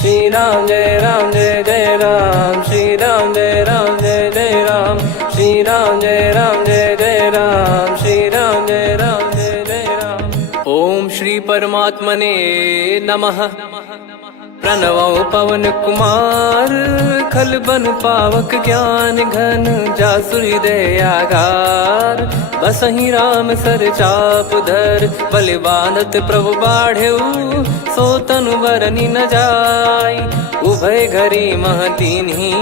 श्री राम जय जय राम, श्री राम जय जय राम, श्री राम जय जय राम, श्री राम जय जय राम। ओम श्री परमात्मने नमः। प्रणवो पवन कुमार, खल बन पावक ज्ञान घन, जासु हृदय आगार। बसहि राम सर चाप धर, बलि बांधत प्रभु बाढ़ेऊ, सो तनु बरनि न जाय। उभय घरी महतीन्ही,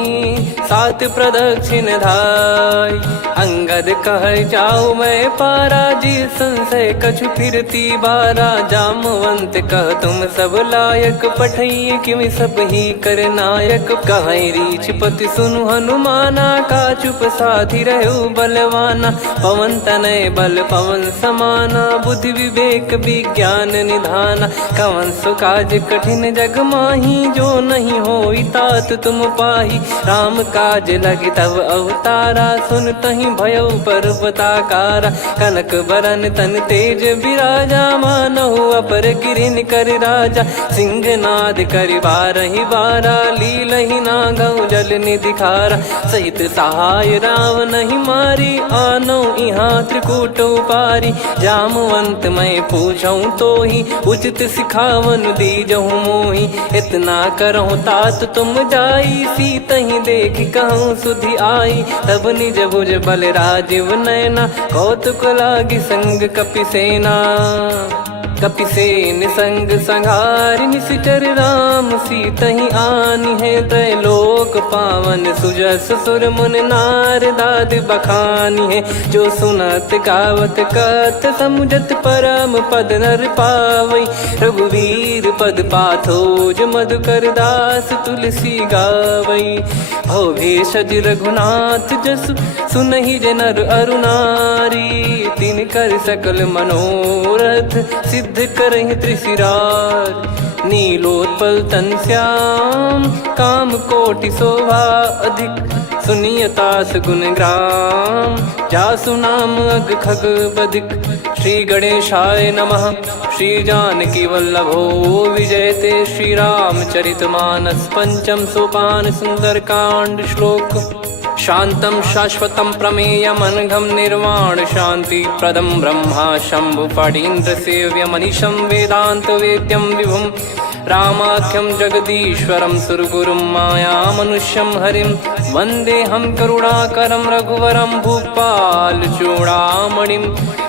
सात प्रदक्षिण धाय। अंगद कह जाऊ मैं पारा, जी संशय कछु फिरती बारा। जामवंत कह तुम सब लायक, पठई किमि सब ही कर नायक। कहीं रीछ पति सुनु हनुमाना, का चुप साधि रहु बलवाना। पवन तनय बल पवन समाना, बुद्धि विवेक विज्ञान निधाना। कवन सो काज कठिन जग माही, जो नहीं होई तात तुम पाही। राम काज लगी तब अवतारा, सुन तहि भयउ पर्वताकारा। कनक बरन तन तेज बिराजा, मानहु अपर गिरिन कर राजा। सिंहनाद करि बारहि बारा, लीलहि नागौ जल निधि खारा। सहित सहाय राम नहीं मारी, आनो इहाँ त्रिकूट उपारी। जामवंत मैं पूछऊँ तोहि, उचित सिखावन दीजहु मोहि। इतना करहु तात तुम जाई, सीतहि देख कहूँ सुधि आई। तब निज भुज बल राजीव नयना, कौतुक लागी संग कपिसेना। कपिसेन संग संघारि, निशिचर राम सीतहि आनी है। त्रैलोक पावन सुजस सुर मुन नार, दाद बखानी है। जो सुनत गावत कथ, समुझत परम पद नर पावई। रघुवीर पद पाथोज, मधुकर दास तुलसी गावई। भव भेषज रघुनाथ जसु, सुनहि जे नर अरु नारी। तिन कर सकल मनोरथ, सिद्ध करहि त्रिशिरार। नीलोत्पल तन श्याम, काम कोटि शोभा अधिक। सुनियतास गुण ग्राम, जासु नाम अग खग बदिक। श्री गणेशाय नमः। श्री जानकी वल्लभो विजयते, श्री रामचरित मानस। पंचम सोपान सुंदर कांड श्लोक। शांतं शाश्वतं प्रमेयमनघं, निर्वाण शांति प्रदं ब्रह्मा शंभु फणीन्द्र सेव्यमनिशं। वेदांत वेद्यं विभुं रामाख्यं जगदीश्वरं, सुरगुरुं माया मनुष्यं हरिं। वन्देऽहं करुणाकरं रघुवरं, भूपाल चूडामणिं।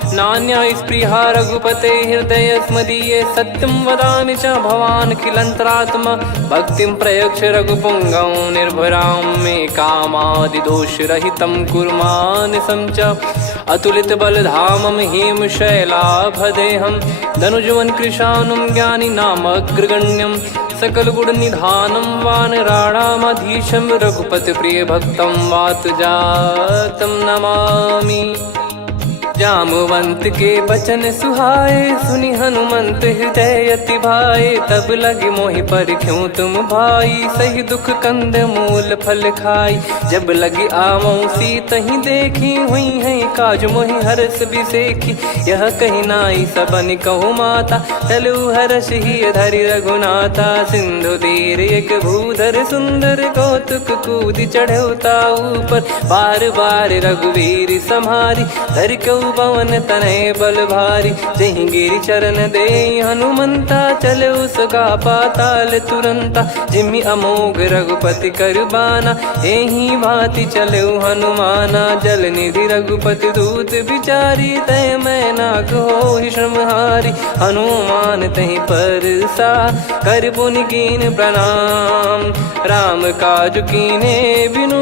नान्या स्पृहा रघुपते हृदय स्मदीये, सत्यं वदामि च भवान् खिलन्तरात्मा। भक्तिं प्रयच्छ रघुपुङ्गं, निर्भरां मे कामादिदोषरहितं कुर्मानिसं च। अतुलित बलधामं हेमशैलाभदेहं, धनुजवन कृशानुं ज्ञानी नामग्रगण्यं। सकल गुण निधानं वानराणामधीशं, रघुपति प्रिय भक्तं वातजातं नमामि। जामवंत के बचन सुहाए, सुनि हनुमंत हृदय अति भाए। तब लगे मोहि पर क्यों तुम भाई, सही दुख कंद मूल फल खाई। जब लगे आवऊं सीतहि देखी, हुई है काज मोहि हरस बिसेखी। यह कही नाई सबन कहु माता, चलु हरष ही धरि रघुनाथा। सिंधु तीर एक भूधर सुंदर, कौतुक कूद चढ़ौता ऊपर। बार बार रघुवीर सम्हारी, धर कऊ पवन तनय बल भारी। जहि गिरि चरण दे हनुमंता, चले उसका पाताल तुरंता। जिमि अमोघ रघुपति कर बाना, एहि भांति चले हनुमाना। जल निधि रघुपति दूत बिचारी, तय मैं नाग होहि श्रमहारी। हनुमान तहि परसा, कर पुनि कीन प्रणाम। राम काज कीने बिनु,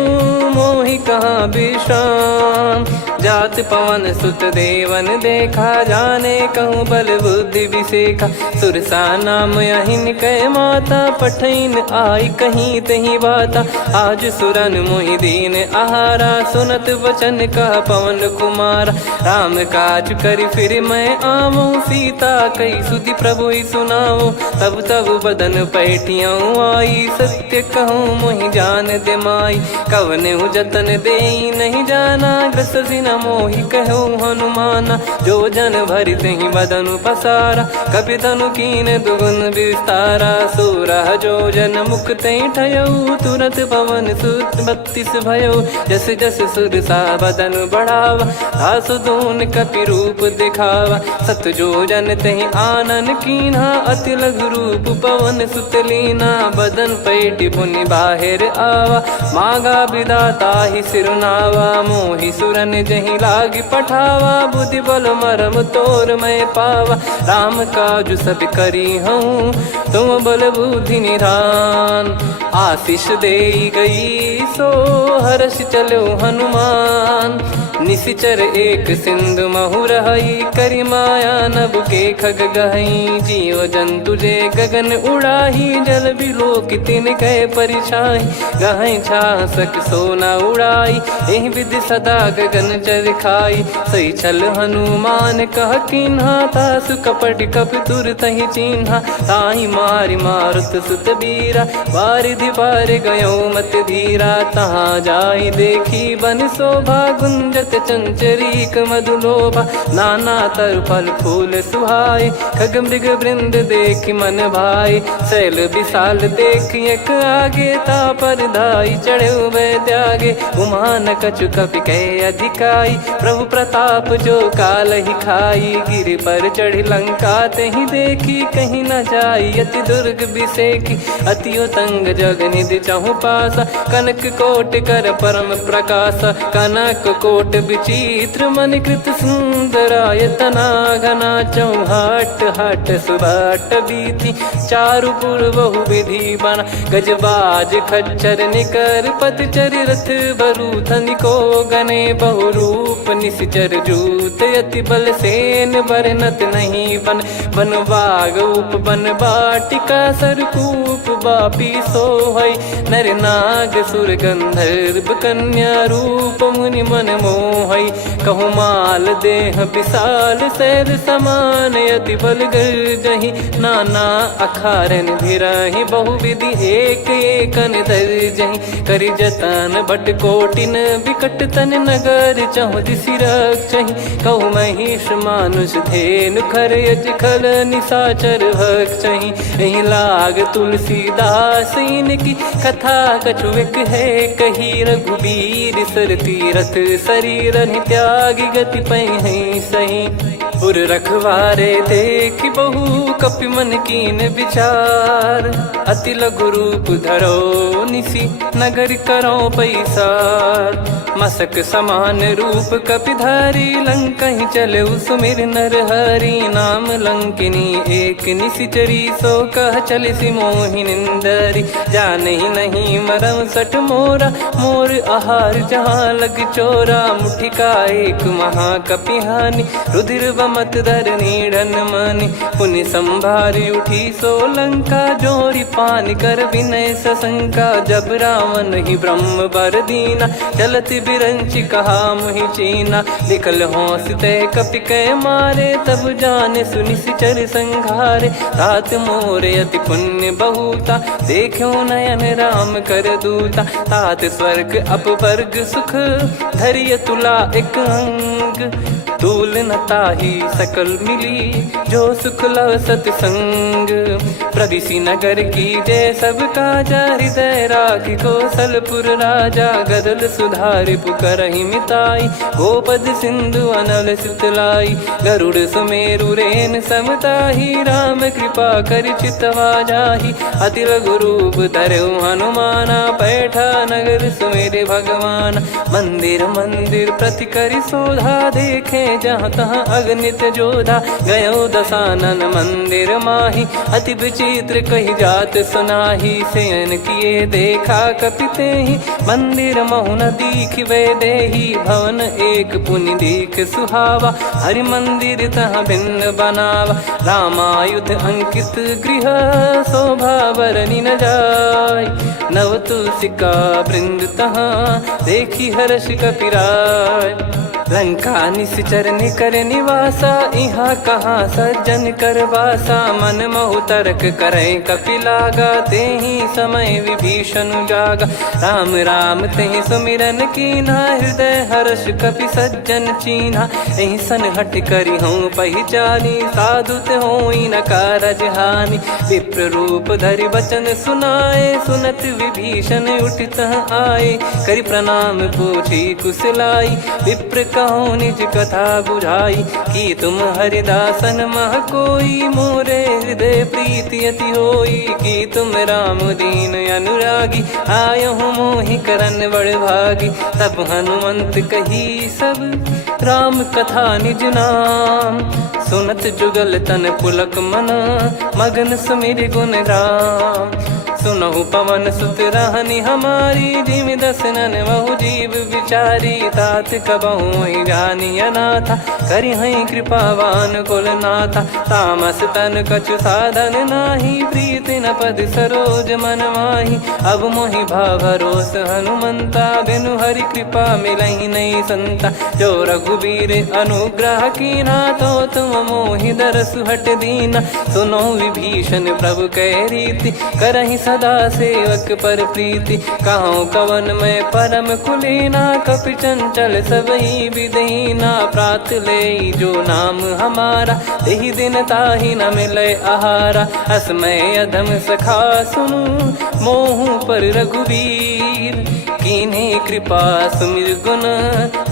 मोहि कहाँ विश्राम। जात पवन सुत देवन देखा, जाने कहूँ बल बुद्धि विसेखा। सुरसा नाम अहिन कै माता, पठैन आई कहीं तही बाता। आज सुरन मोहि दीन आहारा, सुनत वचन कह पवन कुमारा। राम काज करि फिर मैं आवऊं, सीता कई सुधि प्रभु ही सुनाओ। तब तब बदन पैठियाँ आई, सत्य कहूँ मोहि जान दे माई। कवने जतन दे नहीं जाना, ग्रसि न मोहि कहो हनुमाना। जो जन भरि तेहि बदनु पसारा, कपि तनु कीन दुगुन विस्तारा। सोरह जो जन मुख तेहि ठयऊ, तुरत पवन सुत 32 भयऊ। जस जस सुरसा बदन बढ़ावा, आसु दून कपि रूप दिखावा। सत जो जन तेहि आनन कीन्हा, अति लघु रूप पवन सुत लीना। बदन पैटि पुनि बाहिर आवा, मागा विधाता ही सिरुनावा। मोहि सुरन जहि लागी पठावा, बुद्धि बल मरम तोर मैं पावा। राम काजु सब करी हूँ, तुम बल बुद्धि निधान। आशीष देई गई सो हर्ष चलो हनुमान। निशिचर एक सिंधु महु रहई, करी माया नभ के खग गहई। जीव जंतु जे गगन उड़ाही, जल बिलोक तिन कह परिछाई। गहई छासक सोना उड़ाई, एहि विधि सदा गगन चर खाई। सही छल हनुमान कह कीन्हा, तासु कपट कप तुर तहि चिन्हा। ताहि मारि मारुत सुत बीरा, वारिधि पार गयो मत धीरा। तहाँ जाई देखी बन शोभा, गुंजत चंचरीक मधुलोभा। नाना तर फल फूल सुहाए, खग मृग वृंद देख मन भाई। शैल विशाल देख एक आगे, तापर धाई चढ़े वै त्यागे। उमान कछु कपि कह अधिकाई, प्रभु प्रताप जो काल ही खाई। गिर पर चढ़ी लंका तेहि देखी, कहीं न जाई अति दुर्ग बिसेकी। अति उतंग जग निधि चहु पासा, कनक कोट कर परम प्रकाश। कनक कोट विचित्र मन कृत सुंदरायतना। घना चौहाट हाट सुबाट बीती, चारु पुर बहु विधि बना। गजबाज खच्चर निकर पतचर, रथ बरु धनिको गने। बहु रूप निशिचर जूत, अति बल सेन बरनत नहीं बन। बन बाग उप बन बाटिका, सरकूप बापी सोहई। नर नाग सुर गंधर्व कन्या, रूप मुनि मन मोहई। कहु माल देह विशाल, शैल समान अति बल गर्जहि। नाना अखारन भिरहि, बहु विधि एक एकन दर्जहि। करि जतन बट कोटिन, बिकट तन नगर चहु दिसि रक्षहि। कहु महिष मानुष धेनु, खर यज खल निशाचर भक्षहि। एहि लाग तुलसीदास इनकी, कथा कछु एक है कही। रघुबीर सर तीरथ शरीर, त्यागी गति पै सही। पुर रखवारे देख बहु, कपि मन कीन विचार। अति लघु रूप धरो निसी, नगर करो पैसार। मसक समान रूप कपि धारी, लंकहि चले सुमिर नर हरि। नाम लंकिनी एक निशिचरी, सो कह चलिसि मोहि निंदरी। जानहि नहीं मरम सठ मोरा, मोर आहार जहाँ लग चोरा। मुठिका एक महाकपिहानि, रुधिर बमत धरनी ढन मानि। पुनि संभारी उठी सो लंका, जोरी पान कर विनय सशंका। जब रावण ही ब्रह्म बर दीना, चलत बिरंचि कहा मुहि चीना। लिखल होंस ते कपि कै मारे, तब जाने सुनि सिचर संघारे। तात मोरे अति पुण्य बहुता, देखो नयन राम कर दूता। तात स्वर्ग अपवर्ग सुख, धरिय तुला एक अंग। तूल न ताहि सकल मिली, जो सुख लव सतसंग। प्रविशि नगर की जय सब काजा, हृदय राखि कौशलपुर राजा। गदल सुधारि पुकरहि मिताई, गोपद सिंधु अनल सितलाई। गरुड़ सुमेरु रेन समताहि, राम कृपा करि चितवा जाहि। अति लघु रूप धरऊ हनुमाना, पैठा नगर सुमेरे भगवान। मंदिर मंदिर प्रति करि शोधा, देखे जहाँ तहाँ अगणित जोधा। गयो दशानन मंदिर माही, अति विचित्र कही जात सुनाही। शयन किए देखा कपि तेहि, मंदिर महु न दीख वे देही। भवन एक पुनि दीख सुहावा, हरि मंदिर तहाँ भिन्न बनावा। रामायुध अंकित गृह, शोभा बरनि न जाय। नव तुलसी का वृंद तहाँ, देखी हर्ष कपिराय। लंका निश्चर निकर निवासा, इहाँ कहाँ सज्जन कर वासा। मन महु तर्क करे कपिलागा, तेहि समय विभीषण जागा। राम राम तेहि सुमिरन कीन्हा, हृदय हर्ष कपि सज्जन चीन्हा। एहि सन हट करि हूँ पहिचानी, साधु ते होई न कारज हानि। विप्र रूप धरि वचन सुनाए, सुनत विभीषण उठित आए। करि प्रणाम पूछी कुशलाई, विप्र कहो निज कथा बुझाई। कि तुम हरिदासन मह कोई, मोरे हृदय प्रीति अति होई। कि तुम राम दीन अनुरागी, आयहु मोहि करन बड़ भागी। तब हनुमंत कही सब राम कथा निज नाम, सुनत जुगल तन पुलक मना, मगन सुमिर गुण राम। सुनहु पवन सुत रहनी हमारी, जिमि दसनन महु जीव विचारी। तात कबहु ही जानी अनाथा, करि हई कृपावान कुल नाथा। तामस तन कछु साधन नाही, प्रीति न पद सरोज मन माही। अब मोहि भाव भरोस हनुमंता, बिनु हरि कृपा मिलहि नहीं संता। जो रघुबीर अनुग्रह कीन्हा, तो तुम मोहि दरसु हट दीना। सुनो विभीषण प्रभु कह रीति, करहि सदा सेवक पर प्रीति। कहूँ कवन में परम कुलीना, कपि चंचल सबही विदहीना। प्रात ले जो नाम हमारा, तेहि दिन ताहि न मिले आहारा। असमय अधम सखा सुनु, मोहु पर रघुवीर। कीन्ही कृपा सुमिर गुण,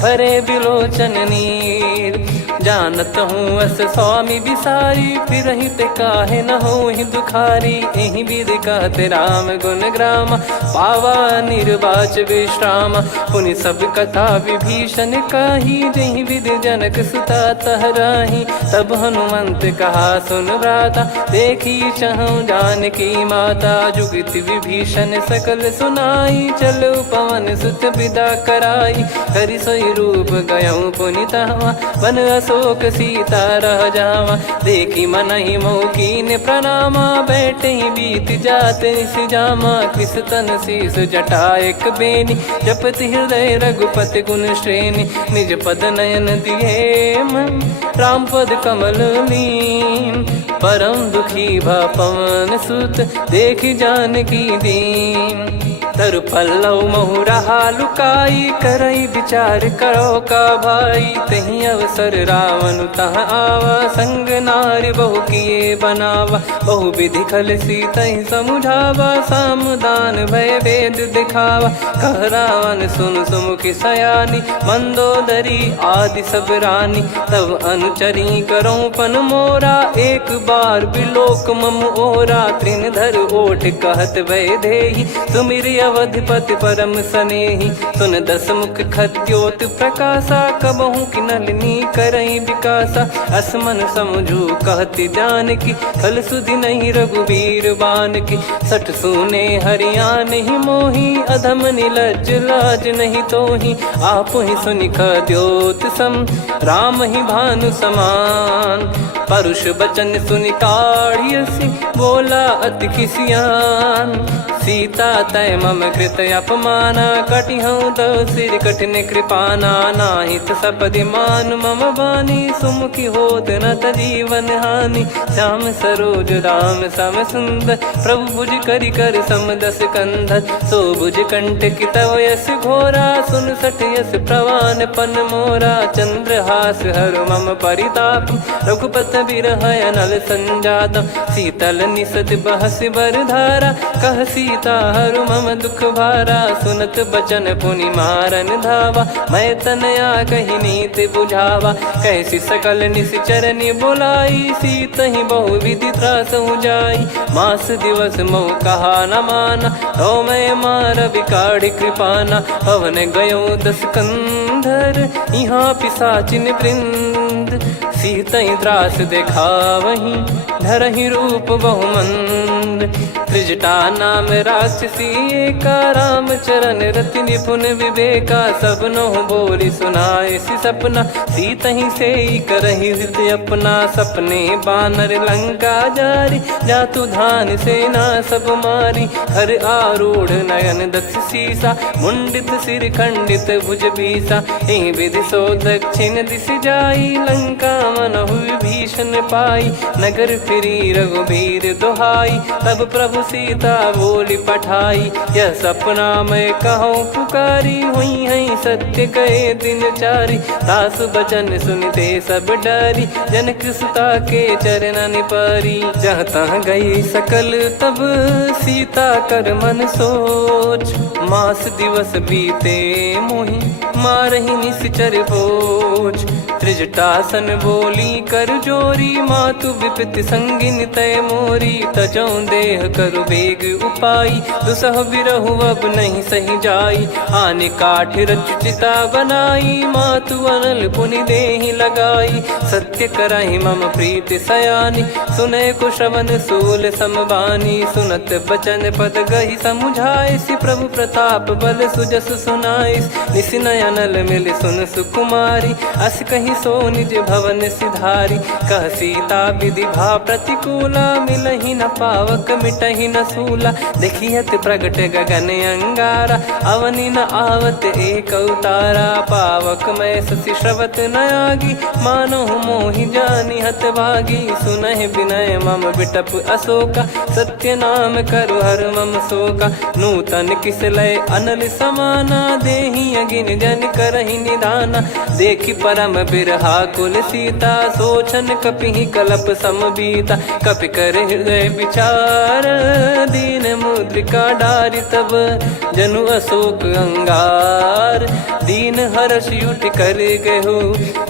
भरे बिलोचन नीर। जानत हूँ अस स्वामी बिसारी, फिरहि ते काहे न होहि दुखारी। एहि विधि कहते राम गुण ग्राम, पावा निर्वाच विश्राम। पुनि सब कथा विभीषण काही, जहि विधि जनक सुता तहराही। तब हनुमंत कहा सुन भ्राता, देखी चहु जानकी माता। जुगति विभीषण सकल सुनाई, चलो पवन सुत विदा कराई। करि सोई रूप गयऊँ पुनि तहवा, वन अशोक सीता रह जावा। देखी मनहि मोह कीन्ह प्रणामा, बैठे ही बीत जात निस जामा। कृस तन शीस जटा एक बेनी, जपति हृदय रघुपति गुण श्रेणी। निज पद नयन दिए मन, राम पद कमल लीन। परम दुखी भा पवन सुत, देखि जानकी दीन। तरु पल्लव महु रहा लुकाई, करई विचार करो का भाई। तहि अवसर रावण तह आवा, संग नारी बहु किए बनावा। बहु विधि खल सीतहि समुझावा, सामदान भय वेद दिखावा। कह रावण सुन सुमुखि सयानी, मंदोदरी आदि सब रानी। तब अनुचरी करो पन मोरा, एक बार बिलोक मम ओरा। तृण धर ओठ कहत भय देहि, सुमिर अवधिपति परम सनेहि। सुन दस मुख खद्योत प्रकाशा, कबहु कि नलिनी करई विकासा। असमन समझू कहति जानकी, खल सुधि नहीं रघुवीर बानकी। सठ सुने हरियाण ही मोही, अधम निलज्ज लाज नहीं तोही। आप ही सुनि खद्योत सम, राम ही भानु समान। परुष बचन सुनि काढ़ियसि, बोला अति किसियान। सीता तय मम कृत अपमाना, कटिहऊँ तव सिर कठिन कृपाना। नाहित सपदि मान मम बानी, सुमुखी होत न जीवन हानि। श्याम सरोज राम सम सुंदर, प्रभु भुज करि कर सम दस कंधर। सो भुज कंठ की तव यस घोरा, सुन सठ यस प्रवान पन मोरा। चंद्रहास हर मम परिताप, रघुपत बिरह अनल संजातम। शीतल निसत बहस बर धारा, कह सीता हरु मम दुख भारा। सुनत बचन पुनि मारन धावा, मैं तनया कहि नीति बुझावा। कैसी सकल निश्चरनि बुलाई, सीतहि बहु विधि त्रासहु जाई। मास दिवस मोह कहा न माना, तो मैं मार बिकाढ़ि कृपाना। पवन गयो दस कंधर, यहाँ पिशाचिन वृंद। मंद, सीतई त्रास देखावहीं धरहि रूप बहुमंद। त्रिजटा नाम राक्षसी एका, राम चरण रति निपुण विवेका। सबनो बोली सुनाए सि सपना, सीतहि से करहि हृद अपना। सपने बानर लंका जारी, जातु धान सेना सब मारी। हर आरूढ़ नयन दक्ष सीसा, मुंडित सिर खंडित भुज बीसा। एहि विधि सो दक्षिण दिश जाई, लंका मनहु विभीषण पाई। नगर फिरी रघुबीर दुहाई, तब प्रभु सीता बोली पठाई। यह सपना मैं कहूँ पुकारी, हुई है सत्य कहे दिन चारी। दास बचन सुनते सब डरी, जनक सुता के चरण परी। जहाँ तहाँ गई सकल तब सीता कर मन सोच। मास दिवस बीते मोहि मारहि निश्चर बोझ। त्रिजटासन बोली कर जोरी, मातु विपत्ति संगिन तय मोरी। तजौ देह करु बेग उपाई, दुसह बिरहु अब नहीं सही जाई। आने काठ रचिता बनाई, मातु अनल पुनि देहि लगाई। सत्य करहि मम प्रीति सयानी, सुनय को श्रवण सूल समबानी। सुनत बचन पद गहि समुझाए, सि प्रभु प्रताप बल सुजस सुनाइस। निस नयनल मिल सुन सुकुमारी, अस कहि सो निज भवन सिधारी। कह सीता विधि भा प्रतिकूला, मिलहि न पावक मिटहि न सूला। देखियत प्रगट गगन अंगारा, अवनि न आवत एक अवतारा। पावक मैं शशि श्रवत न आगी, मानो मोहि जानि हत भागी। सुनहि विनय मम बिटप अशोका, सत्य नाम करु हर मम शोका। नूतन किस लय अनल समाना, देहि अगिन जन करहि निदाना। देखि परम बिरहा कुल सीता, सोचन कपिहि कलप समबीता। कपि कर हृदय विचार, दीन मुद्रिका डारि तब जनु अशोक अंगार। दीन हर्ष उठ कर गहु,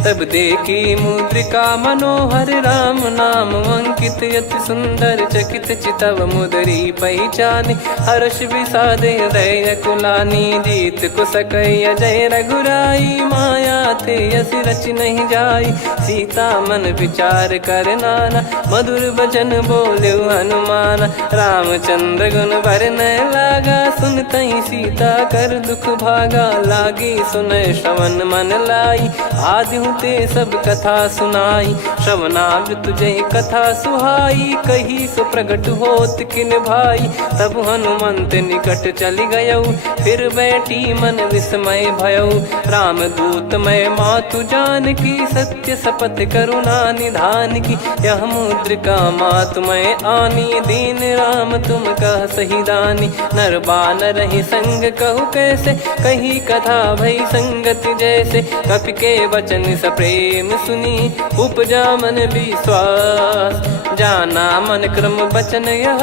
तब देखी मुद्रिका मनोहर। राम नाम अंकित अति सुंदर, चकित चितव मुदरी पहचान। हर्ष विषाद हृदय कुलानी, जीत को सकय जय रघुराई। माया थे यस रच नहीं जाई, सीता मन विचार कर नाना। मधुर बचन बोले हनुमान, रामचंद्र गुण बरनै लागा। सुनतहि सीता कर दुख भागा, लागी सुनय श्रवण मन लाई। आदि ते सब कथा सुनाई, श्रवणामृत जय कथा सुहाई। कही सो प्रगट होत किन भाई, तब हनुमंत निकट चली गयौ। फिर बैठी मन विस्मय भयौ, राम दूत मैं मातु जानकी। सत्य शपथ करुणा निधान की, यह मुद्रिका मातु मैं आनी। दीन राम तुम कह सही दानी, नर बानर ही संग कहु कैसे। कही कथा भई संगति जैसे, कपि के वचन सप्रेम सुनी। उपजा मन विश्वास, जाना मन क्रम बचन यह।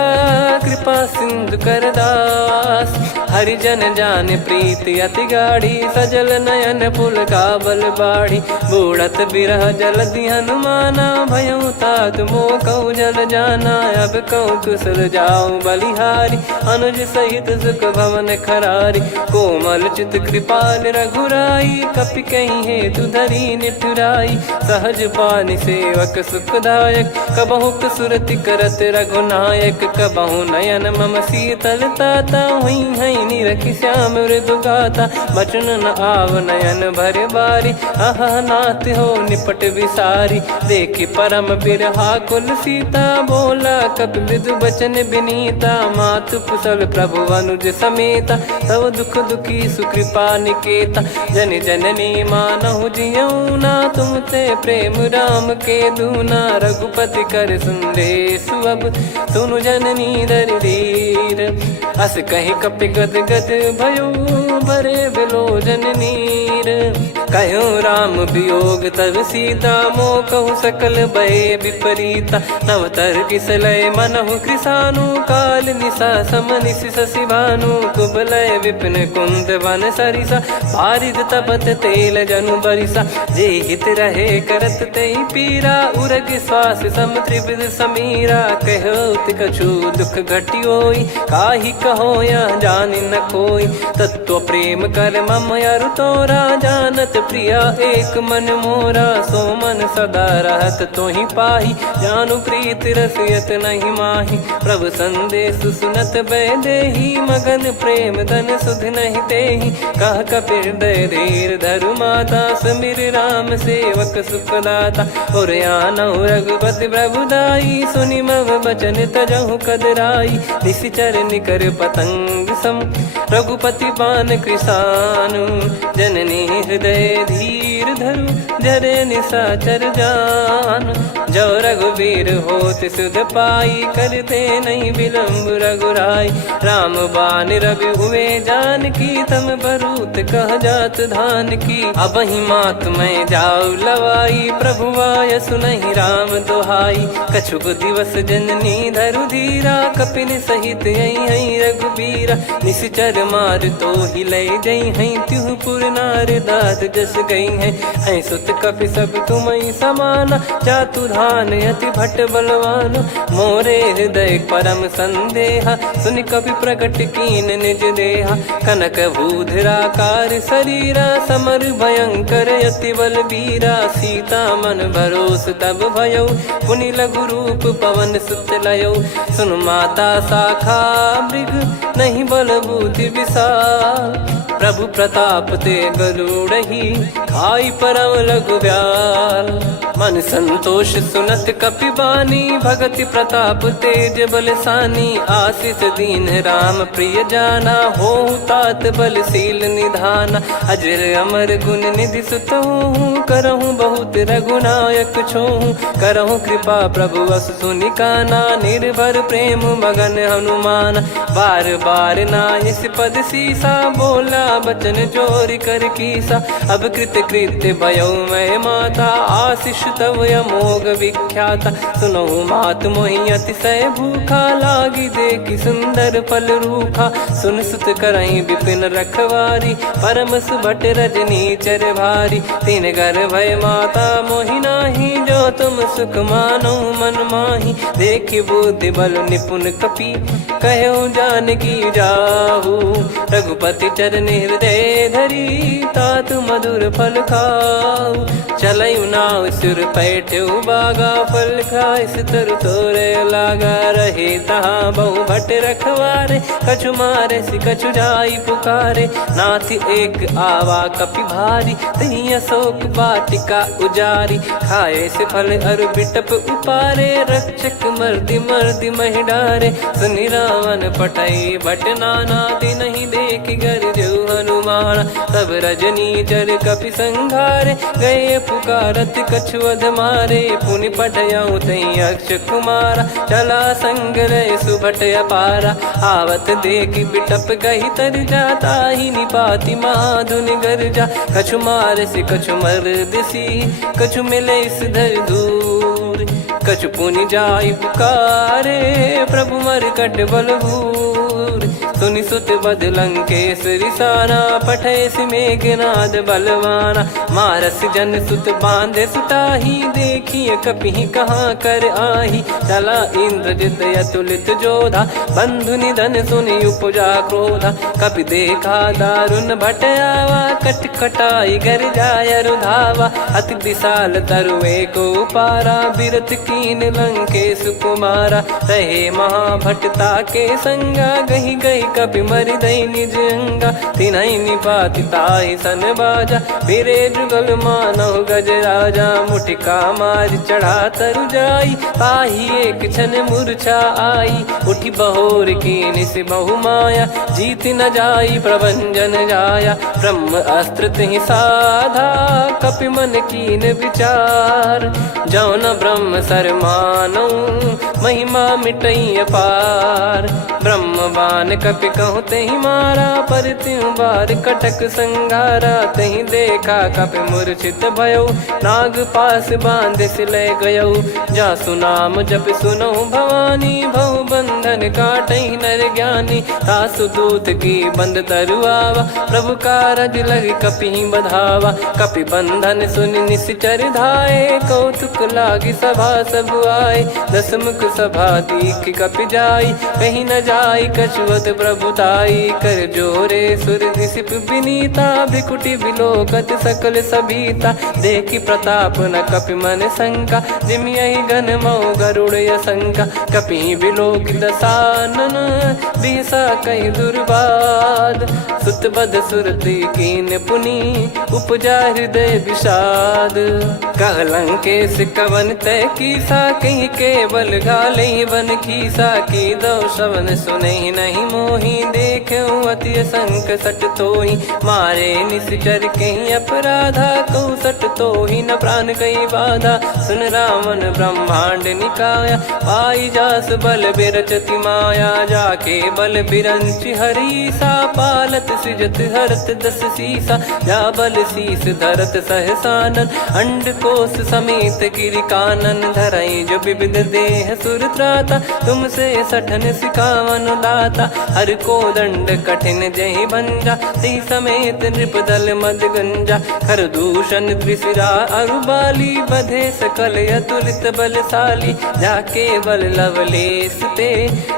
कृपा सिंधु कर दास, हरिजन जान प्रीति अति गाढ़ी। सजल नयन पुल का बल बाढ़ी, बूढ़त बिरह जल दी हनुमाना। भयउ तात मोह कहु जल जाना, अब कहु कुशल जाऊं बलिहारी। अनुज सहित सुख भवन खरारी, कोमल चित कृपाल रघुराई। कपि कहीं हेतु धरी निठुराई, सहज पानि सेवक सुखदायक। कबहु सुरति करत रघुनायक, कबहु नयन मम शीतल ताता। हुई है निरखि श्याम मृदु गाता, बचन न आव नयन भर बारी। आहा नाथ हो निपट विसारी, देखि परम बिरहा कुल सीता। बोला कपि मृदु बचन बिनीता, मातु कुशल प्रभु अनुज समेता। तव दुख दुखी सुकृपा निकेता, जन जननी मानहु जियऊ ना। तुम ते प्रेम राम के दूना, रघुपति कर संदेश अब सुनु जननी दर धीर। अस कहि कपि गद गद भयो, भरे बिलोचन नीर। कहो राम वियोग तब सीता, मोह कहु सकल भय विपरीता। नवतर किसलय मनहु कृसानु, काल निशा समनिशि शशि भानु। कुबलय विपिन कुंद वन सरिसा, पारिद तपत तेल जनु बरिसा। जे हित रहे करत तेहि पीरा, उरग श्वास सम त्रिविध समीरा। कहो कछु दुख घटियोई, काहि कहो या जान न कोई। तत्व प्रेम कर मम अरु तोरा, जानत प्रिया एक मन मोरा। सो मन सदा रहत तो ही पाही, जानु प्रीत रसियत नहीं माही। प्रभु संदेश सुनत बैदेही, मगन प्रेम धन सुध नहीं तेही। कह कपिर दय धीर धरु माता, समिर राम सेवक सुखदाता। और आनौ रघुपति प्रभुदाई, सुनि मव बचन तजहु कदराई। निशिचर निकर पतंग सम, रघुपति पान कृसानु। जननी हृदय धीर धरु, जरे निशाचर जान। जो रघुवीर होत सुध पाई, करते नहीं विलम्ब रघुराई। राम बान रवि हुए जानकी, तम बरूत कह जात धान की। अब ही मात मैं जाऊ लवाई, प्रभु आय सुनहि राम दोहाई। कछुक दिवस जननी धरु धीरा, कपिन सहित यही रघुबीरा। निशिचर मार तो ही ले जई हैं, त्युह पुर नार दाद जस गई हैं। सुत कपि सब तुमहि समाना, जातु धान अति भट बलवान। मोरे हृदय परम संदेहा, सुनि कपि प्रकट कीन निज देहा। कनक भूधराकार शरीरा, समर भयंकर अति बलबीरा। सीता मन भरोस तब भयउ, पुनि लघु रूप पवन सुत लयउ। सुन माता शाखा मृग, नहीं बल बुद्धि विशाल। प्रभु प्रताप ते गरुड़ही, खाई परम लघु ब्याल। मन संतोष सुनत कपि बानी, भगति प्रताप तेज बलसानी। आशीष दीन राम प्रिय जाना, होहु तात बलशील निधाना। अजर अमर गुण निधि सुतहु, करहु बहुत रघुनायक छोहु। करहु कृपा प्रभु अस सुनि काना, निर्भर प्रेम मगन हनुमान। बार बार नायस पद सीसा, बोला बचन चोरी कर कीसा। अब कृत कृत्य भयउ मैं माता, आशीष तव अमोघ विख्याता। सुनहु मात मोहि अतिशय भूखा, लागी देखि सुंदर फल रूखा। सुन सुत करहि विपिन रखवारी, परम सुभट रजनी चर भारी। तीन घर भय माता मोहि नाही, जो तुम सुख मानो मन माही। देखि बुद्धि बल निपुण कपि, कहु जानकी जाहु। रघुपति चरण हृदय धरी, तात मधुर फल खाऊ। चलयु नाव सुर पैठ्यु बागा, फल खाइस तरु तोरे लागा। रहे तहाँ बहु भट रखवारे, कछु मारे सि कछु जाई पुकारे। नाथ एक आवा कपि भारी, तही अशोक वाटिका उजारी। खाए से फल अरु बिटप उपारे, रक्षक मर्दि मर्दि महि डारे। सुनि रावण पटई भट नाना, तिनहि देखि गरजउ हनुमान। तब रजनी चर कपि संघारे, गए पुकारत कछु अध मारे। पुनि पठयउ तई अक्ष कुमारा, चला संग रहे सुभट अपारा। आवत देखि बिटप गही तर जाता, ही निपाति महाधुनि गर्जा। कछु मार से कछु मर्दिसी, कछु मिले इस धर दूर। कछु पुनि जाई पुकारे, प्रभु मरकट बलभूर। सुनि सुत बद लंकेश्वरी साना, पठय मेघनाद बलवाना। मारस जन सुत बांधे सुताही, देखिए कपि कहाँ कर आही। चला इंद्रजित अतुलित जोधा, बंधु निधन सुनि उपजा क्रोधा। कपि देखा दारुण भट आवा, कट कटाई गर जाय रुधावा। अति विशाल तरुए को पारा, बिरत कीन लंकेश कुमारा। रहे महाभटता के संगा, गही गही कपि मरि दई निज अंगा। तिन्हि निपाति ताहि सन बाजा, फिरे जुगल मानव गज राजा। मुटिका मार चढ़ा तरु जाई, ताहि एक क्षण मूर्छा आई। उठि बहोर कीन से बहु माया, जीत न जाई प्रभंजन जाया। ब्रह्म अस्त्र तिहि साधा, कपि मन कीन विचार। जौ न ब्रह्म सर मानौ, महिमा मिटई अपार। ब्रह्म बान कपि कहु तहि मारा, पर त्यों बार कटक संगारा। तहि देखा कपि मूर्छित भयउ, नाग पास बांध सिले गयउ। जासु नाम जप सुनहु भवानी, भव बंधन काटहि नर ज्ञानी। तासु दूत की बंद तरुआवा, प्रभु कारज लग कपि बधावा। कपि बंधन सुनि निश्चर धाये, कौतुक लागी सभा सब आए। दस मुख सभा दीख कपि जाई, कहीं न जाई कछुवत प्रभुताई। कर जोरे सुर दिसिप विनीता, भ्रिकुटि बिलोकत सकल सबीता। देखि प्रताप न कपि मन शंका, जिमियहि गन मऊ गरुड़ असंका। कपि बिलोक दसानन, बिहसा कहि दुर्वाद। सुत बध सुरति कीन पुनि, उपजा हृदय विषाद। कहलंकेश कवन तय कीसा, कहीं केवल गाले बन खीसा। की दो श्रवण सुने नहीं मोही, देखे अति संक सट तोही। मारे निश्चर कहीं अपराधा, कहूँ सट तोही न प्राण कहीं बाधा। सुन रावण ब्रह्मांड निकाया, पाई जास बल बिरचति माया। जाके बल बिरंच हरीसा, पालत सृजत हरत दस सीसा। जा बल शीस धरत सहसानन, अंड कोश समेत गिरि कानन। धरई जो विविध देह सुर त्राता, तुमसे सठन सिखावन दाता। हर को दंड कठिन जहि भंजा, ती समेत नृप दल मद गंजा। खर दूषण त्रिशिरा अरुबाली, बधे सकल अतुलित बलशाली। जाके बल लवलेश ते,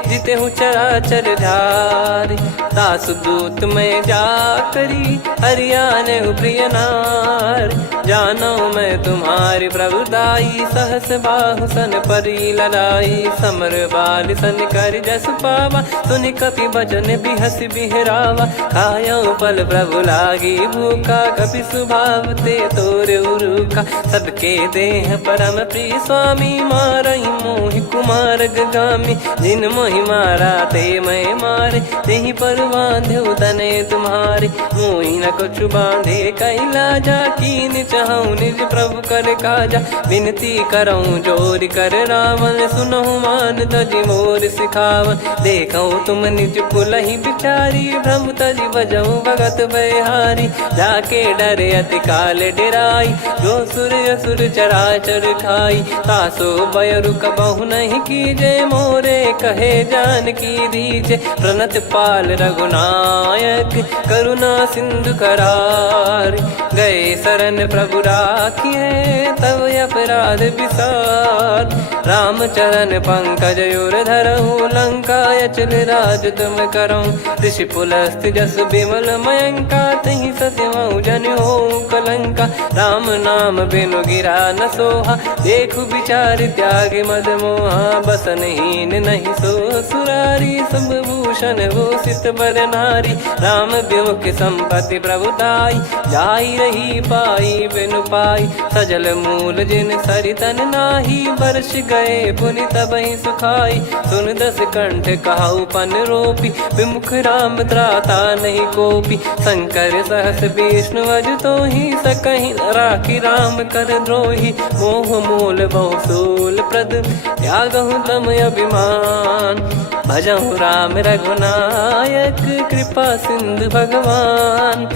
जिते हूँ चराचर धारी। दास दूत में जा करी, हरियाने प्रिय नार। जानो मैं तुम्हारी प्रभुताई, सहस बाहु सन परी लड़ाई। समर बाल सन कर जस पावा, सुनि कपि भजन बिहस बिहरावा। खायो पल प्रभु लागी भूखा, कपि स्वभाव ते तोर उरुखा। सबके देह परम प्रिय स्वामी, मारई मोहि कुमार गगामी। जिन मोहि मारा ते मैं मारे, तेहि पर बांधो तने तुम्हारे। मोहि न कुछ बांधे कैलाजा, कीन चाहूँ निज प्रभु कर काजा। विनती करऊँ जोर कर रावण, सुनहु मान तजि मोर सिखावन। देखऊँ तुम निज पुलहि बिचारी, भ्रम तजि बजऊँ भगत बहारी। जाके डरे अति काल डेराई, जो सुर असुर चराचर खाई। तासो बयरु कबहु नहीं कीजे, मोरे कहे जान की दीजे। प्रणत पाल रघुनायक, करुणा सिंधु करार। गए शरण प्रभु राखिए, तब अपराध विसार। राम चरण पंकज उर धरऊँ, लंका अचल राज तुम करऊँ। ऋषि पुलस्त जस विमल मयंका, तहि सत्यमऊ जन हो कलंका। राम नाम बिनु गिरा न सोहा, देखु विचार त्याग मद मोहा। बसनहीन नहीं सो सुरारी, सब भूषण भूषित बर नारी। राम विमुख संपत्ति प्रभुताई, जाई रही पाई बिनु पाई। सजल मूल जिन सरितन नाही, वर्ष गए पुनि तबहि सुखाई। सुन दस कंठ कहाऊ पन रोपी, विमुख राम त्राता नहीं कोपी। शंकर सहस विष्णु अज तोहि, सकहि न राखी राम कर द्रोही। मोह मूल बहु सूल प्रद, त्यागहु तम अभिमान। भजहु राम रघुनायक, कृपा सिंधु भगवान।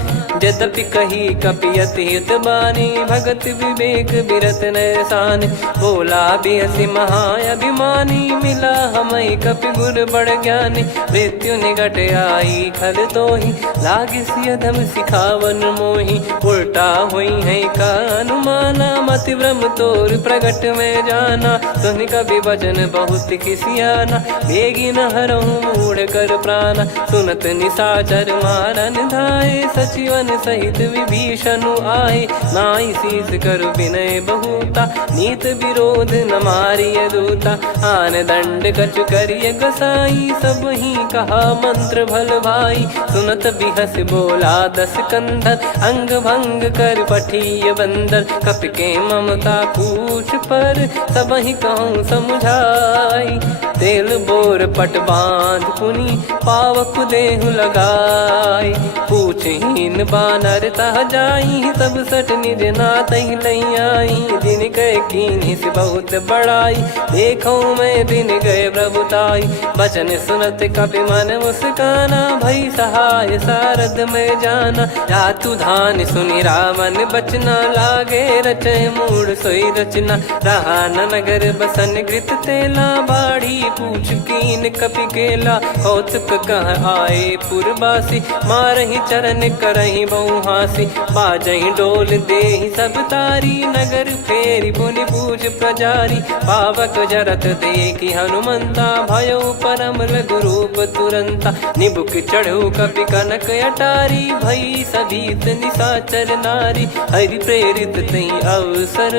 यद्यपि कही कपियति हित बानी, भगत विवेक बिरत नैसान। बोला बिहसि महाअभिमानी, मिला हमई कपि गुर बड़ ज्ञानी। मृत्यु निकट आई खल तोहि, लागिसि अधम सिखावन मोहि। उल्टा हुई है का अनुमाना, मति भ्रम तोर प्रगट में जाना। सुन कवि वचन बहुत खिसियाना, बेगी न हरहु मूढ़ कर प्राणा। सुनत निशाचर मारन धाये, सचिवन सहित विभीषणु आए। नाई शीस कर विनय बहुता, नीत विरोध न मारिय दूता। आन दंड कछु करिय गसाई, सब ही कहा मंत्र भल भाई। सुनत बिहस बोला दस कंधर, अंग भंग कर पठिय बंदर। कपि के ममता पूछ पर, सब ही कहूँ समुझाई। तेल बोर पट बांध पुनि, पावक देहु लगाई। पूछहीन बानर तह जाई, सब सट निज नातहि लई आई। दिन गए कीन्ही से बहुत बड़ाई, देखो मैं दिन गए प्रभुताई। बचन सुनत कपि मन मुस्काना, भई सहाय सारद में जाना। जातु धान सुनि रावण बचना, लागे रचय मूढ़ सोई रचना। रहा न नगर बसन घृत तेला, बाढ़ी पूछ कीन कपि केला कौतुक कह आए पुरबासी मारही चरण करही बहु हासी बाजही डोल देहि सब तारी नगर फेरी पुनि पूज प्रजारी पावक जरत देखी हनुमंता भयो परम लघु रूप तुरंता निबुक चढ़ू कपि कनक अटारी भई सभीत निशाचर नारी हरि प्रेरित तई अवसर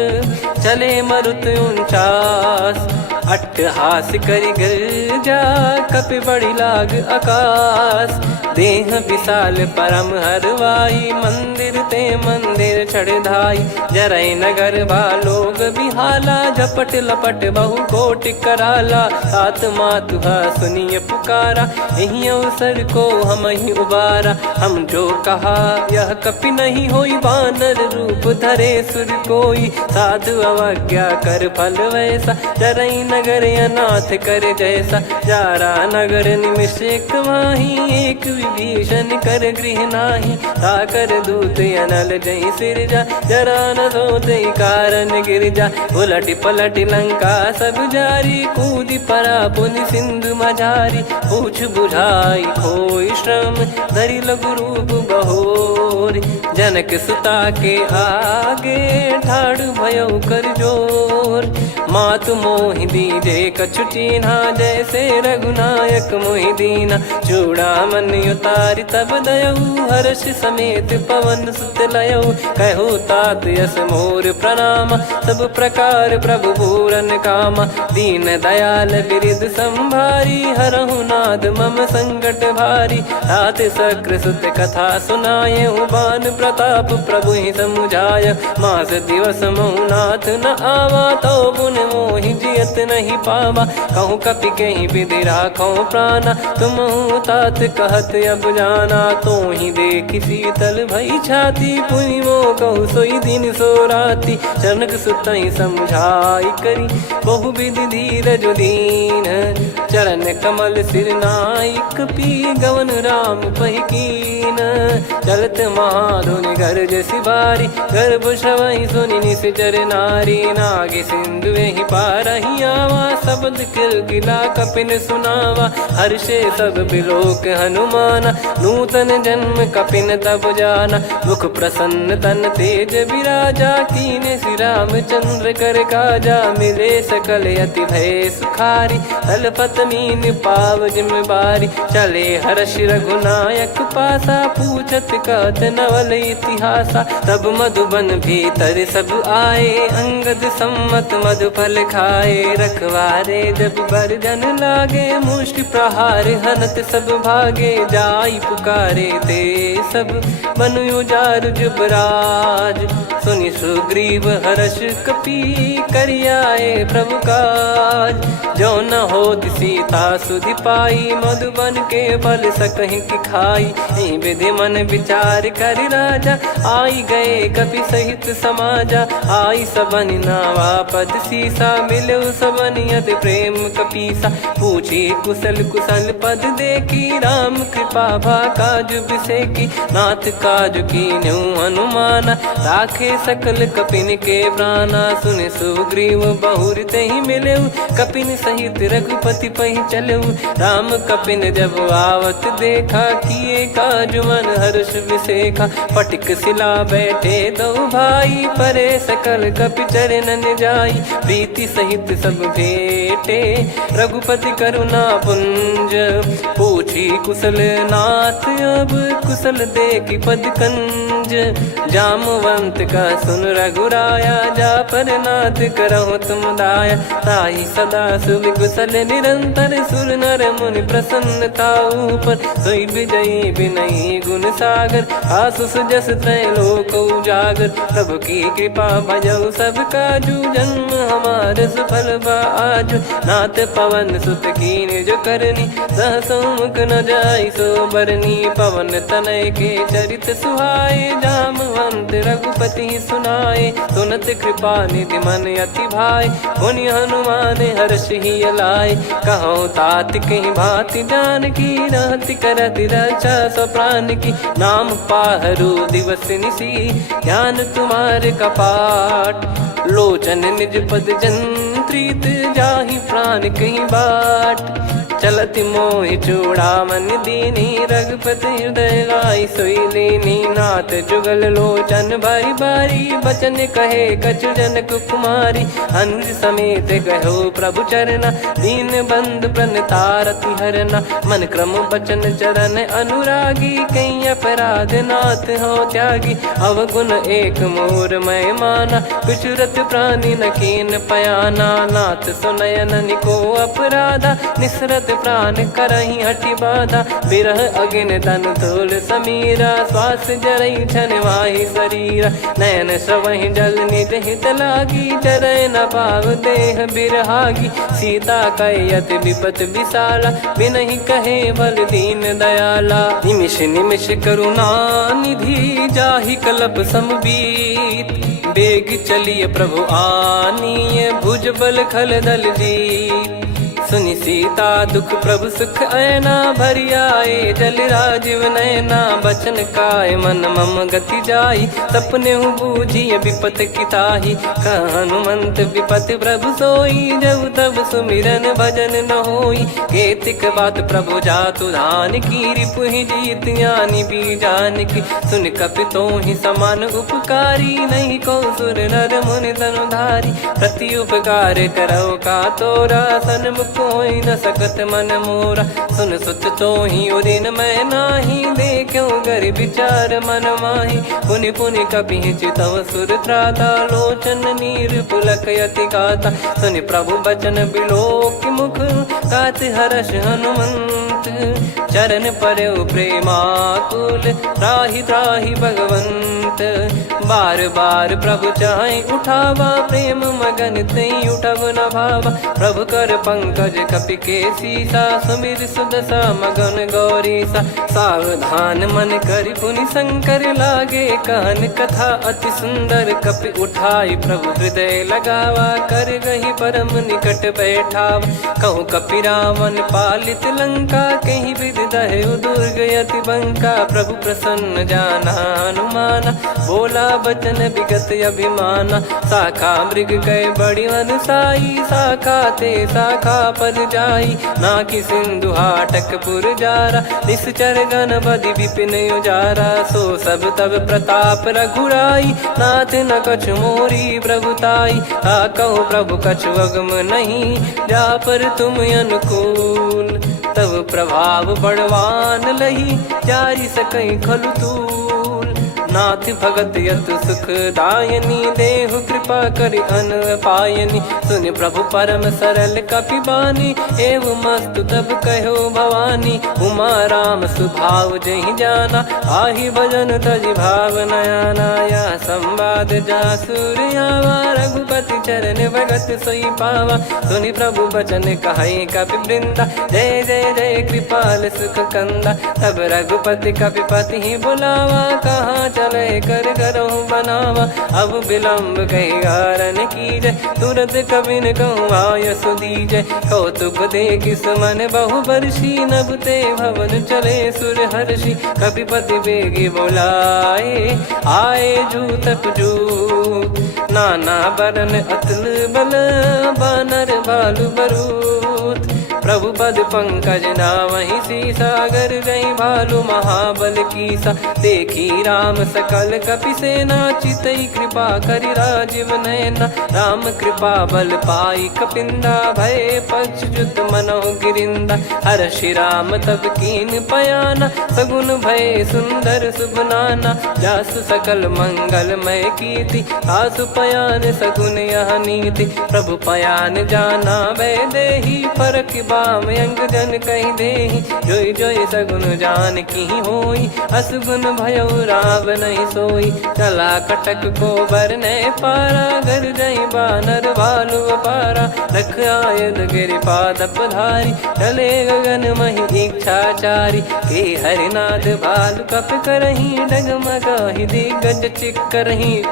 चले मरुत 49 अट्टहास करि गिरजा कपि बड़ी लाग आकाश देह विशाल परम हरवाई मंदिर ते मंदिर चढ़ाई जरई नगर बालोग बिहाला झपट लपट बहु कोट कराला सात मातुहा सुनिय पुकारा यही अवसर को हम ही उबारा हम जो कहा यह कपि नहीं होई बानर रूप धरे सुर कोई साधु अवज्ञा कर फल वैसा जरई नगर अनाथ कर जैसा जारा नगर निमिष एक माही एक विभीषण कर गृह नाही ताकर दूत अनल जय सिरजा जरा न सोते कारण गिरजा उलट पलट लंका सब जारी कूदी परा पुनि सिंधु मझारी पूछ बुझाई खोई श्रम धरि लघु रूप बहोरी जनक सुता के आगे ठाड़ भयो कर जोर मातु मोहि दीजे कछु चीन्हा जैसे रघुनायक मोहि दीना चूड़ामन उतारि तब दयऊ हर्ष समेत पवन सुत लयऊ कहु तात यस मोर प्रणाम सब प्रकार प्रभु पूरन कामा दीन दयाल बिरिद संभारी हरहु नाद मम संकट भारी तात सक्र सुत कथा सुनाये बान प्रताप प्रभु ही समुझाय मास दिवस महु नाथ न आवा तो पुन मोहि जियत नहीं पावा कहूँ कपि कहीं विधि राखो प्राणा तुम तात कहत अब जाना तो ही देख शीतल भई छाती पुनि मो कहु सोई दिन सो राती जनक सुतई समझाई करी बहु विधि धीरज दीन चरण कमल सिर नाइक पी गवन राम पहिकीन चलत महाधुनि गर्ज सिबारी गर्भ श्रवहि सुनि निश्चर नारी नागे सिंधु ही पारही आवा शब्द किलकिला कपिन सुनावा हर्षे सब बिलोक हनुमाना नूतन जन्म कपिन तब जाना मुख प्रसन्न तन तेज विराजा कीने श्री रामचंद्र कर काजा मिले सकल अति भय सुखारी तलपत मीन पाव जिम्मेवारी चले हर्ष रघुनायक पासा पूछत कहत नवल इतिहासा तब मधुबन भीतर सब आए अंगद सम्मत मधुफल खाए रखवारे जब बरजन लागे मुष्टि प्रहार हनत सब भागे जाई पुकारे ते सब मनु उजार जुबराज सुनि सुग्रीव हर्ष कपि करियाए प्रभु काज जो न हो सीता सुधि पाई मधुबन के फल सकहि की खाई विधि मन विचार कर राजा आई गए कपि सहित समाजा आई सबन नावा पद सीसा मिलो सबनियत प्रेम कपीसा पूछी कुशल कुशल पद देखी राम कृपा भा काज बिसेकी नाथ काज की न्यू हनुमाना राखे सकल कपिन के प्राणा सुन सुग्रीव बहुर ते ही मिले कपिन सहित रघुपति पहि चले राम कपिन जब आवत देखा किए काज मन हर्ष विसेखा पटिक सिला बैठे दो भाई परे सकल कपि चरणन जाई प्रीति सहित सब भेटे रघुपति करुणा पुंज पूछी कुशल नाथ अब कुशल देखी पद कंज जामवंत का सुन रघुराया जा पर नाथ करहु तुम दाया ताई सदा सुभि कुशल निरंतर सुर नर मुनि प्रसन्नता ऊपर सोई विजयी विनयी गुण सागर आसु सुजस त्रैलोक उजागर प्रभु की कृपा भजऊ सब काजू जन्म हमार सफल बाजू नाथ पवन सुत कीन जो करनी सहसो मुख न जाई सो बरनी पवन तनय के चरित सुहाए जामवंत रघुपति सुनाए सुनत कृपा निधि मन अति भाई पुनि हनुमान हर्ष ही लाए कहो तात कहीं भांति जान की रहति करति रक्षा सो प्राण की नाम पाहरू दिवस निसी ध्यान तुम्हारे कपाट लोचन निज पद जन प्रीत जाहि प्राण कहीं बाट। चलत मोहि चूड़ामन दीनी रघुपति हृदय लाई सोई लीनी। नाथ जुगल लोचन बारी बारी बचन कहे कछु जनक कुमारी। हंस समेत गहो प्रभु चरना दीन बंद प्रणतारति हरना। मन क्रम बचन चरण अनुरागी कहीं अपराध नाथ हो त्यागी। अवगुण एक मोर मैं माना विचुरत प्राणी न कीन पयाना। नाथ सुनयन निको अपराधा निसरत प्राण करही हटि बाधा। बिरह अगिन तन तोल समीरा श्वास जरई छन वाहि शरीरा। नयन सवहि जल निज हित लागी चरय न पाव देह बिरहागी। सीता कयत विपत विशाला बिनहि कहे बल दीन दयाला। निमिष निमिष करुणा निधि जाहि कलप समबीत। बेग चलिए प्रभु आनीय भुज बल खल दल जीत। सुनि सीता दुख प्रभु सुख ऐना भरि आए जल राजीव नैना। बचन काय मन मम गति जाई सपने बूझी विपत किताही। हनुमंत विपत प्रभु सोई जब तब सुमिरन भजन न होई। केतिक बात प्रभु जातु धान की रिपुहि जीत ज्ञानी बीजान की। सुन कपितो ही समान उपकारी नहीं को सुर नर मुनि तनुधारी। प्रति उपकार करो का तोरा सन्मुख कोई न सकत मन मोरा। सुन सुत तो ही उदिन मैं नाही देखो गर विचार मन माही। पुनि पुनि कपि चितव सुर त्राता लोचन नीर पुलक यति गाता। सुनि प्रभु बचन बिलोक मुख गात हर्ष हनुमंत। चरण परयो प्रेमाकुल त्राहि त्राहि भगवंत। बार बार प्रभु चाहि उठावा प्रेम मगन तई उठब न भावा। प्रभु कर पंकज कपि के सीसा सुमिर सुदशा मगन गौरीसा। सावधान मन करि पुनि शंकर लागे कहन कथा अति सुंदर। कपि उठाई प्रभु हृदय लगावा कर गही परम निकट बैठावा। कहूँ कपि रावण पालित लंका कहीं विधि दहु दुर्ग यति बंका। प्रभु प्रसन्न जाना हनुमाना बोला बचन विगत अभिमाना। शाखा मृग गए बड़ी अनुसाई शाखा ते शाखा पर जाई। ना कि सिंधु हाटक पुर जारा निश्चर गण बदि विपिन उजारा। सो सब तब प्रताप रघुराई नाथ न कछु मोरी प्रभुताई। कहूँ प्रभु कछु अगम नहीं जा पर तुम अनुकूल। तब प्रभाव बड़वान लही जारी सकई खलु तूल। नाथ भगत यत सुख दायनी देहु कृपा करि अन पायनी। सुन प्रभु परम सरल कपि बानी एवं मस्तु तब कहो भवानी। उमा राम सुभाव जहि जाना आहि भजन तजि भाव नयाना। या संवाद जासुर आवा रघुपति चरण भगत सोई पावा। सुनि प्रभु बचन कहै कपि वृंदा जय जय जय कृपाल सुख कंदा। तब रघुपति कपि पति बुलावा कहाँ चले कर करहु बनावा। अब विलम्ब कही कारण कीजय तुरत कबिन कहूँ आयस दीजय। कौतुक देख सुमन बहु बरसी नभ ते भवन चले सुर हर्षि। कपिपति बेगी बोलाए आए जूतक जूत। नाना बरन अतुल बल बानर बालु बरूत। प्रभु पद पंकज नावहि सीसागर गई भालु महाबल कीसा। देखी राम सकल कपि सेना चितई कृपा करि राजीव नयना। राम कृपा बल पाई कपिंदा भय पक्ष जुत मनो गिरिंदा। हर्षि राम तब कीन पयाना सगुन भय सुंदर शुभ नाना। जासु सकल मंगलमय कीर्ति आसु पयान सगुन यह नीति। प्रभु पयान जाना वै देहि फरक बाम अंग जन कहीं देहि। जोई जोई सगुन जान की होई असगुन भयो राव नहीं सोई। चला कटक को बरने पारा घर जई बानर भालु पारा। रख आयद गिरि पाद पधारी चले गगन मही इच्छाचारी। के हरिनाथ भालु कप करही डगमगाहि दिग्गज चिक्करही।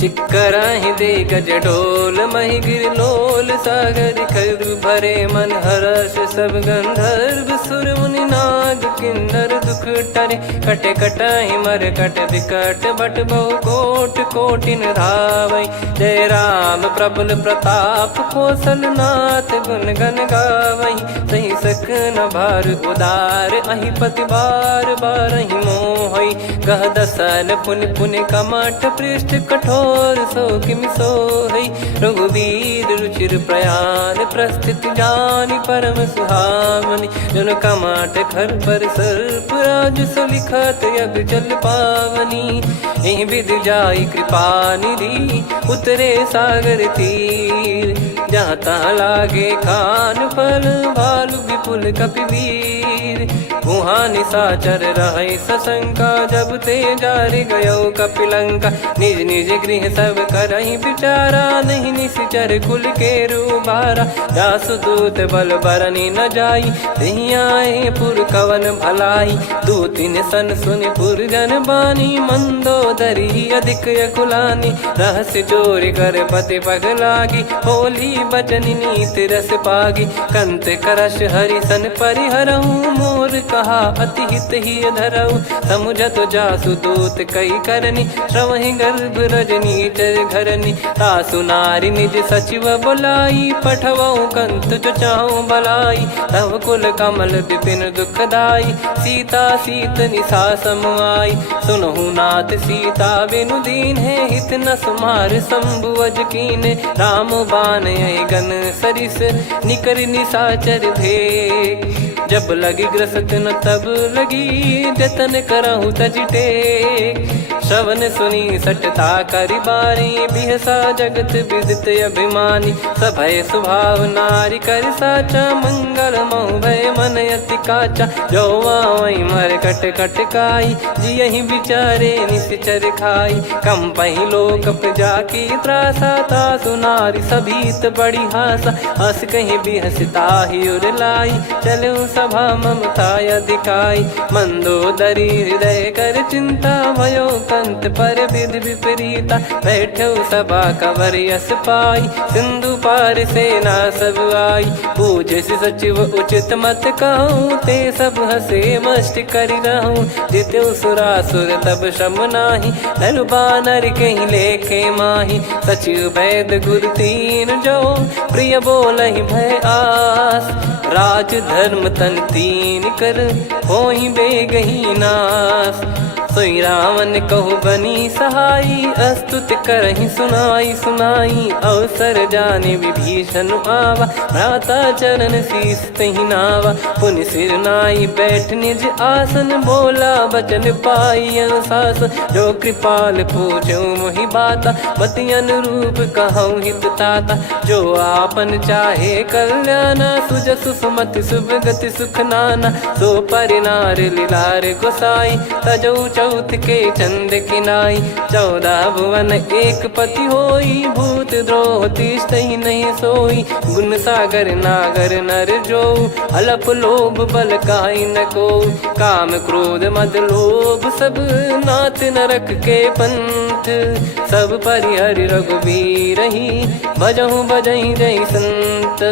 चिक्कराहि दे गज डोल महि गिर लोल सागर खर भरे मन हर्ष सब गंधर्व सुर मुनि नार। नाग किन्नर दुख टरे, कटे कटहि मर कट विकट बट बहु कोट कोटिन धावै। जय राम प्रबल प्रताप कौशलनाथ गुण गण गावै। सही सकन भार उदार अहि पति बार बारहि मोहै। गह दसन पुन पुन कमठ पृष्ठ कठोर सो किमि सोहै। रघुवीर रुचिर प्रयाण प्रस्थित जानि परम सुहावनि। जन कमठ खर पर सर्प राज सलिखत यग जल पावनी। एहि विधि जाई कृपा निधि उतरे सागर तीर। जहाँ तहाँ लागे खान फल भालु विपुल कपिवीर। वहाँ निशाचर रहै सशंका जब ते जारि गयो कपिलंका। निज निज गृह सब करहि विचारा नहीं निश्चर कुल के रूबारा। जासु दूत बल बरनि न जाई तेहि आए पुर कवन भलाई। दूतिन सन सुनि पुर जन बानी मंदोदरी अधिक यकुलानी। रहस्य चोरी कर पति पगलागी होली बचन नीति रस पागी। कंत करश हरिसन परिहरहु मोर कहा अति हित ही धरऊ। समुझत जासु दूत कई करनी श्रवहि गर्भ रजनी चर घरनी। तासु नारी निज सचिव बुलाई पठवऊ कंत जो चाहूं बलाई। तव कुल कमल विपिन दुखदाई सीता सीत निशा समाई। सुनहु नाथ सीता बिनु दीन है हित न सुमार शंभु अज कीने। राम बाण गन सरिस निकर निशाचर भेग। जब लगी ग्रसत न तब लगी जतन करहु तज टेक। श्रवण सुनी सटता करि बारी बिहसा जगत विदित अभिमानी। सभय स्वभाव नारी कर साचा मंगल मऊ भय मन अति काचा। जो आवै मर कट कट काई जियहि विचारे निश्चर खाई। कम पहि लोक जाकी त्रासा तासु नारी सभीत बड़ी हासा। हस कहीं बिहसता ही उर लाई चलऊ सभा ममता अधिकाई। मंदोदरी हृदय कर चिंता भयो कंत पर विधि विपरीता। बैठो सभा कवर यस पाई सिंधु पार सेना सब आई। पूज्य सचिव उचित मत कहूँ ते सब हसे मष्ट करि रहूँ। जित्यु सुरासुर तब श्रम नाही नर बानर कहीं लेखे माही। सचिव वैद गुरु तीन जो प्रिय बोलहि भय आस। राज धर्म तन तीन कर होई बेगही नास। सोई रावण कहु बनी सहाई अस्तुत करहि सुनाई सुनाई। अवसर जाने विभीषण आवा भ्राता चरण शीस तहि नावा। पुनि सिर नाई बैठ निज आसन बोला बचन पाई अनुशासन। जो कृपाल पूछो मोहि बाता मति अनुरूप कहूँ हित ताता। जो आपन चाहे कल्याणा सुजसु सुमति सुभगति सुख नाना। सो परिनार लीलार गोसाई तजौ चौथ के चंद किनाई। 14 भुवन एक पति होई भूत द्रोह तिष्ठहि नहीं सोई। गुण सागर नागर नर जो अलप लोभ बल काई न को। काम क्रोध मद लोभ सब नाथ नरक के पंथ। सब परिहरि रघुबीर ही भजहु भजहि जय संत।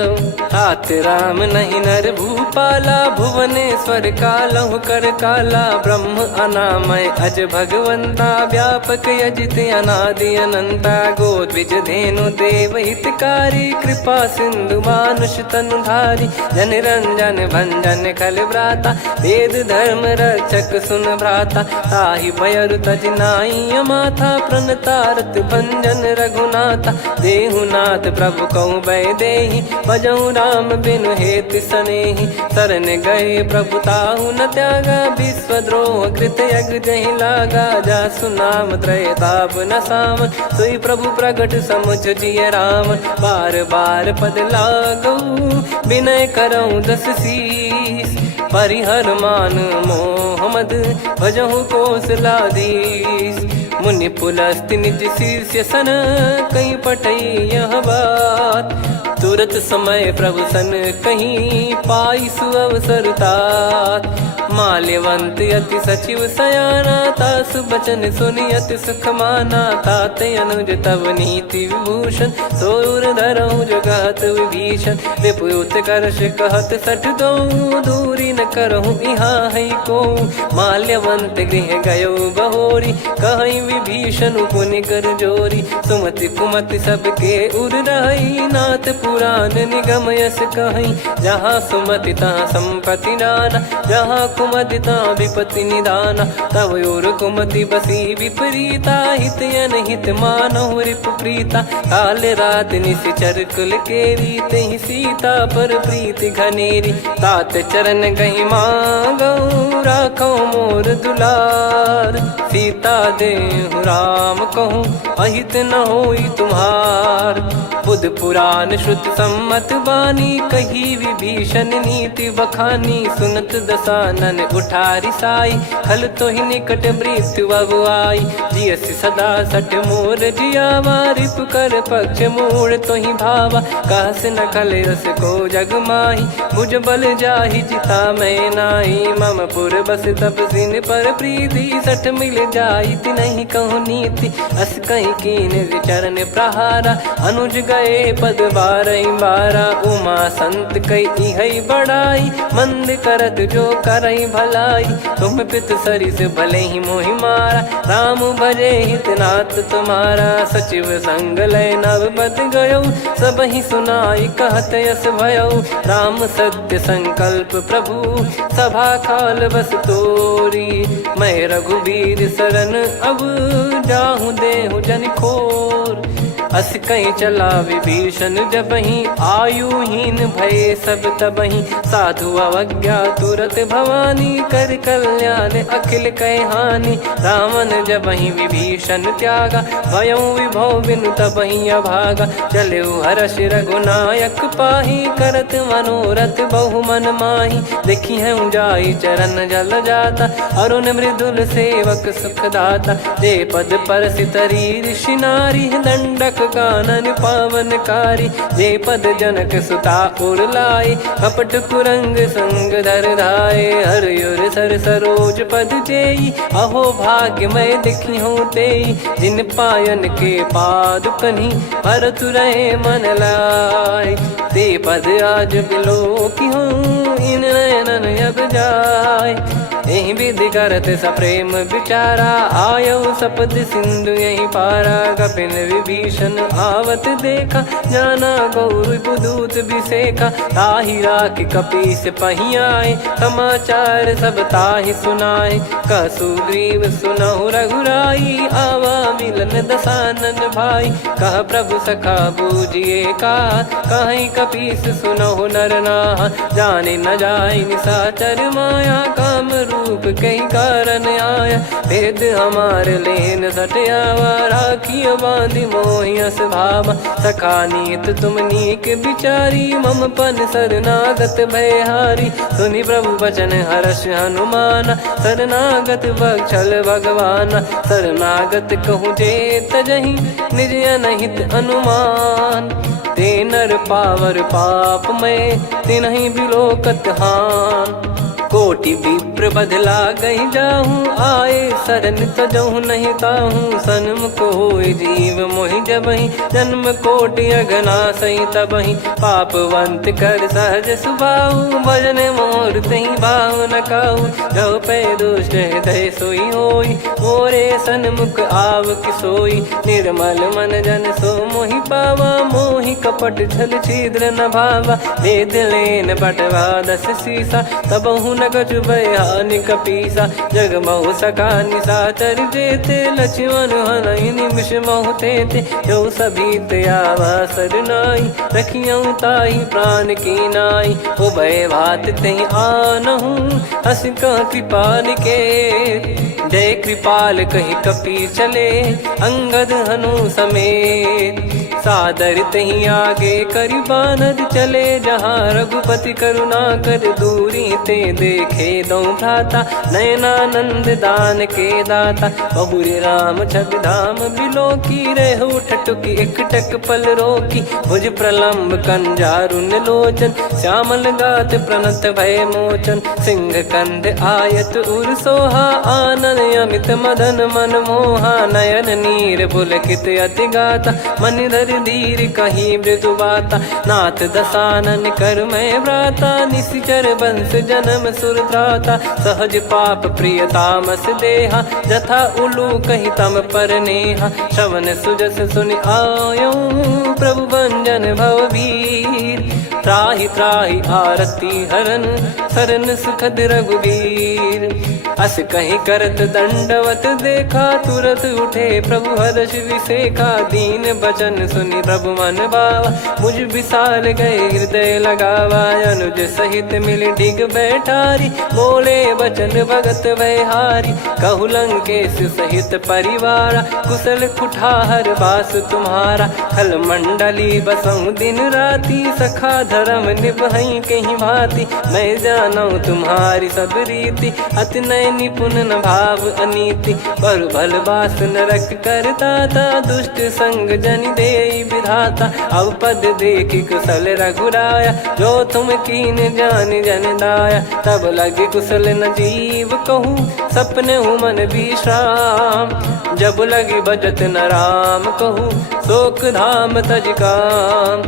तात राम नहीं नर भूपाला भुवनेश्वर कालहु कर काला। ब्रह्म अनामय अज भगवंता व्यापक यजित अनादि अनंता। गोद्विज धेनु देव हितकारी कृपा सिंधु मानुष तनुधारी। जन रंजन भंजन खल भ्राता वेद धर्म रक्षक सुन भ्राता। ताहि भयरु तज नाई माथा प्रणतारत भंजन रघुनाथा। देहुनाथ प्रभु कहु भय देहि भजहु राम बिनु हेतु सनेहि। शरण गए प्रभु ताहु न त्यागा विश्वद्रोह कृत यज्ञ जहि लागा। जासु नाम त्रय ताप न सावन सोई प्रभु प्रगट समुझ जिय राम। बार बार पद लागऊ विनय करऊँ 10 शीस। परिहर मान मोह मद भजहु कौशलाधीश। मुनि पुलस्त्य निज शिष्य सन कहीं पठई यह बात। तुरत समय प्रभु सन कहीं पाई सुअवसर तात। माल्यवंत अति सचिव सयाना तासु बचन सुनि अति सुख माना। ताते अनुज तव नीति विभूषण सोर धरऊ जगत विभीषण। विपुत करश कहत सठ दो दूरी न करहु यहाँ है को। माल्यवंत गृह गयो बहोरी, कहीं विभीषण पुनि कर जोरी। सुमति कुमति सबके उर रही, नाथ पुराण निगम यस कहीं। जहाँ सुमति तहाँ संपत्ति नाना, जहाँ कुमति तहाँ विपत्ति निदाना। तब और कुमति बसी विपरीता, हित अनहित मानहु रिपु प्रीता। काल रात निश्चर कुल केरी, तहि सीता पर प्रीति घनेरी। तात चरण गही मांगऊ, राखो मोर दुलार। सीता देहु राम कहूँ, अहित न होई तुम्हार। बुध पुराण श्रुत सम्मत बानी, कही विभीषण नीति बखानी। सुनत दसानन उठारी साई, खल तो ही निकट मृत्यु अब आई। जियसि सदा सठ मोर जियावा, रिप कर पक्ष मूड़ तो ही भावा। कहस न खल रस को जग माही, मुझ बल जाहि जिता मैं नाई। मम पुर बस तपसिन पर प्रीति, सठ मिल जाई नहीं कहूँ नीति। अस कहीं कीन चरण प्रहारा, अनुज गए पद बारई बारा। उमा संत कई है बड़ाई, मंद करत जो करई भलाई। तुम पित सरिस भले ही मोहि मारा, राम भजे हित नाथ तुम्हारा। सचिव संग लय नव बद गयो, सब ही सुनाई कहत यस भयो। राम सत्य संकल्प प्रभु, सभा काल बस तोरी। मैं रघुबीर शरण अब, जाहूँ देहु जन खोर। अस कहीं चला विभीषण जबहि, आयुहीन भय सब तबहि। साधु अवज्ञा तुरत भवानी, कर कल्याण अखिल कह हानि। रावण जबहि विभीषण त्यागा, भयउ विभव बिनु तबहि अभागा। चलऊ हर्ष रघुनायक पाही, करत मनोरथ बहु मन माही। देखी है जाई चरण जल जाता, अरुण मृदुल सेवक सुखदाता। जे पद पर सितरी ऋषि नारी, दंडक कानन पावनकारी। जे पद जनक सुता उर लाए, कपट कुरंग संग धर धाये। हरियुर सर सरोज पद जेई, अहो भाग्य मैं दिखी हूँ तेई। जिन पायन के पाद कन्ही, भरत रहे मन लाए। ते पद आज बिलो की हूँ, इन नयनन अब जाय। यही विधि करत सप्रेम विचारा, आयऊ सपद सिंधु यही पारा। कपिन विभीषण आवत देखा, जाना गौर बुदूत बिसेखा। ताहि राख कपीस पही आए, समाचार सब ताहि सुनाए। कह सुग्रीव सुनहु रघुराई, आवा मिलन दसानन भाई। कह प्रभु सखा बूझिए का, कहीं कपीस सुनहु नर नाहा। जाने न जाय निशाचर माया, काम रूप कई कारण आया। भेद हमार लेन सटयावा, राखियो बांधि मोहियस भावा। सखा नीत तुम नीक बिचारी, मम पन शरणागत भयहारी। सुनि प्रभु वचन हर्ष हनुमाना, शरणागत बक्षल भगवाना। शरणागत कहूँ जे तजहि, निज अनहित अनुमान। ते नर पावर पाप में, तिन्हि बिलोकत हान। कोटि विप्र बदला गई जाहूँ, आए शरण तजहु नहीं ताहूँ। सन्मुख होय जीव मोहि जबहि, जन्म कोटि अगना सही तबहि। पापवंत कर सहज सुभाऊ, भजन मोर तहि भाव न काहू। जो पै दुष्ट हृदय सोई होई, मोरे सन्मुख आव किसोई। निर्मल मन जन सो मोहि पावा, मोहि कपट छल छिद्र न भावा। वेद लेन बटवा दस सीसा, तबहु न कछु भयानि कपीसा। जग महु सखा निशाचर जेते, लक्ष्मण हनहि निमिष महु तेते। जो सभी त्यावा सरनाई, रखियऊ ताहि प्राण की नाई। उभय भात तहि आनहु, हस कह कृपाल के। जय कृपाल कहि कपी चले, अंगद हनु समेत। सादर तही आगे करि बानर चले, जहाँ रघुपति करुणा कर दूरी ते देखे दो भ्राता। नयनानंद दान के दाता, बहुरी राम छग धाम बिलो की। रेहु ठटुकी एकटक पल रोकी, भुज प्रलम्ब कंजारुन लोचन। श्यामल गात प्रणत भय मोचन, सिंह कंध आयत उर सोहा। आनन अमित मदन मन मोहा, नयन नीर पुलकित अति गाता। मनिधर कर धीर कहीं मृदु बाता, नाथ दसानन कर मैं व्राता, निशिचर बंस जन्म सुर त्राता, सहज पाप प्रिय तामस देहा, जथा उलू कही तम पर नेहा, श्रवण सुजस सुनि आयो प्रभु भंजन भववीर, त्राहि त्राहि आरती हरन सरन सुखद रघुवीर, अस कहीं करत दंडवत देखा, तुरत उठे प्रभु हर्ष विसेखा, दीन बचन सुनि प्रभु मन भावा, मुझ विशाल गए हृदय लगावा, अनुज सहित मिल डिग बैठारी, बोले बचन भगत वैहारी, कहु लंकेश सहित परिवारा, कुशल कुठार बास तुम्हारा, खल मंडली बसऊं दिन राती, सखा धर्म निभई कहीं भांति, मैं जानू तुम्हारी सब रीति, अति नय निपुण न भाव अनीति, पर भल बास नरक करता था, दुष्ट संग जन दे विधाता, अब पद देखी कुशल रघुराया, जो तुम कीन जान जन दाया, तब लगे कुशल न जीव कहूँ, सपने हूँ मन विश्राम, जब लगी बजत न राम कहूँ, शोक धाम तज काम,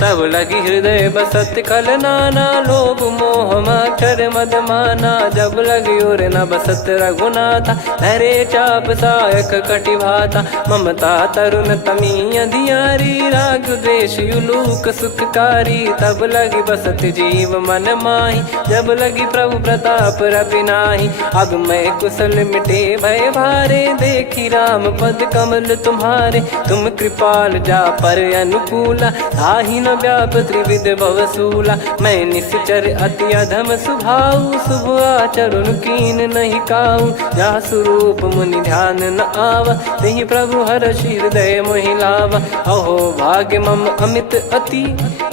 तब लगी हृदय बसत खल नाना, लोभ मोह मक्षर मद माना, जब लगी और न बसत रघुनाथा, धरे चाप सायक कटि भाता, ममता तरुण तमी अधियारी, राग द्वेष युलूक सुखकारी, तब लगी बसत जीव मन माही, जब लगी प्रभु प्रताप रवि नाही, अब मैं कुशल मिटे भय भारे, देखी राम पद कमल तुम्हारे, तुम कृपाल जा पर अनुकूला, ताहि न व्याप त्रिविध भवसूला, मैं निश्चर अति अधम सुभाऊ, शुभ आचरण कीन नहीं काऊ, जा स्वरूप मुनि ध्यान न आवा, तेहि प्रभु हर्ष हृदय मोहि लावा, अहो भाग्य मम अमित अति,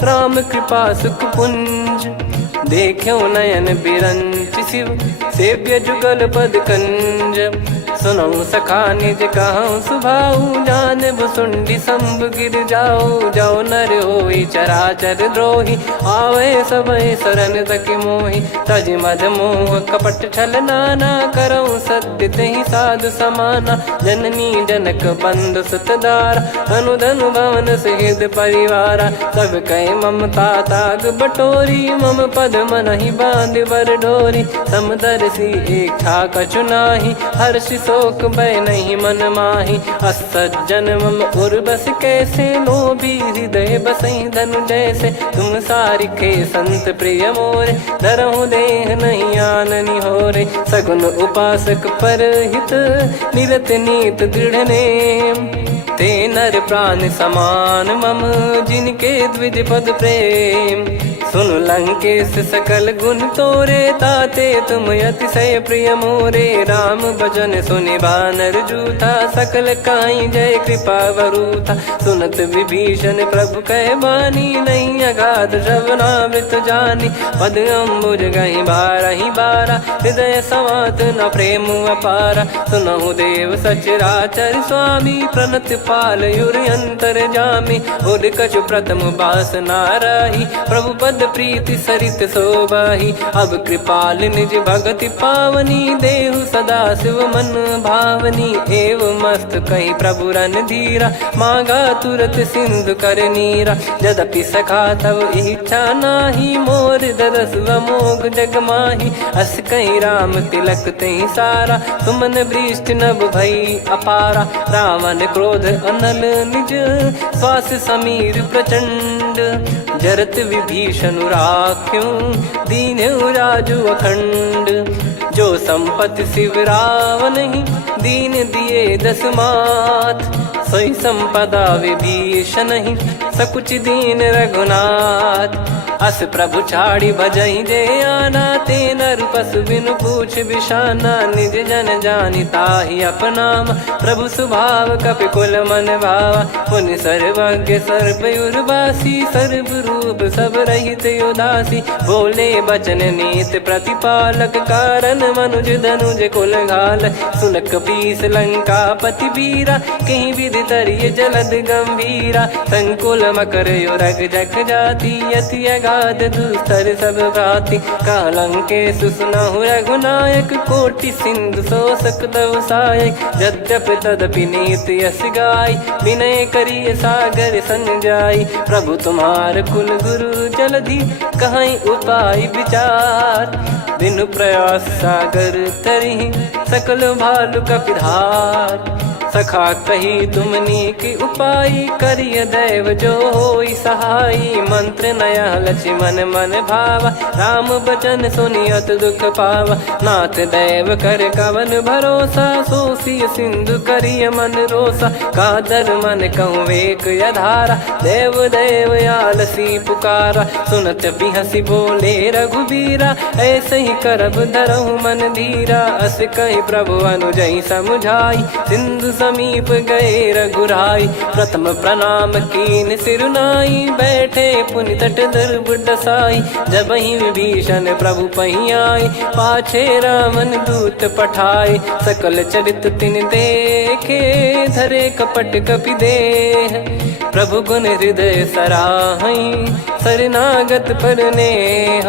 राम कृपा सुख पुंज, देखो नयन बिरंच शिव, सेव्य जुगल पद कंज, सुनऊ सखा निज कहूँ सुभाऊ, जान भुसुंडी संभ गिर जाओ, जाओ नर होई चराचर द्रोही, आवे सबय शरण तक मोहि, तज मद मोह कपट छल नाना, करऊँ सत्य तेहि साधु समाना, जननी जनक बंधु सुतदारा, अनु धनु भवन सहित परिवारा, सब कहे ममता ताग बटोरी, मम पद मनहि बांध बर डोरी, समदर्शी इच्छा कछु नाही, हर्ष शोक भय नहीं मन माही, असज्जन मम उर्वश कैसे, लोभी हृदय बसई धनु जैसे, तुम सारिखे संत प्रिय मोरे, धरहु देह नहीं आननि होरे, सगुन उपासक पर हित, निरत नीत दृढ़ नेम, ते नर प्राण समान मम, जिनके द्विज पद प्रेम, सुन लंकेश सकल गुण तोरे, ताते तुम अतिशय प्रिय मोरे, राम भजन सुनि बानर जूथा, सकल काई जय कृपा वरूथा, सुनत विभीषण प्रभु कह बानी, नहीं अगाध श्रवणामृत जानी, पद अम्बुज गहि बारहि बारा, हृदय समात न प्रेम अपारा, सुनहु देव सचराचर स्वामी, प्रणत पाल युर अंतर जामी, उद कछु प्रथम बास नाराही, प्रभु पद प्रीति सरित शोभाही, अब कृपाल निज भगति पावनी, देहु सदा शिव मन भावनी, एव मस्त कही प्रभु रन धीरा, मांगा तुरत सिंधु कर नीरा, यद्यपि सखा तब इच्छा नाही, मोर दरस अमोघ जग माही, अस कहीं राम तिलक तहि सारा, सुमन वृष्ट नभ भई अपारा, रावण क्रोध अनल निज, श्वास समीर प्रचंड, जरत विभीषण राख्यों, दीन्हु राजु अखंड, जो संपत्ति शिव रावण ही, दीन दिए दस मात, सोई संपदा विभीषण ही, सकुच दीन रघुनाथ, अस प्रभु छाड़ी भजई जे आना, ते नर पशु बिनु पूछ बिशाना, निज जन जानि ताहि अपनाम, प्रभु स्वभाव कपि कुल मन भावा, मुनि सर्वज्ञ सर्वयुर्वासी, सर्व रूप सब रहित उदासी, बोले बचन नीत प्रतिपालक, कारण मनुज धनुज कुल घाल, सुन कपीस लंका पति वीरा, कहीं विधि तरिय जलद गंभीरा, संकुल मकर युरग जख जाति, यति गाद दुस्तर सब भांति कालंके सुसुनाहु रघुनायक कोटि सिंधु शोषक तव सहायक यद्यपि तदपि नीत यस गाय विनय करिय सागर सन जाई प्रभु तुम्हार कुल गुरु जलधि कहीं उपाय विचार बिनु प्रयास सागर तरिहि सकल भालु कपिधार सखा कही तुमनी की उपाय करिय दैव जो होई सहाई मंत्र नया लक्ष्मण मन भावा राम बचन सुनियत दुख पावा नाथ दैव कर कवन भरोसा सोसिय सिंधु करिय मन रोसा कादर मन कहूँ वेक यधारा देव देव आलसी पुकारा सुनत बिहसी बोले रघुबीरा ऐसे ही करब धरहु मन धीरा अस कही प्रभु अनुजई समुझाई सिंधु समीप गए रघुराई प्रथम प्रणाम कीन सिरुनाई बैठे पुनि तट दर्भ डसाई जब ही विभीषण प्रभु पही आए पाछे रामन दूत पठाए सकल चरित तिन देखे धरे कपट कपि देह प्रभु गुण हृदय सराहई शरणागत पर नेह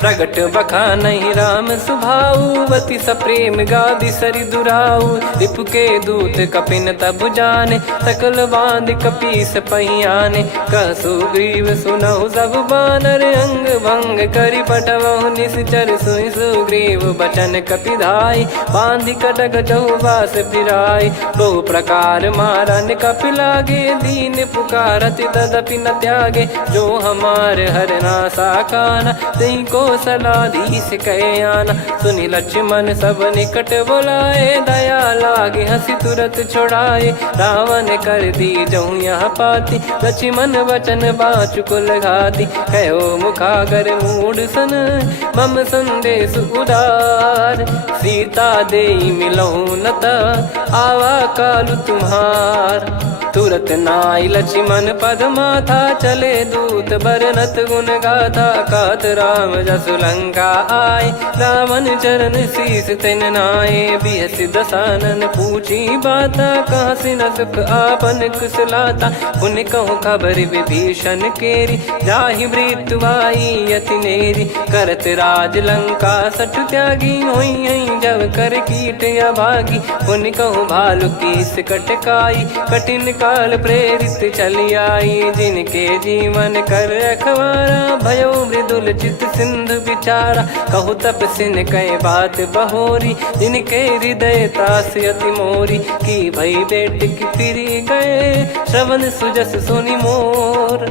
प्रगट बखानहि राम सुभाऊ वति सप्रेम गादि सरि दुराऊ रिपु के दूत कपिन तब जाने सकल बांध कपीस पहियाने कह सुग्रीव सुनहु सब बानर अंग भंग करि पटवहु निश्चर सुनि सुग्रीव बचन कपिधाई बांधि कटक चहुबास फिराई बहु प्रकार मारन कपि लागे दीन पुकारति तदपि न त्यागे जो हमार हरना साकाना तई को सलाधीश कहे आना सुनि लक्ष्मण सब निकट बुलाए दया लागे हंसी तुरत छोड़ाए रावण कर दी जहूँ यहाँ पाती लक्ष्मण वचन बाचु कुल घाती कहो मुखागर मूड सन मम संदेश उदार सीता देई मिलहु नता आवा कालु तुम्हार तुरत नाई लक्ष्मण पद माथा चले दूत बरनत गुण गाथा कात राम जसु लंका आए रावण चरण शीस तिन नाये बिहसि दसानन पूछी बाता कहाँ से न सुख आपन कुशलाता पुन कहूँ खबर विभीषण केरी जाहि मृत्यु आई यति नेरी करत राज लंका सठ त्यागी होई जब कर कीट अभागी पुन कहूँ भालु कीस कटकाई कठिन काल प्रेरित चली आई जिनके जीवन कर रखवारा भयो मृदुल चित सिंधु विचारा कहु तप सिन कई बात बहोरी जिनके हृदय तास अति मोरी की भई बेट की फिरी गए श्रवण सुजस सुनि मोर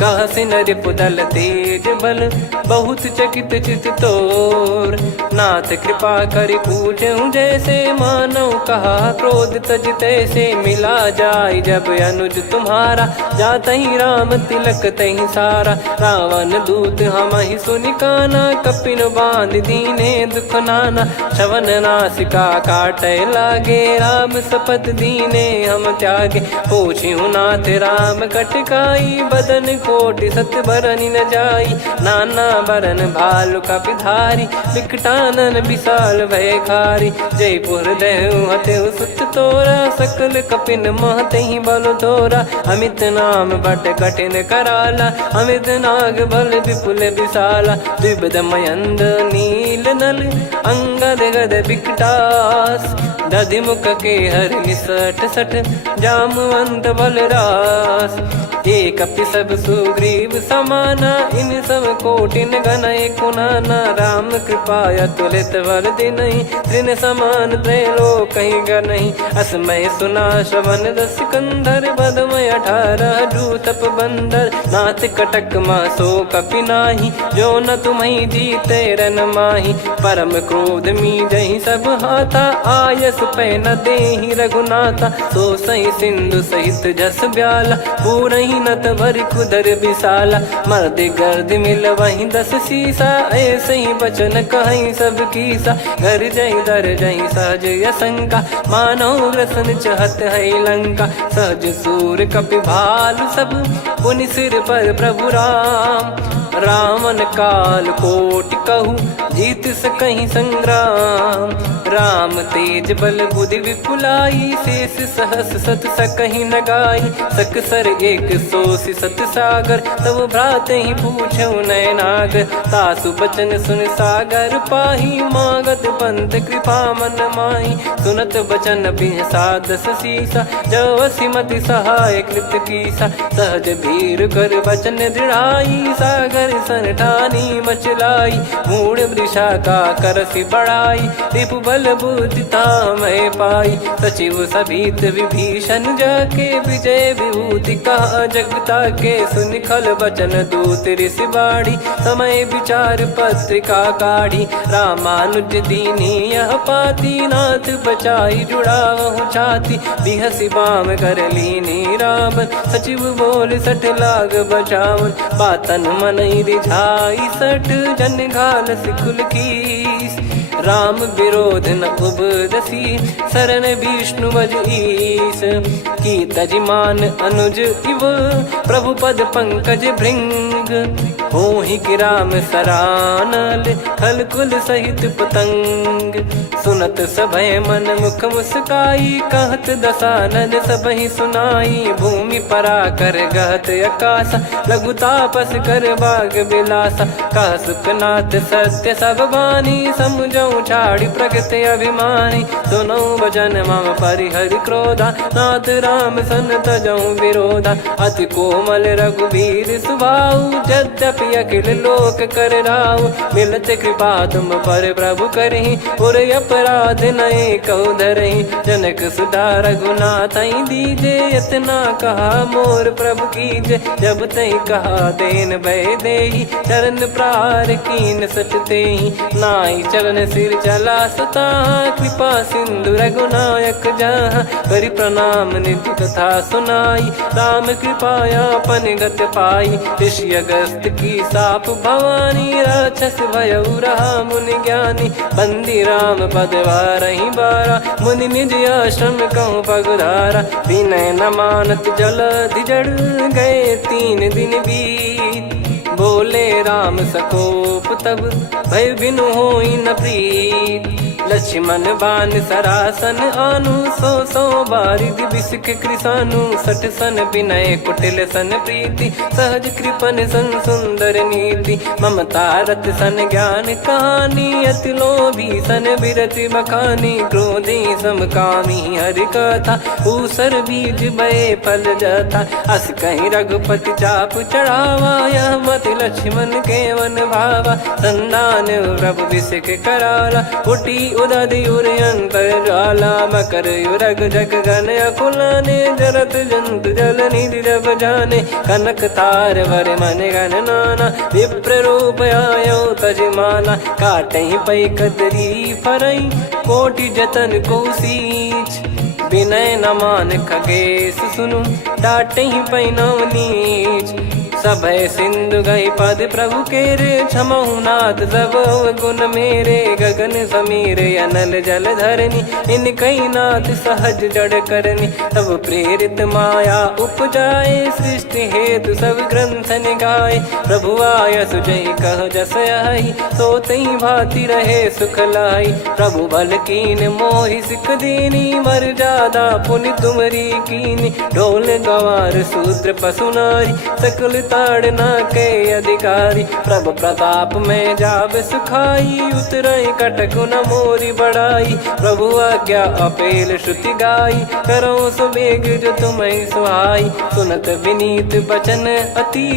कह सिन रिपुदल तेज बल बहुत चकित चित तोर नाथ कृपा करि पूछूं जैसे मानव कहा क्रोध तज तैसे मिला जाय जब अनुज तुम्हारा जात ही राम तिलक तही सारा रावण दूत हम ही सुनि काना कपिन बांध दीने दुख नाना श्रवण नासिका काटे लागे राम सपत दीने हम त्यागे पूछ्यू नाथ राम कटकाई बदन कोटि सत बरनि न जाई नाना बरन भालु कपिधारी विकटानन विशाल भय खारी जयपुर देहु हतेउ सुत तोरा सकल कपिन महतहि बल तोरा अमित नाम बट कठिन कराला अमित नाग बल विपुल विशाला द्विपद मयंद नील नल अंगद गद विकटास दधि मुख के हर निसठ सठ जामवंत बलरास एक अपि सब सुग्रीव समाना इन सब कोटिन गनय कुनाना राम कृपा अतुलित बल दिनहि त्रिन समान त्रैलोक कहीं गनहि असमय सुना श्रवण दस कंधर बदमय 18 जूतप बंदर नाथ कटक मासो कपि नाही जो न तुम्हि जीते रन माही परम क्रोध मी जहि सब हाथा आयस पै न देहि रघुनाथा सो सही सिंधु सहित जस ब्याला पूरहि नत भरि कुदर विशाला मर्द गर्द मिल वहीं 10 सीसा ऐसे ही बचन कहीं सब कीसा घर जहि दर जहि सहज यसंका मानव रसन चहत है लंका सहज सूर कपि भालु सब पुनि सिर पर प्रभु राम रावण काल कोटि कहु जीत सकहीं संग्राम। राम तेज बल बुद्धि विपुलाई, शेष सहस सत सकहीं न गाई। सकसर एक सोसी सत सागर, तब भ्रात ही पूछो नयनागर। तासु बचन सुन सागर पाही, मागत पंथ कृपा मन माही। सुनत बचन बिहसादस सीसा, जव सिमति सहाय कृत कीसा। सहज भीर कर बचन दृढ़ाई, सागर सन ठानी मचलाई। मूढ़ वृषा का करसि बढ़ाई, रिपु बल बुद्धि तामय पाई। सचिव सभीत विभीषण जाके, विजय विभूति कहा जगता के। सुनि खल बचन दूत ऋषि बाड़ी, समय विचार पत्रिका काढ़ी। रामानुज दीनी यह पाती, नाथ बचाई जुड़ावहु छाती। बिहसि बाम कर लीनी रावण, सचिव बोल सठ लाग बचावन। बातन मनई रिझाई सठ, जन घाल सिकुल कीस। राम विरोध न उपदसी, शरण विष्णु बज ईस। की तजिमान अनुज इव, प्रभु पद पंकज भृंग। होहि कि राम सरानल, खल कुल सहित पतंग। सुनत सभय मन मुख मुस्काई, कहत दसानन सबहि सुनाई। भूमि परा कर गहत आकाशा, लघु तापस कर बाग बिलासा। कह सुखनाथ सत्य सब बानी, समुझौ छाड़ी प्रगति अभिमानी। सुनो भजन मम परिहरि क्रोधा, नाथ राम सन तजौ विरोधा। अति कोमल रघुवीर सुभाऊ, यद्यपि अखिल लोक कर राऊ। मिलत कृपा तुम पर प्रभु करहि, पुर अपराध नए कौ धरहि। जनक सुधा रघुनाथ दीजे, इतना कहा मोर प्रभु कीजे। जब तई कहा देन भय देहि, चरण प्रार कीन सट तेहि। नाई चरण सिर चला सता, कृपा सिंधु रघुनायक जहाँ। करि प्रणाम निधि कथा सुनाई, राम कृपाया पन गत पाई। ऋषि अगस्त की साप भवानी, राक्षस भयउ रहा मुनि ज्ञानी। बंदी राम पद वारहि बारा, मुनि निज आश्रम कहूँ पगुधारा। विनय न मानत जलधि जड़, गए 3 दिन बीत। बोले राम सकोप तब, भय बिनु होई न प्रीत। लक्ष्मण बान सरासन आनु, 100 बारिधि बिसक कृसानु। 60 सन विनय कुटिल सन प्रीति, सहज कृपन सन सुंदर नीति। ममता रत सन ज्ञान कहानी, अति लोभी सन बिरति बखानी। क्रोधी समकामी हरि कथा, ऊसर बीज बये फल जथा। अस कहीं रघुपति चाप चढ़ावा, यह मत लक्ष्मण के वन भावा। संदान प्रभु बिसक कराला, उठी उदधि उर अंतर ज्वाला। मकर युरग जग गण अकुलाने, जरत जंतु जल निधि जब जाने। कनक तार वर मन गण नाना, विप्र रूप आयो तजमाना। काटहि पै कदरी फरई, कोटि जतन को सींच। विनय न मान खगेश सुनु, डांटहि पै नव नीच। सभय सिंधु गई पद प्रभु केरे, क्षमहु नाथ सब गुण मेरे। गगन समीरे अनल जल धरनी, इन कई नाथ सहज जड़ करनी। तब प्रेरित माया उपजाए, सृष्टि हेतु सब ग्रंथ निगाए। प्रभु आय सुजई कह जस आई, सोतई भांति रहे सुख लाई। प्रभु बल कीन मोहि सिख दीनी, मर्यादा पुनि तुमरी कीनी। ढोल गवार शूद्र पशु नारी, सकल ताड़ना के अधिकारी। प्रभु प्रताप में जाब सुखाई, उतरई कटक न मोरी बढ़ाई। प्रभु आज्ञा अपेल श्रुति गाई, करो सुबेग जो तुम्हें सुहाई। सुनत विनीत बचन अति,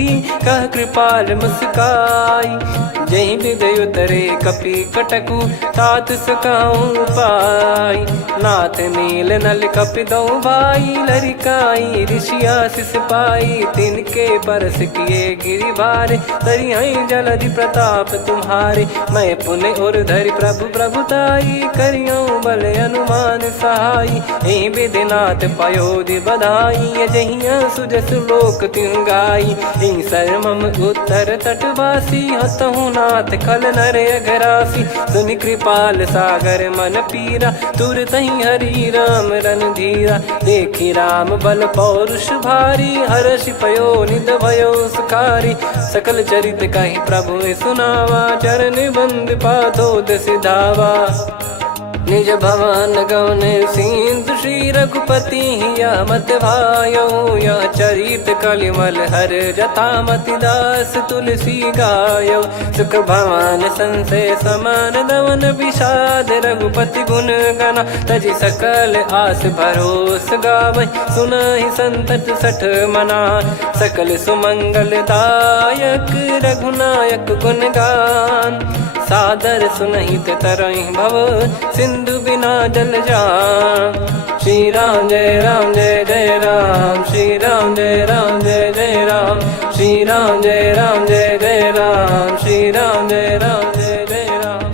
कह कृपाल मुस्काई। जहि हृदय उतरे कपि कटकु, तात सकाऊं पाई। नाथ नील नल कपि दो भाई, लरिकाई ऋषि आशीष पाई। तिनके परस किए गिरि भारे, तरिहै जलधि प्रताप तुम्हारे। मैं पुन और धरि प्रभु प्रभुताई, करियौ बल अनुमान सहाई। एहि विधिनाथ पयोधि बधाई, जहिया सुजस लोक तिहुँ गाई। एहि सरमम उत्तर तटवासी, हतहु रघुनाथ खल नर अघरासी, सुनि कृपाल सागर मन पीरा, तुरतहि हरि राम रणधीरा। देखि राम बल पौरुष भारी, हर्षि पयो निध भयो सुखारी। सकल चरित कहि प्रभु सुनावा, चरण बंद पादोद सिधावा। निज भवन गौन सिंधु श्री रघुपति हिया मत भायो, यह चरित कलिमल हर जथा मति दास तुलसी गायो। सुख भवन संशय समान दवन विषाद, रघुपति गुण गना तजि सकल आस भरोस गावै। सुनहि संतत सठ मना, सकल सुमंगल दायक रघुनायक गुण गान। सादर सुनहित तरहि भव, सिंधु बिना जल जान। श्री राम जय जय राम, श्री राम जय जय राम, श्री राम जय जय राम, श्री राम जय जय राम।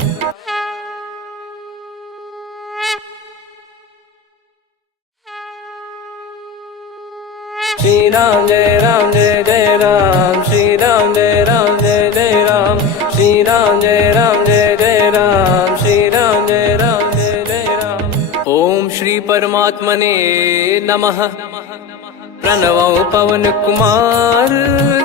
श्री राम जय जय राम, श्री राम जय जय राम, श्री राम जय जय राम, श्री राम जय जय राम। ओम श्री परमात्मने नमः। प्रणवो पवन कुमार,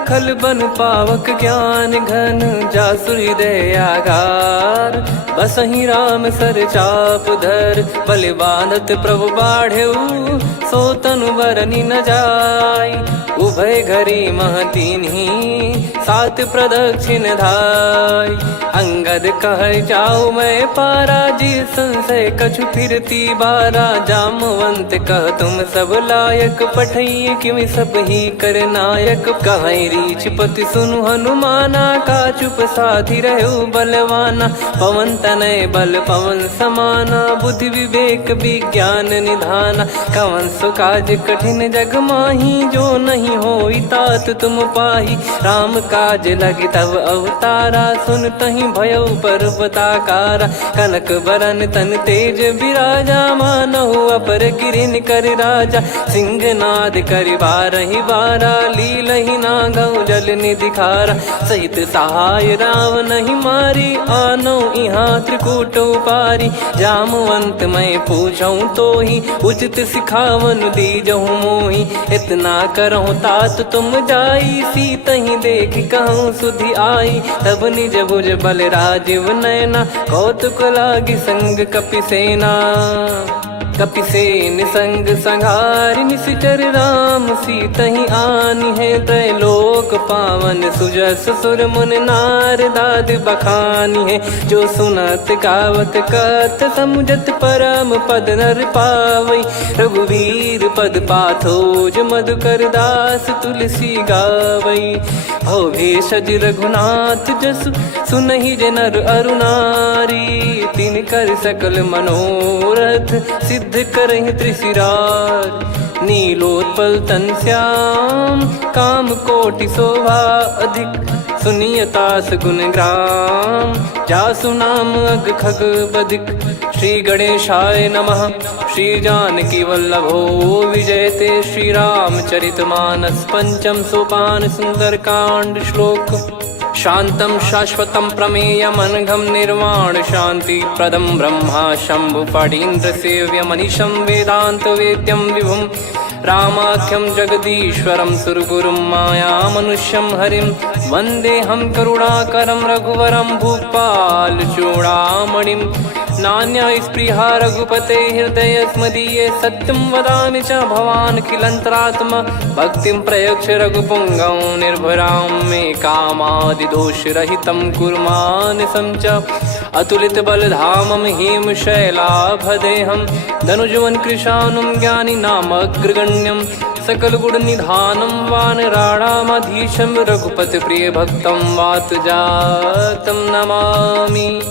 खल बन पावक ज्ञान घन, जासु हृदय आगार। बसहि राम सर चाप धर, बलि बांधत प्रभु बाढ़ऊ, सो तनु बरनि न जाय। उभय घरी महतीन्ही, सात प्रदक्षिण धाय। अंगद कह जाऊ मैं पारा, जी संशय कछु फिरती बारा। जामवंत कह तुम सब लायक, पठई किमि सब ही कर नायक। कहै रीछ पति सुनु हनुमाना, का चुप साधि रहु बलवाना। पवन तनय बल पवन समाना, बुद्धि विवेक विज्ञान निधाना। कवन सो काज कठिन जग माही, जो नहीं होई तात तुम पाही। राम काज लगी तब अवतारा, सुन तहि भयउ पर्वताकारा। कनक बरन तन तेज बिराजा, मानहु अपर गिरिन कर राजा। सिंहनाद करि बारहि बारा, लीलहि नागौ जल निधि खारा। सहित सहाय राम नहीं मारी, आनो इहाँ त्रिकूट उपारी। जामवंत मैं पूछऊँ तोहि, उचित सिखावन दीजहु मोहि। इतना करहु तात तुम जाई, सीतहि देख कहूँ सुधि आई। तब निज भुज बल राजीव नयना, कौतुक लागी संग कपिसेना। कपिसेन संग संघारि निशिचर राम, सीतहि आनि है त्रैलोक पावन। सुजस सुर मुन नार दाद बखानी है, जो सुनत गावत कथ समुझत परम पद नर पावै। रघुवीर पद पाथोज मधुकर दास तुलसी गावै। भव भेषज रघुनाथ जसु, सुनहि जे नर अरु नारी। तिन कर सकल मनोरथ, सिद्ध करहि त्रिशिरार। नीलोत्पल तन श्याम, काम कोटि शोभा अधिक। सुनियतास गुण ग्राम, जासु नाम अग खग बधिक। श्री गणेशाय नमः। श्री जानकी वल्लभो विजयते, श्री रामचरित मानस पंचम सोपान सुंदरकांड श्लोक। शांतं शाश्वतं प्रमेयमनघं निर्वाण शांति प्रदं ब्रह्मा शंभु फणीन्द्र सेव्य मनीषं वेदांत वेद्यं विभुं। रामाख्यं जगदीश्वरं सुरगुरुं माया मनुष्यं हरिं। वन्देऽहं करुणाकरं रघुवरं भूपाल चूडामणिं। नान्या स्पृहा रघुपते हृदय स्मदीये, सत्यं वदामि च भवान् खिलन्तरात्मा। भक्तिं प्रयच्छ रघुपुङ्गं निर्भरां मे कामादिदोषरहितं कुर्मानसं च। अतुलित बलधामं हेमशैलाभदेहं, धनुजवन कृशानुं ज्ञानिनामग्रगण्यं। सकल गुण निधानं वानराणामधीशं, रघुपति प्रिय भक्तं वातजातं नमामि।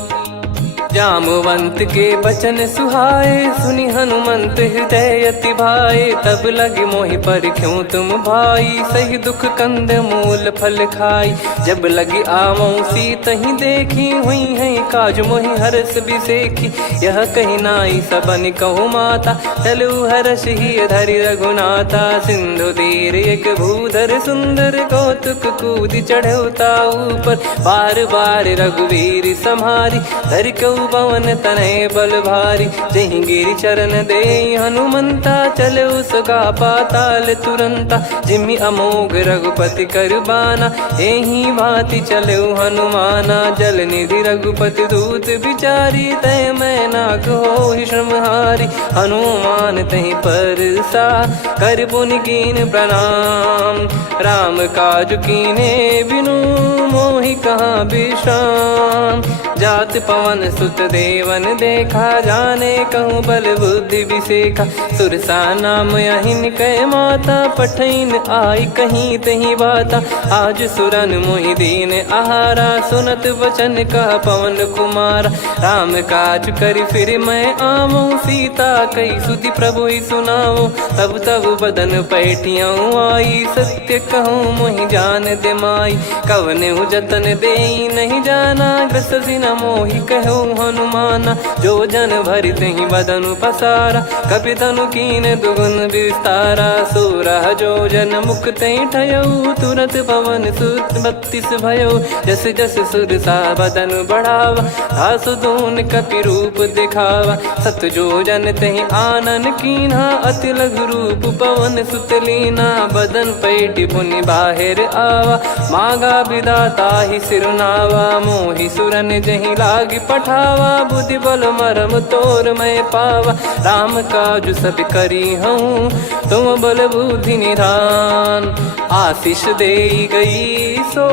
जामवंत के बचन सुहाए, सुनि हनुमंत हृदय अति भाए। तब लगे मोहि पर क्यों तुम भाई, सही दुख कंद मूल फल खाई। जब लगी आवऊं सीत ही देखी, हुई है काज मोहि हरस बिसेखी। यह कही नाई सबन कहु माता, चलू हरष ही धरि रघुनाथा। सिंधु तीर एक भूधर सुंदर, कौतुक कूद चढ़ौता ऊपर। बार बार रघुवीर सम्हारी, धरि कहु पवन तनय बल भारी। जहि गिरि चरण दे हनुमंता, चलो सगा पाताल तुरंता। जिमि अमोघ रघुपति कर बाना, एहि भांति चलो हनुमाना। जल निधि रघुपति दूत बिचारी, तय मैं नाग होहि श्रमहारी। हनुमान तहि परसा, कर पुनि कीन प्रणाम। राम काज कीने बिनु, मोहि कहाँ विश्राम। जात पवन सुत देवन देखा, जाने कहूँ बल बुद्धि विसेखा। सुरसा नाम अहिन कै माता, पठैन आई कहीं तहीं बाता। आज सुरन मोहि दीन आहारा, सुनत वचन कह पवन कुमारा। राम काज करि फिर मैं आवऊं, सीता कई सुधि प्रभु ही सुनाओ। तब तब बदन पैठियाँ आई, सत्य कहूँ मोहि जान दे माई। कवने जतन देई नहीं जाना, ग्रसि न मोहि कहूँ हनुमाना। जो जन भरि तहि बदनु पसारा, कपि तनु कीन दुगुन विस्तारा। सोरह जो जन मुख तहि ठयऊ, तुरत पवन सुत 32 भयऊ। जस जस सुरसा बदन बढ़ावा, आसु दून कपि रूप दिखावा। सत जो जन तहि आनन कीन्हा, अति लघु रूप पवन सुत लीना। बदन पैठि पुनि बाहिर आवा, मांगा विधाता ही सिरुनावा। मोहि सुरन जहि लागी पठावा, बुद्धि बल मरम तोर मैं पावा। राम काज सब करी हूँ, तुम बल बुद्धि निधान। आशीष देई गई सो,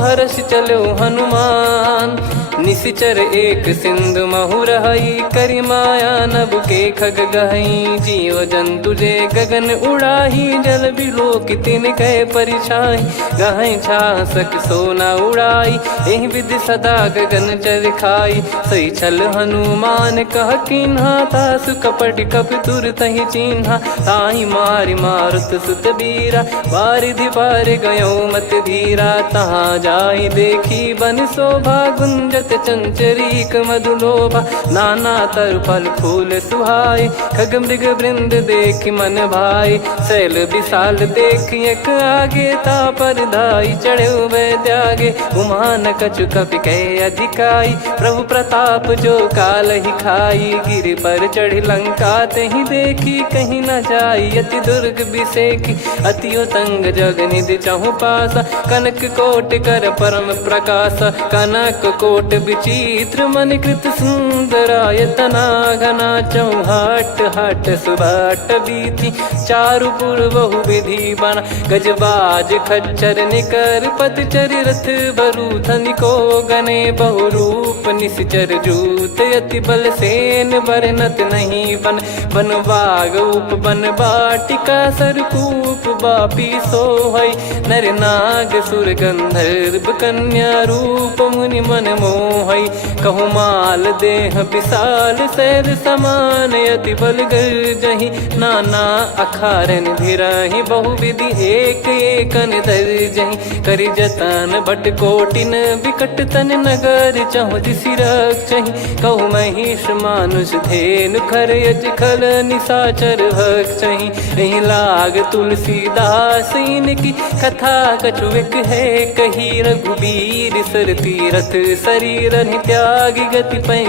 हर्ष चलो हनुमान। निशिचर एक सिंधु महु रहई, करि माया नभ के खग गहई। जीव जंतु जे गगन उड़ाही, जल बिलोक तिन कह परिछाई। गहई छासक सोना उड़ाई, एहि विधि सदा गगन चर खाई। सही छल हनुमान कह कीन्हा, तासु कपट कपि तुर तहि चिन्हा। ताहि मारि मारुत सुत बीरा, बारिधि पार गयो मत धीरा। तहाँ जाई देखी बन शोभा, गुंजत चंचरीक मधुलोभा। नाना तरु फल फूल सुहाए, खग मृग वृंद देख मन भाई। शैल विशाल देख एक आगे, तापर धाई चढ़े वै त्यागे। उमान कछु कपि कह अधिकाई, प्रभु प्रताप जो काल ही खाई। गिर पर चढ़ी लंका तहि देखी, कहीं न जाई अति दुर्ग बिसेखी। अति उतंग जग निधि चहु पासा, कनक कोट कर परम प्रकाशा। कनक कोट विचित्र मन कृत सुंदरायतना। घना चौहाट हाट सुबाट बीथी, चारु पुर बहु विधि बना। गजबाज खच्चर निकर पतचर, रथ बरु धनिको गने। बहु रूप निश्चर जूत, अति बल सेन बरनत नहीं बन। बन बाग उप बन बाटिका, सरकूप बापी सोहई। नर नाग सुर गंधर्व कन्या, रूप मुनि मन मोहई। कहु माल देह विशाल, शैल समान अति बल गर्जहि। नाना अखारन भिराहि, बहु विधि एक एकन दर्जहि। करि जतन भट कोटिन, विकट तन नगर चहु दिसि रक्षहि। कहु महिष मानुष धेनु, खर यज खल निशाचर भक्षहि। एहि लाग तुलसीदास इनकी, कथा कछु एक है कही। रघुबीर सर तीरथ शरीर, त्यागी गति पै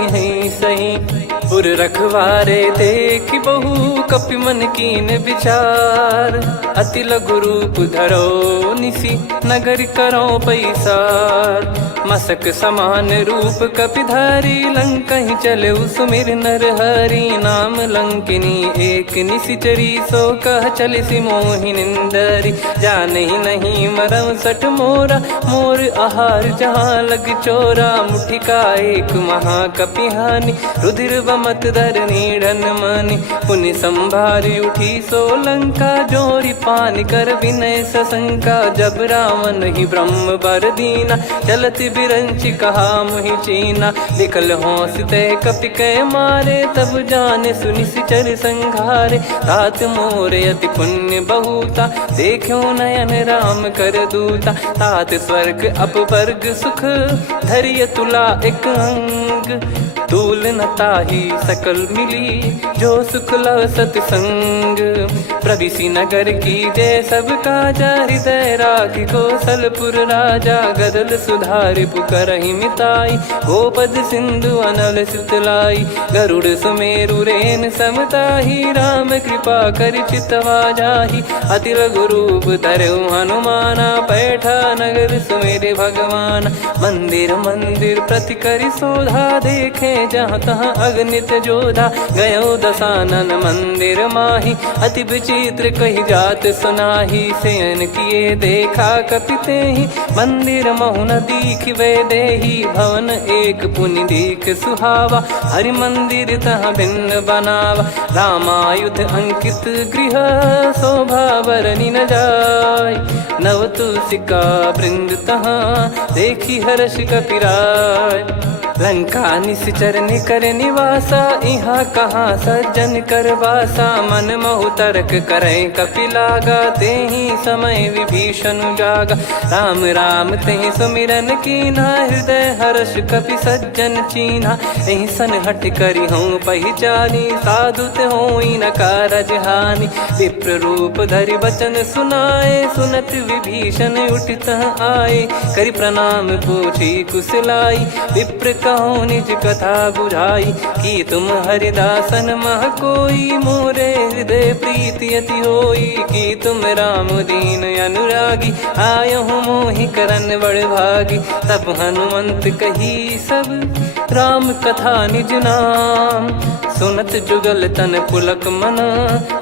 सही। पुर रखवारे देख बहु, कपि मन कीन विचार। अति लघु रूप धरो निसी, नगर करो पैसार। मसक समान रूप कपि धारी, लंकहि चले सुमिर नर हरि। नाम लंकिनी एक निशिचरी, सो कह चलिसि मोहि निंदरी। जानहि नहीं मरम सठ मोरा, मोर आहार जहाँ लग चोरा। मुठिका एक महाकपि हानि, रुधिर बमत धरनी ढन मनि पुनि संभारी उठी सोलंका जोरी पानी कर विनय सशंका जब रावण ही ब्रह्म बर दीना चलत बिरंची कहा मुहि चीना निकल होंस ते कपि कै मारे तब जाने सुनि सिचर संघारे तात मोरे अति पुण्य बहुता देखो नयन राम कर दूता तात स्वर्ग अपवर्ग सुख धरिय तुला एक अंग तूल न ताही सकल मिली जो सुख लव सतसंग प्रविसी नगर की जय सब काजा हृदय राखी कौशलपुर राजा गदल सुधारि पुकरहि मिताई गोपद सिंधु अनल सितलाई गरुड़ सुमेरु रेन समताही राम कृपा कर चितवा जाही अति लघु रूप धरऊ हनुमाना बैठा नगर सुमेरे भगवान मंदिर मंदिर प्रति करि शोधा देखे जहाँ तहाँ अगणित जोधा गयो दशानन मंदिर माही अति विचित्र कही जात सुनाही सेन किए देखा कपिते ही मंदिर महु न दीख वे देही भवन एक पुनि दीख सुहावा हरि मंदिर तहाँ भिन्न बनावा रामायुध अंकित गृह शोभा बरनी न जाय नव तुलसी का वृंद तहाँ देखी हर्ष कपिराय लंका निश्चर निकर निवासा यहाँ कहाँ सज्जन कर वासा मन महु तर्क करे कपिलागा ते ही समय विभीषण जागा राम राम ते सुमिरन कीना हृदय हर्ष कपि सज्जन चीन्हा यही सन हट करी हूँ पहचानी साधु ते होई न कारज हानि विप्र रूप धरि वचन सुनाए सुनत विभीषण उठित आए करि प्रणाम पूछी कुशलाई विप्र कहो निज कथा बुझाई कि तुम हरिदासन मह कोई मोरे हृदय प्रीति अति होई कि तुम राम दीन अनुरागी आयहु मोहि करन बड़ भागी तब हनुमंत कही सब राम कथा निज नाम सुनत जुगल तन पुलक मन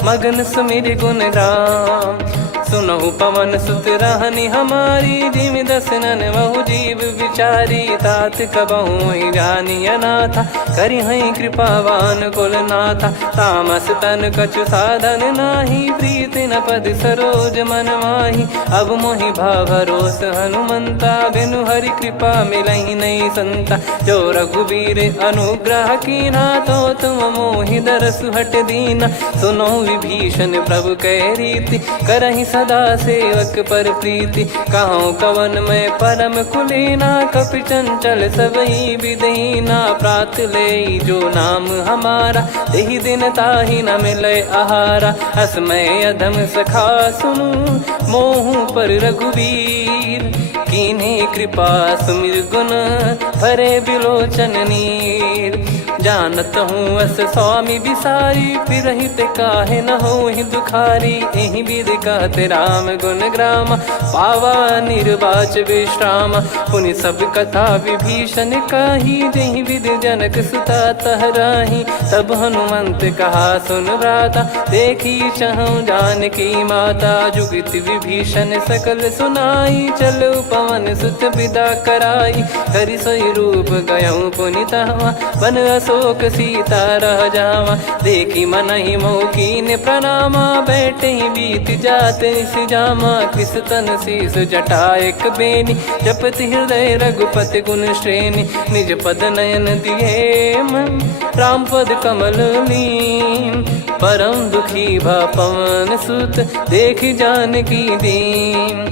मगन सुमिर गुण राम सुनहु पवन सुत रहनी हमारी जिमि दसनन बहु जीव विचारी तात कबहु ही जानी अनाथा करि हई कृपावान कुल नाथा तामस तन कछु साधन नाही प्रीति न पद सरोज मन माही अब मोहि भाव भरोस हनुमंता बिनु हरि कृपा मिलहि नहीं संता जो रघुबीर अनुग्रह कीना तो तुम मोहि दरस हट दीना सुनो विभीषण प्रभु कह रीति करहि सदा सेवक पर प्रीति कहूँ कवन में परम कुलीना कपि चंचल सबही विदहीना प्रात ले जो नाम हमारा तेहि दिन ताहि न मिले आहारा असमय अधम सखा सुनु मोहु पर रघुवीर कीन्हे कृपा सुमिर गुण भरे बिलोचन नीर जानत हूँ अस स्वामी बिसारी फिर हित काहे न हो ही दुखारी एहि विध कहते राम गुण ग्राम पावा निर्वाच विश्राम पुनि सब कथा विभीषण काही जहि विध जनक सुता तहराही तब हनुमंत कहा सुन भ्राता देखी चहु जानकी माता जुगित विभीषण सकल सुनाई चलो पवन सुत विदा कराई करि सोई रूप गयऊँ पुनि तहवा बन अशोक सीता रह जावा देखी मन ही मौकीन प्रणामा बैठे ही बीत जाते जामा कृष तन शीस जटा एक बेनी जपति हृदय रघुपति गुण श्रेणी निज पद नयन दिए मन राम पद कमल लीन परम दुखी भा पवन सुत देखी जानकी दीन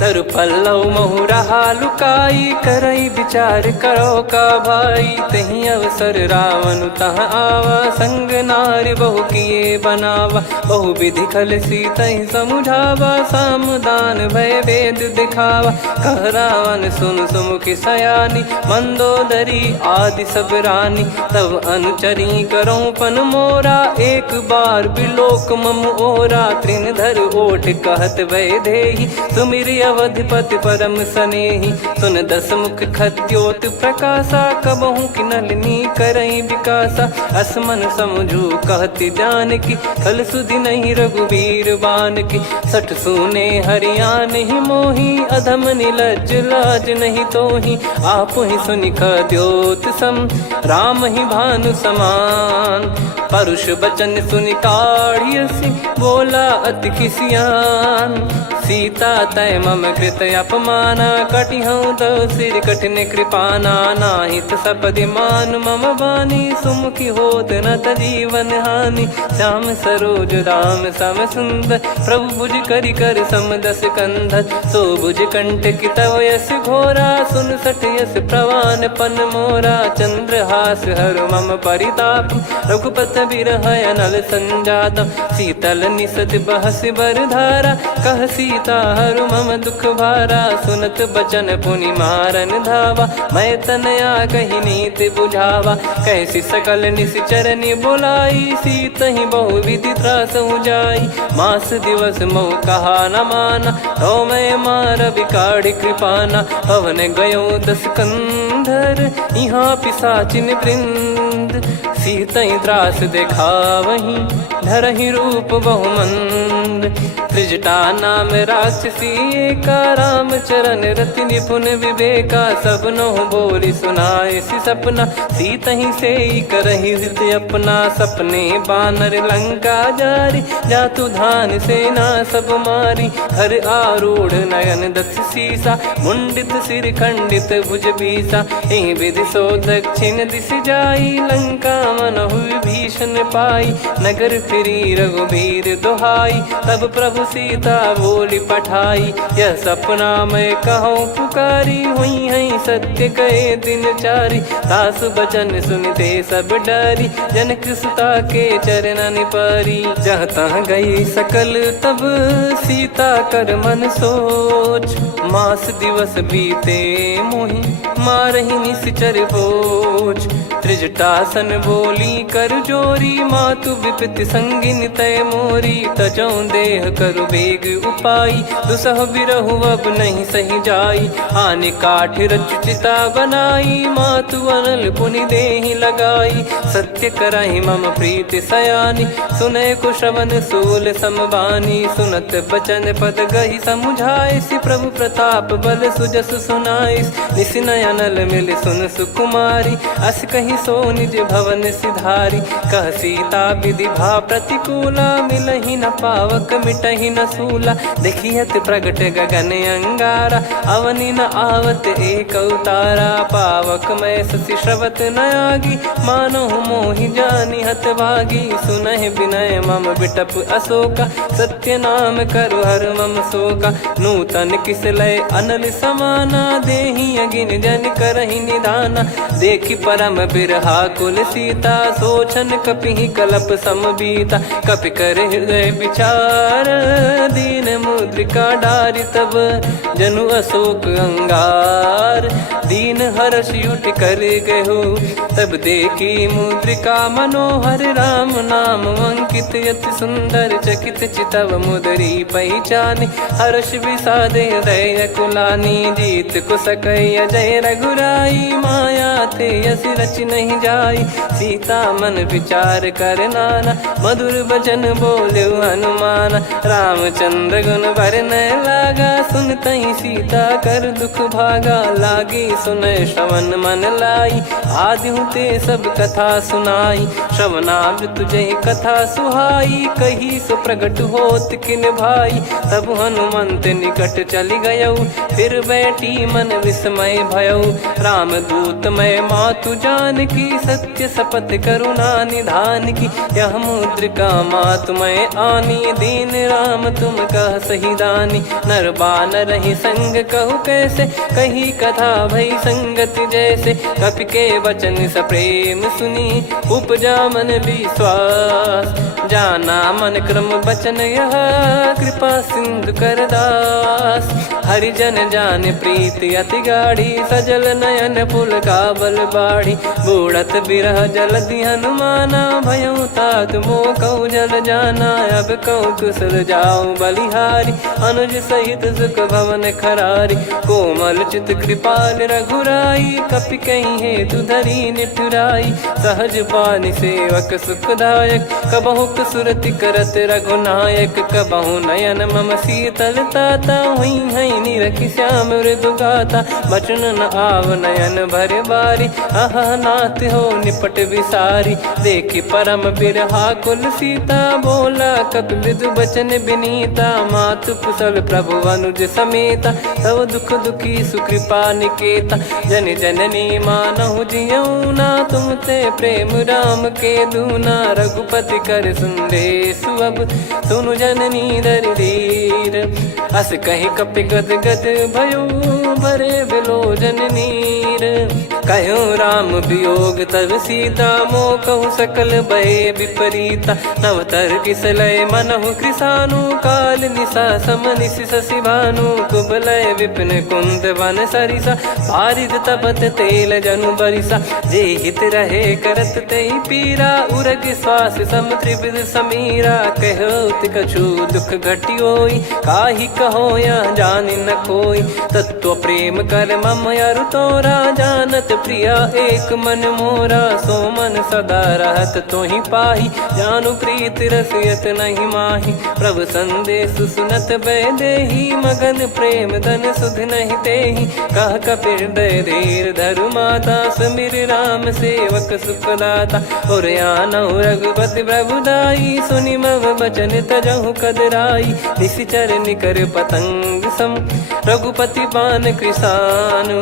तरु पल्लव महु रहा लुकाई करई विचार करो का भाई तही अवसर रावण तह आवा संग नारी बहु किए बनावा बहु विधि खल सीतहि समुझावा सामदान भय वेद दिखावा कह रावण सुन सुमुखी सयानी मंदोदरी आदि सब रानी तब अनुचरी करो पन मोरा एक बार बिलोक मम ओरा तृण धर ओट कहत वै देहि सुमिर अवधिपति परम सनेही। सुन दस मुख खद्योत प्रकाशा, कबहू की नलिनी करई विकासा। असमन समझू कहती जान की, फल सुधि नहीं रघुबीर बान की। सठ सुने हरियाण ही मोही, अधम निलज लाज नहीं तोही। आप ही सुनि खद्योत सम, राम ही भानु समान। परुष बचन सुनि काढ़ियसि, बोला अति किसियान। सीता तय मम कृत अपमाना, कटिहऊँ तो सिर कठिन कृपाना। नाहित सपदि मान मम बानी, सुमुखी होत न जीवन हानि। श्याम सरोज राम सम सुंदर, प्रभु भुज करि कर सम दस कंधर। सो भुज कंठ की तव यस घोरा, सुन सठ यस प्रवान पन मोरा। चंद्रहास हर मम परिताप, रघुपत बिरह अनल संजात। शीतल निसत बहस बर धारा, कह सीता हरु मम दुख भारा। सुनत बचन पुनि मारन धावा, मैं तनया कही नीति बुझावा। कैसी सकल निश्चरनि बुलाई, सीत ही बहु विधि त्रास जाई। मास दिवस मोह कहा न माना, तो मैं मार बिकाढ़ी कृपाना। पवन गयो दस कंधर, यहाँ पिशाचिन वृंद। सीतहि त्रास देखावहीं, धरहि रूप बहुमंद। त्रिजटा नाम राक्षसी एका, राम चरण रति निपुण विवेका। सबनो बोली सुनाए सि सपना, सीतहि सेई करहि हृद अपना। सपने बानर लंका जारी, जातु धान सेना सब मारी। हर आरूढ़ नयन दस सीसा, मुंडित सिर खंडित भुज बीसा। एहि विधि सो दक्षिण दिश जाई, लंका मनहु भीषण पाई। नगर फिरी रघुबीर दुहाई, तब प्रभु सीता बोली पठाई। यह सपना मैं कहूँ पुकारी, हुई है सत्य कहे दिन चारी। सासु बचन सुनते सब डरी, जनक सुता के चरण परी। जहाँ तहाँ गई सकल तब, सीता कर मन सोच। मास दिवस बीते मोहि, मारहि निश्चर बोझ। त्रिजटासन बोली कर जोरी, मातु विपति संगिन तय मोरी। तजौ देह करु बेग उपाई, दुसह बिरहु अब नहीं सही जाई। आने काठ रचु चिता बनाई, मातु अनल पुनि देहि लगाई। सत्य करहि मम प्रीति सयानी, सुनय को श्रवण सूल समबानी। सुनत बचन पद गहि समुझाइसि, प्रभु प्रताप बल सुजस सुनाइस। निसिनय अनल मिल सुन सुकुमारी, अस कहि सो निज भवन सिधारी। कह सीता विधि भा प्रतिकूला, मिलहि न पावक मिटहि न सूला। देखियत प्रगट गगन अंगारा, अवनि न आवत एक अवतारा। पावक मैं ससि श्रवत न आगी, मानो मोहि जानि हत भागी। सुनहि विनय मम बिटप अशोका, सत्य नाम करु हर मम शोका। नूतन किस लय अनल समाना, देहि अगिन जन करहि निधाना। देखि परम बिरहा कुल सीता, सोचन कपिहि कलप समबीता। कपि कर हृदय विचार, दीन मुद्रिका डारि तब। जनु अशोक अंगार, दीन हर्ष उठ कर गहो। तब देखी मुद्रिका मनोहर, राम नाम अंकित अति सुंदर। चकित चितव मुदरी पहचानी, हर्ष विषाद हृदय कुलानी। जीत को सकय जय रघुराई, माया थे यस रच नहीं जाई। सीता मन विचार कर नाना, मधुर बचन बोले हनुमान। रामचंद्र गुण बरनय लागा, सुनतहि सीता कर दुख भागा। लागी सुनय श्रवण मन लाई, आदिहु ते सब कथा सुनाई। श्रवणाब तुझे कथा सुहाई, कही सो प्रगट होत किन भाई। तब हनुमंत निकट चली गयऊ, फिर बैठी मन विस्मय भयऊ। राम दूत मैं मातु जान की, सत्य शपथ करुणा निधान की। यह मुद्रिका मातु मैं आनी, दीन राम तुम कह सही दानी। नर बानर ही संग कहु कैसे, कही कथा भई संगति जैसे। कपि के वचन सप्रेम सुनी, उपजा मन विश्वास। जाना मन क्रम बचन यह, कृपा सिंधु कर दास। हरिजन जान प्रीति अति गाढ़ी, सजल नयन पुल काबल बाढ़ी। बूढ़त बिरह जलधि हनुमाना, भयउ तात मोह कहु जल जाना। अब कहु कुशल जाऊं बलिहारी, अनुज सहित सुख भवन खरारी। कोमल चित कृपाल रघुराई, कपि कहीं हेतु धरी निठुराई। सहज पानि सेवक सुखदायक, कबहु सुरति करत रघुनायक। कबहु नयन मम शीतलता, हुई हई निरखि श्याम मृदु गाता। बचन न आव नयन भर बारी, आहा नाथ हो निपट विसारी। देखि परम बिरहा कुल सीता, बोला कपि मृदु बचन बिनीता। मातु कुशल प्रभु अनुज समेता, तव दुख दुखी सुकृपा निकेता। जन जननी मानहु जियऊ ना, तुम ते प्रेम राम के दूना। रघुपति कर संदेशु अब, सुनु जननी दर धीर। अस कहि कपि गद गद भयो, भरे बिलोचन नीर। कहूँ राम वियोग तब सीता, मोह कहूँ सकल भय विपरीता। नवतर किसलय मनहु कृसानु, काल निशा समनिशि शशि भानु। कुबलय विपिन कुंद वन सरिसा, पारिद तपत तेल जनु बरिसा। जे हित रहे करत तेहि पीरा, उरग श्वास सम त्रिविध समीरा। कहत कछु दुख घटियोई, काहि कहो या जानि न कोई। तत्व प्रेम कर मम अरु तोरा, जानत प्रिया एक मन मोरा। सो मन सदा रहत तोहि पाही, जानु प्रीत रसियत नहीं माही। प्रभु संदेश सुनत बैदेही, मगन प्रेम धन सुध नहीं तेहि। कह कपिर दय धीर धरु माता, सुमिर राम सेवक सुखदाता। और आनहु रघुपति प्रभु दाई, सुनि मव बचन तजहु कदराई। निशिचर निकर पतंग सम, रघुपति पान कृसानु।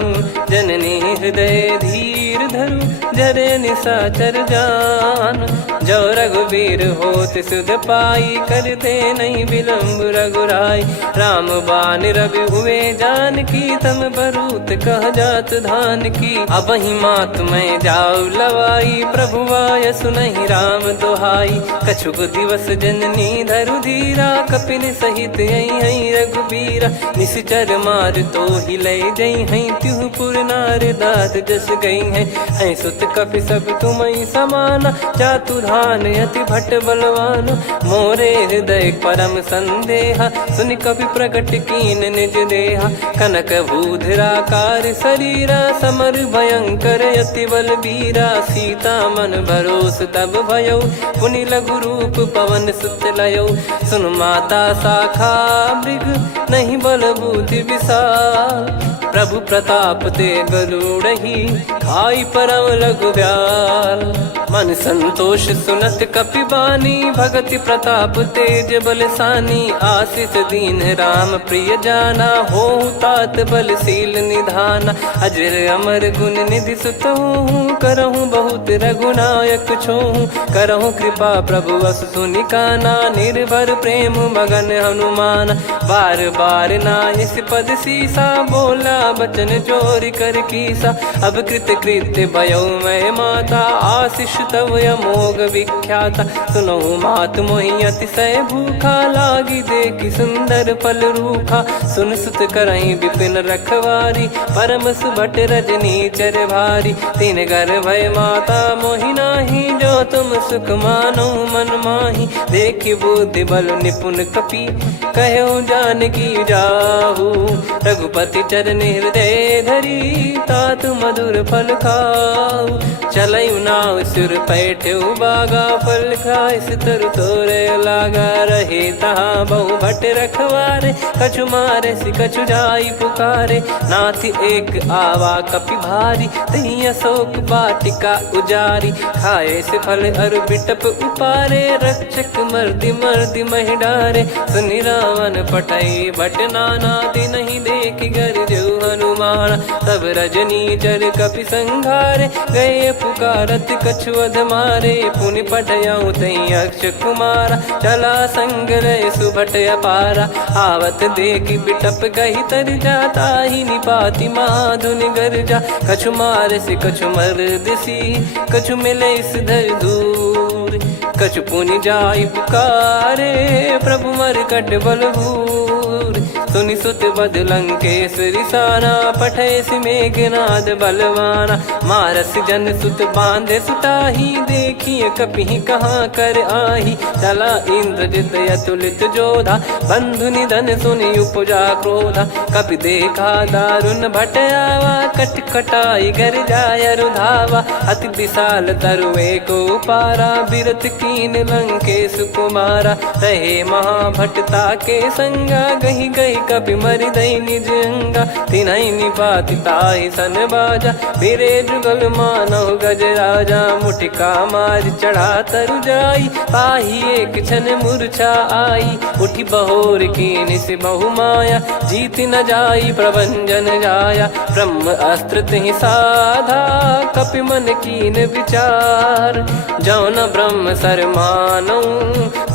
जननी हृदय धीर धरु, जरे निशाचर जान। जो रघुवीर होत सुध पाई, कर दे नहीं विलम्ब रघुराई। राम बान रवि हुए जानकी, तम बरूत कह जात धान की। अब ही मात मैं जाऊ लवाई, प्रभु आय सुनहि राम दोहाई। कछुक दिवस जननी धरु धीरा, कपिन सहित यही रघुबीरा। निशिचर मार तो ही ले जई हैं, त्यों पुर नार दाद जस गई हैं। सुत कपि सब तुमहि समाना, चातुधान अति भट्ट बलवान। मोरे हृदय परम संदेहा, सुन कपि प्रकट कीन निज देहा। कनक भूधराकार शरीरा, समर भयंकर अति बलबीरा। सीता मन भरोस तब भयउ, पुनि लघु रूप पवन सुत लयउ। सुन माता शाखा मृग, नहीं बल बुद्धि विशाल। प्रभु प्रताप ते गरुड़हि, खाई परम लघु ब्याल। मन संतोष सुनत कपि बानी, भगति प्रताप तेज बलसानी। आशीष दीन राम प्रिय जाना, होहु तात बलशील निधाना। अजर अमर गुण निधि सुतहु, करहु बहुत रघुनायक छोहु। करहु कृपा प्रभु अस सुनि काना, निर्भर प्रेम मगन हनुमान। बार बार नायस पद सीसा, बोला बचन चोरी कर कीसा। अब कृत कृत्य भयो मैं माता, आशीष तव अमोघ विख्याता। सुनहु मात मोहि अतिशय भूखा, लागी देखि सुंदर फल रूखा। सुन सुत करहि विपिन रखवारी, परम सुभट रजनी चर भारी। तीन घर भय माता मोहि नाही, जो तुम सुख मानो मन माही। देखि बुद्धि बल निपुण कपि, कहु जानकी जाहु। रघुपति चरण हृदय धरी, तात मधुर फल खाऊ। चलऊ नाव सुर पैठऊ बागा, फल खाइस तरु तोरे लागा। रहे तहाँ बहु भट रखवारे, कछु मारे सि कछु जाई पुकारे। नाथ एक आवा कपि भारी, तही अशोक वाटिका उजारी। खाए से फल अरु बिटप उपारे, रक्षक मर्दि मर्दि महि डारे। सुनि रावण पटई भट नाना, तिनहि देखि गरजऊ हनुमान। तब रजनी चर कपि संघारे, गए पुकारत कछु अध मारे। पुनि पटयऊ तई अक्ष कुमारा, चला संग रहे सुभट अपारा। आवत देखि बिटप गही तर जाता, ही निपाति माधुन गर्जा। कछु मार से कछु मर्द सी, कछु मिले इस धर दूर। कछु पुनि जाई पुकारे, प्रभु मर कट बलभूर। सुनि सुत बद लंकेश्वरी साना, पठैसि मेघनाद बलवाना। मारस जन सुत बांधे सुताही, देखिए कपिहि कहाँ कर आही। चला इंद्रजित अतुलित जोधा, बंधु निधन सुनि उपजा क्रोधा। कपि देखा दारुण भट आवा, कट कटाई घर जाय रुधावा। अति विशाल तरुए को पारा, बिरत कीन लंकेश कुमारा। रहे महाभटता के संगा, गही गही कपि मरि दई निज अंगा। तिन्है निपाति ताहि सन बाजा, बिरे जुगल मानव गज राजा। मुटिका मार चढ़ा तरु जाई, पाही एक क्षण मूर्छा आई। उठी बहोर कीन से बहु माया, जीत न जाई प्रभंजन जाया। ब्रह्म अस्त्र तिहि साधा, कपि मन कीन विचार। जौ न ब्रह्म सर मानौ,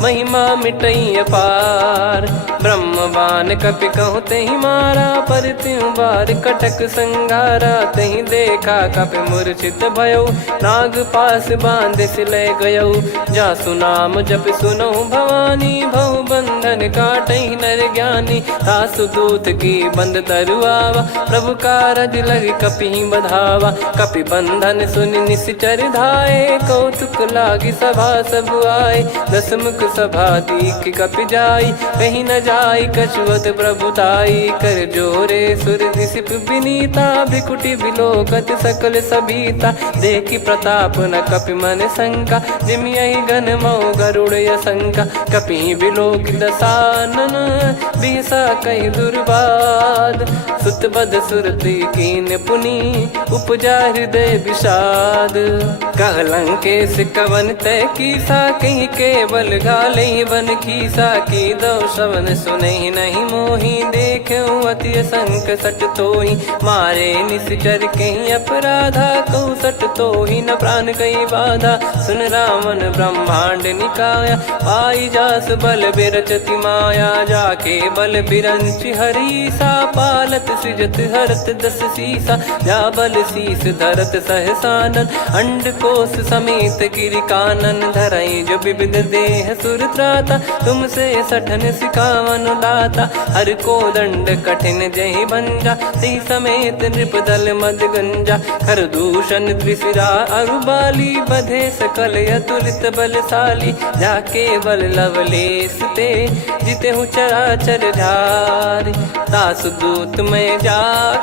महिमा मिटई अपार। ब्रह्म बान कपि कहु तेहि मारा, पर त्यों बार कटक संगारा। तेहि देखा कपि मूर्छित भयौ, नाग पास बांध सिले गयौ। जासु नाम जप सुनौ भवानी, भव बंधन काटहि नर ज्ञानी। तासु दूत की बंद तरुआवा, प्रभु कारज लग कपि बधावा। कपि बंधन सुनि निश्चर धाये, कौतुक लागी सभा सब आए। दसमुख सभा दीख कपि जाई, कहीं न जाई कछुवत प्रभुताई। कर जोरे सुर दिसिप विनीता, भ्रिकुटि बिलोकत सकल सबीता। देखि प्रताप न कपि मन शंका, जिमियहि घन मऊ गरुड़ असंका। कपि बिलोक दसानन, बिहसा कहि दुर्बाद। सुत बद सुरति कीन पुनि, उपजा हृदय विषाद। कह लंकेश कवन तय कीसा, कहीं केवल घाले बन खीसा। की दो श्रवण सुनहि नहीं मोही, देखऊं अति संक सट तोहि। मारे निश्चर कहीं अपराधा, कहूँ सट तोहि न प्राण कहीं बाधा। सुन रावण ब्रह्मांड निकाया, पाई जास बल बिरचति माया। जाके बल बिरंच हरीसा, पालत सृजत हरत दस सीसा। जा बल शीस धरत सहसानन, अंड कोश समेत गिरि कानन। धरई जो विविध देह सुर त्राता, तुमसे सठन सिखावन दाता। हर को दंड कठिन जहि भंजा, ती समेत नृप दल मद गंजा। कर दूषण त्रिशिरा अरुबाली, बधे सकल अतुलित बलशाली। जाके बल लवलेस ते, जिते हूँ चराचर झारी। दास दूत में जा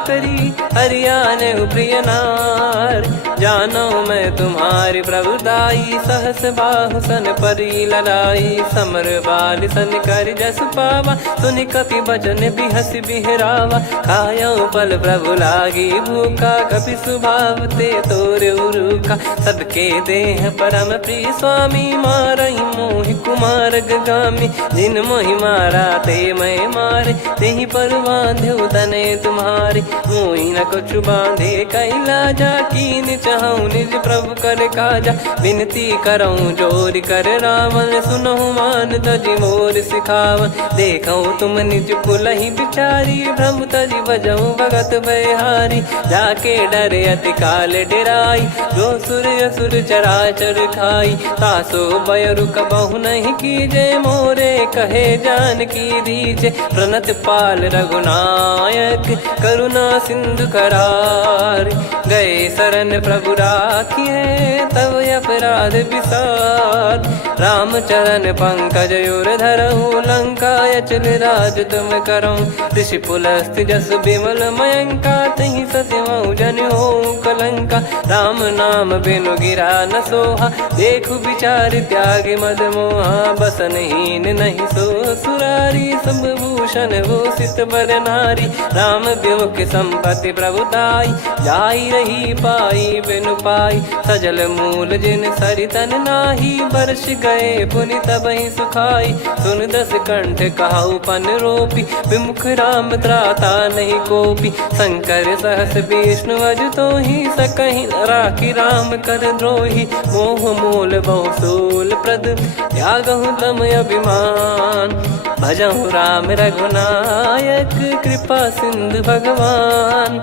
करी, हरियाने प्रिय नार। जानो मैं तुम्हारी प्रभुताई, सहस बाहु सन परी लड़ाई। समर बाल सन कर जस पावा, सुनि कपि बचन बिहस बिहरावा। खायो पल प्रभु लागी भूखा, कपि स्वभाव ते तोर उरुखा। सबके देह परम प्रिय स्वामी, मारहि मोहि कुमार गगामी। जिन मोहि मारा ते मैं मारे, तेहि पर बांधो तने तुम्हारे। मोहि न कछु बांधे कैलाजा, कीन चाहूं निज प्रभु कर काजा। विनती करऊं जोरि कर रावण, सुनहु मान तजि मोर सिखावन। देखऊं तुम निज कुलहि बिचारी, भ्रम तजि बजऊं भगत बयहारी। जाके डरे अति काल डेराई, जो सुर असुर चराचर खाई। तासो बयरु कबहु नहीं कीजे, मोरे कहे जान की दीजे। प्रणत पाल रघुनायक, करुणा सिंधु करार। गए शरण प्रभु राखिए, तब अपराध विसार। राम चरण पंकज उर धरऊं, लंका अचल राज तुम करऊं। ऋषि पुलस्त्य जस विमल मयंका, तहि ससिमऊ जन होऊं कलंका। राम नाम बिनु गिरा न सोहा, देखु विचार त्याग मद मोहा। बसनहीन नहीं सो सुरारी, सब भूषण भूषित बर नारी। राम विमुख संपत्ति प्रभुताई, जाई रही पाई बिनु पाई। सजल मूल जिन सरितन नाही, बरस गए पुनि तबहि सुखाई। सुन दस कंठ कहाऊ पन रोपी, विमुख राम त्राता नहीं कोपी। शंकर सहस विष्णु अज तोहि, सकहि न राखी राम कर द्रोही। मोह मूल बहु सूल प्रद, त्यागहु तम अभिमान। भजहु राम रघुनायक, कृपा सिंधु भगवान।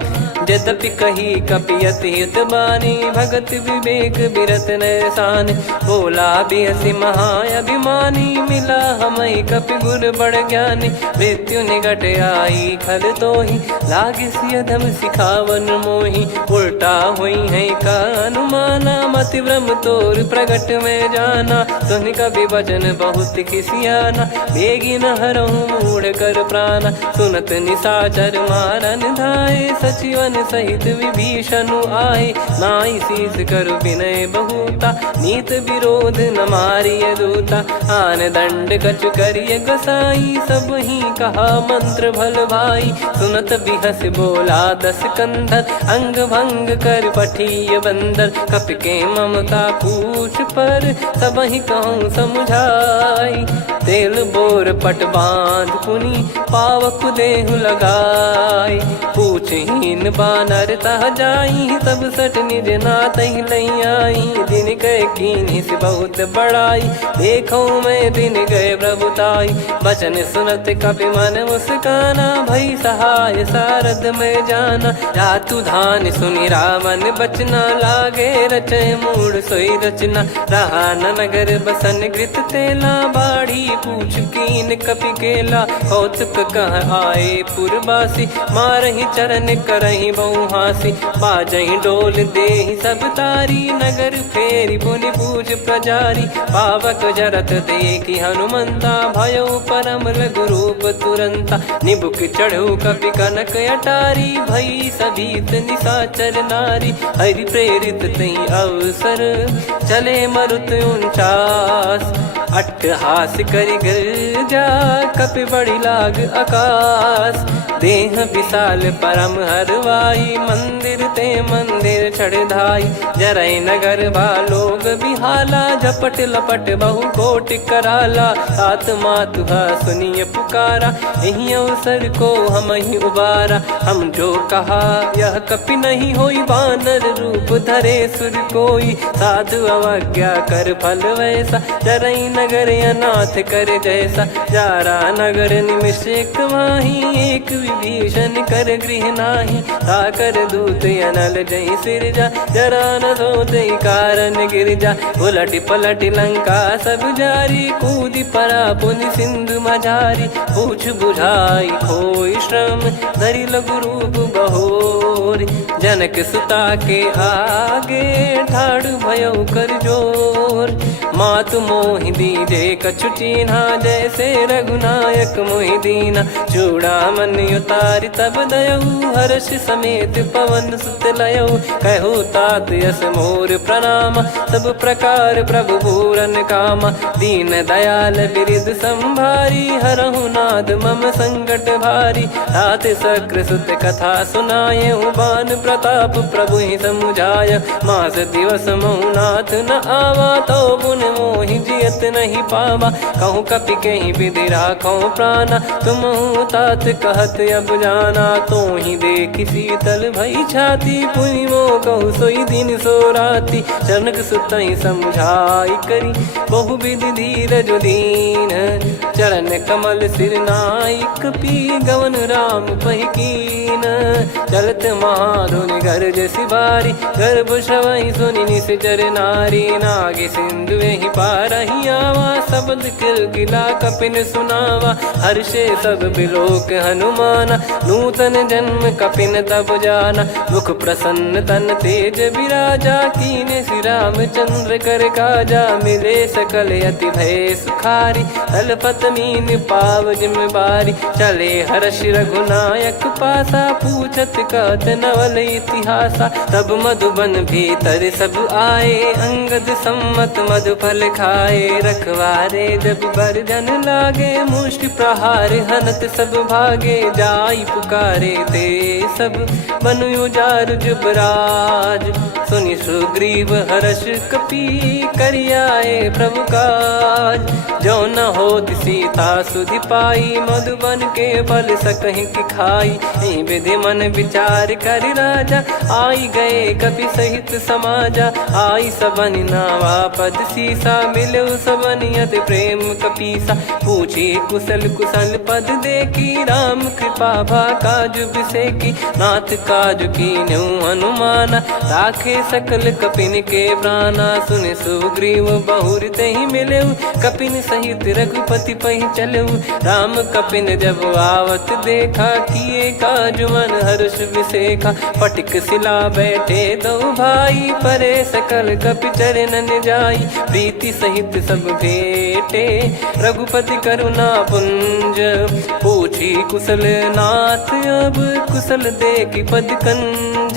यद्यपि कही कपियत हित बानी भगत विवेक बिरत नैसान बोला बियसि महाअभिमानी मिला हमई कपि गुर बड़ ज्ञानी मृत्यु निकट आई खल तो ही लागिस अधम सिखावन मोही उल्टा हुई है का अनुमाना मति भ्रम तोर प्रगट में जाना सुन कवि वचन बहुत खिसियाना बेगी न हरहु मूढ़ कर प्राण सुनत निशाचर मारन धाये सचिवन सहित विभीषण आए नाई शीस कर विनय बहुता नीत विरोध न मारिय दूता आन दंड कछु करिय गोसाई सब ही कहा मंत्र भल भाई सुनत बिहस बोला दस कंधर अंग भंग कर पठिय बंदर कपि के ममता पूछ पर सब ही कहूँ समझाई तेल बोर पट बांध पुनी पावक देहु लगाई पूछहीन बानर तह जाई तब सट निज नाथ लई आई दिन गए कीनी से बहुत बड़ाई देखो मैं दिन गए प्रभुताई बचन सुनत कपि मन मुस्काना भई सहाय सारद में जाना जातु धान सुनि रामन बचना लागे रचय मूड सोई रचना रहा न नगर बसन कृत तेला बाड़ी पूछ कीन कपि केला कौतुक कह आए पुरबासी मारहि चरण करहि बहुहासी बाजहि डोल देहि सब तारी नगर फेरी पुनि पूज प्रजारी पावक जरत देखि हनुमंता भयो परम लघु रूप तुरंता निबुक चढ़ऊ कपि कनक अटारी भई सभीत निशाचर नारी हरि प्रेरित तई अवसर चले मरुत 49 अट्टहास करि गिरजा कपि बड़ी लाग आकाश देह विशाल परम हरवाई मंदिर ते मंदिर चढ़ाई जरई नगर लोग बिहाला झपट लपट बहु कोट कराला सात मातुहा सुनिय पुकारा यही अवसर को हम ही उबारा हम जो कहा यह कपि नहीं होई बानर रूप धरे सुर कोई साधु अवज्ञा कर फल वैसा जरई नगर अनाथ कर जैसा जारा नगर निमिष एक माही एक विभीषण कर गृह नाही ताकर दूत अनल जय सिरजा जरा न सोते कारण गिरजा उलट पलट लंका सब जारी कूदी परा पुनि सिंधु मझारी पूछ बुझाई खोई श्रम धरि लघु रूप बहोरी जनक सुता के आगे ठाड़ भयो कर जोर मातु मोहि दीजे कछु चिन्हा जैसे रघुनायक मोहि दीना चूड़ामन उतारि तब दयऊ हर्ष समेत पवन सुत लयऊ कहु तात यस मोर प्रणाम सब प्रकार प्रभु पूरन कामा दीन दयाल बिरिद संभारी हरहु नाद मम संकट भारी तात सक्र सुत कथा सुनाये बान प्रताप प्रभु ही समुझाय मास दिवस मौनाथ न आवा तो पुन मोहि जियत नहीं पावा कहूँ कपि कहीं विधि राखो प्राणा तुम तात कहत अब जाना तो ही देख शीतल भई छाती पुनि मो कहु सोई दिन सो राती जनक सुतई समझाई करी बहु विधि धीरज दीन चरण कमल सिर नाइक पी गवन राम पहिकीन चलत महाधुनि गर्ज सिबारी गर्भ श्रवई सुनि निश्चर नारी नागे सिंधु ही पारही आवा शब्द किलकिला कपिन सुनावा हर्षे सब बिलोक हनुमाना नूतन जन्म कपिन तब जाना मुख प्रसन्न तन तेज विराजा कीने श्री रामचंद्र कर काजा मिले सकल अति भय सुखारी तलपत मीन पाव जिम्मेवारी चले हर्ष रघुनायक पासा पूछत कहत नवल इतिहासा तब मधुबन भीतर सब आए अंगद सम्मत मधुफल खाए रखवारे जब बरजन लागे मुष्टि प्रहार हनत सब भागे जाई पुकारे ते सब बनु उजार जुबराज सुनि सुग्रीव हर्ष कपि करियाए प्रभु काज जो न होत सीता सुधि पाई मधुबन के फल सकहि की खाई विधि मन विचार कर राजा आई गए कपि सहित समाजा आई सबन नावा पद सीसा मिलो सबन करत प्रेम कपीसा। पूछी कुशल कुशल पद देखी राम कृपा भा काज बिसेकी। नाथ काज कीन्हु हनुमाना राखे सकल कपिन के प्राणा। सुन सुग्रीव बहुर तेहि मिलेउ कपिन सहित रघुपति पहि चलेउ। राम कपिन जब आवत देखा किए काज मन हर्ष विसेखा। फटिक सिला बैठे दो भाई परे सकल कपि चरणन जाई। प्रीति सहित सब भेटे रघुपति करुणा पुंज। पूछी कुशल नाथ अब कुशल देखी पद कंज।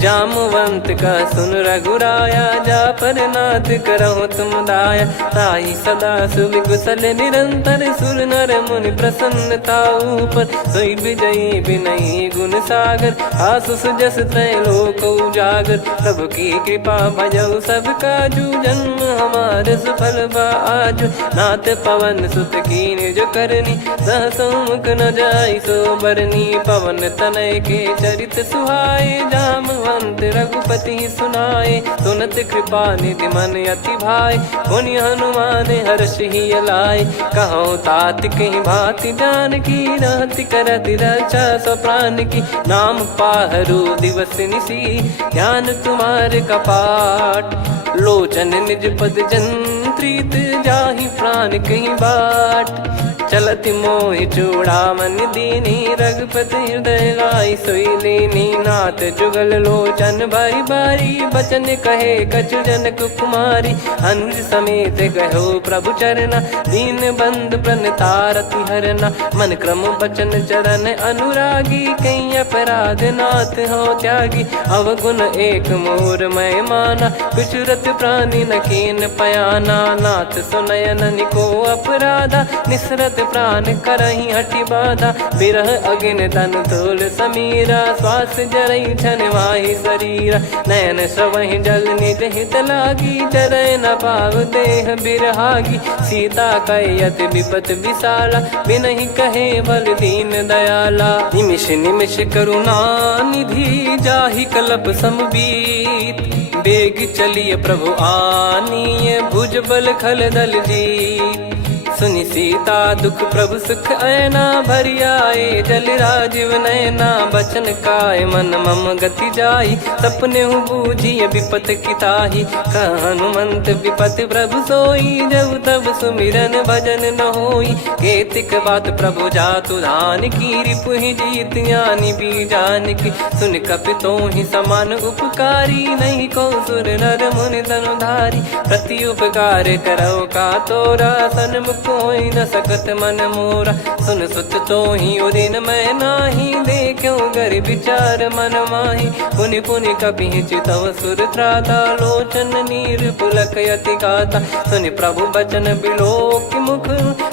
जामवंत का सुन रघुराया जा पर नाथ करहु तुम दाया। ताई सदा सुविकुशल निरंतर सुर नर मुनि प्रसन्नता ऊपर। सोई विजयी विनयी गुण सागर आसु सुजस त्रैलोक उजागर। प्रभु की कृपा भजऊ सब काजू जन्म हमारे सफल बा आजु। नाथ पवन सुत कीन्ह जो करनी सहसो मुख न जाई सो बरनी। पवन तनय के चरित सुहाए जामवंत रघुपति सुनाए। सुनत कृपा निधि मन अति भाई पुनि हनुमान हर्ष ही लाए। कहो तात कहीं भांति जान की रहति करति रक्षा सो प्राण की। नाम पाहरु दिवस निसी ध्यान तुम्हारे कपाट। लोचन निज पद जंत्रित जाहि प्राण कहीं बाट। चलति मोहि चूड़ामन दीनी रघुपति हृदय लाई सोई लीनी। नाथ जुगल लोचन बारी बारी बचन कहे कछु जनक कुमारी। अनुज समेत गहो प्रभु चरना दीन बंद प्रणतारति हरना। मन क्रम बचन चरण अनुरागी कहीं अपराध नाथ हो त्यागी। अवगुण एक मोर मैं माना कुछुरत प्राणी न कीन पयाना। नाथ सुनयन निको अपराधा निसरत प्राण करही हटि बाधा। बिरह अगिन तन तोल समीरा श्वास जरई छन वाहि शरीरा। नयन श्रवहि जल निज हित लागी चरय न पाव देह बिरहागी। सीता कयत विपत विशाला बिनहि कहे बल दीन दयाला। निमिष निमिष करुणा निधि जाहि कलप समबीत। बेग चलिए प्रभु आनीय भुज बल खल दल जीत। सुनि सीता दुख प्रभु सुख ऐना भरि आए। जल राजीव नयना बचन काय मन मम गति जाई। सपने हूँ बूझिए विपत किताही हनुमंत विपत प्रभु सोई। जब तब सुमिरन भजन न होई केतिक बात प्रभु जातु धान की। रिपु ही जीत ज्ञानी बीजान की सुन कपि तो ही समान उपकारी। नहीं को सुर नर मुनि धनुधारी प्रति उपकार करो का तोरा। सन्मुख कोई न सकत मन मोरा सुन सुत तो ही उदिन मैं नाही। देखो गर विचार मन माही पुनि पुनि कपि चितव सुर त्राता। लोचन नीर पुलक यति गाता सुनि प्रभु बचन बिलोक मुख।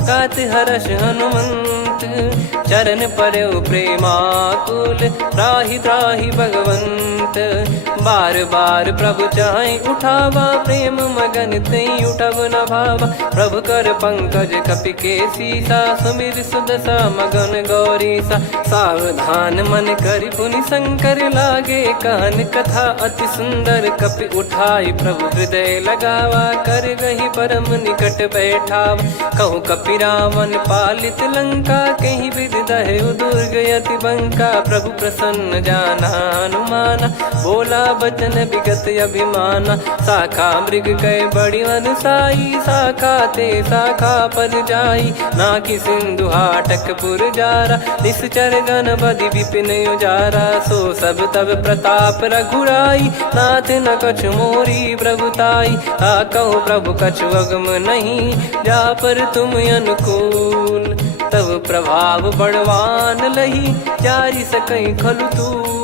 गात हर्ष हनुमंत चरण परउ प्रेमाकुल। त्राहि त्राहि भगवंत बार बार प्रभु चाहि उठावा। प्रेम मगन तई उठब न भावा। प्रभु कर पंकज कपि के सीसा सुमिर सुदशा मगन गौरीसा। सावधान मन करि पुनि शंकर लागे कहन कथा अति सुंदर। कपि उठाई प्रभु हृदय लगावा कर गही परम निकट बैठावा। कहु कपि रावण पालित लंका कहीं विधि दहु दुर्ग यति बंका। प्रभु प्रसन्न जाना हनुमाना बोला बचन विगत अभिमाना। शाखा मृग कय बड़ी अनुसाई शाखा ते शाखा पर जाई। नाकि सिंधु हाटक पुर जारा निश्चर गण बदि विपिन उजारा। सो सब तब प्रताप रघुराई नाथ न कछु मोरी प्रभुताई। कहो प्रभु कछु अगम नहीं जा पर तुम अनुकूल। तब प्रभाव बड़वान लही जारी सकई खलु तूल।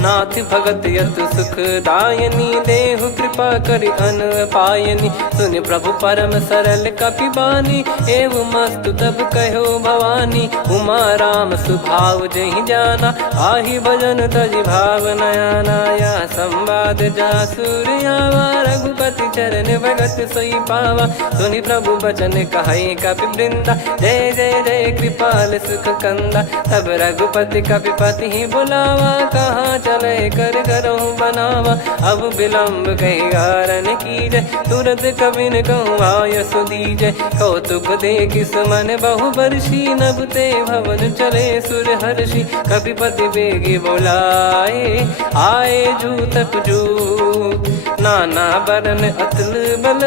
नाथ भगत यतु सुख दायनी देहु कृपा करि अन पायनी। सुन प्रभु परम सरल कपि बानी एवं मस्तु तब कहो भवानी। उमा राम सुभाव जहि जाना आहि भजन तजि भाव नयाना। या संवाद जासुर आवा रघुपति चरण भगत सोई पावा। सुनि प्रभु बचन कहै कपि वृंदा जय जय जय कृपाल सुख कंदा। तब रघुपति कपिपति बुलावा कहाँ चले कर करहु बनावा। अब विलम्ब कही कारण कीजय, तुरत कबिन कहूँ आयस दीजय। कौतुक देखिस मन बहु बरसी, नभ ते भवन चले सुर हर्षि। कपिपति बेगी बोलाए, आए जूतक जूत। नाना बरन अतुल बल,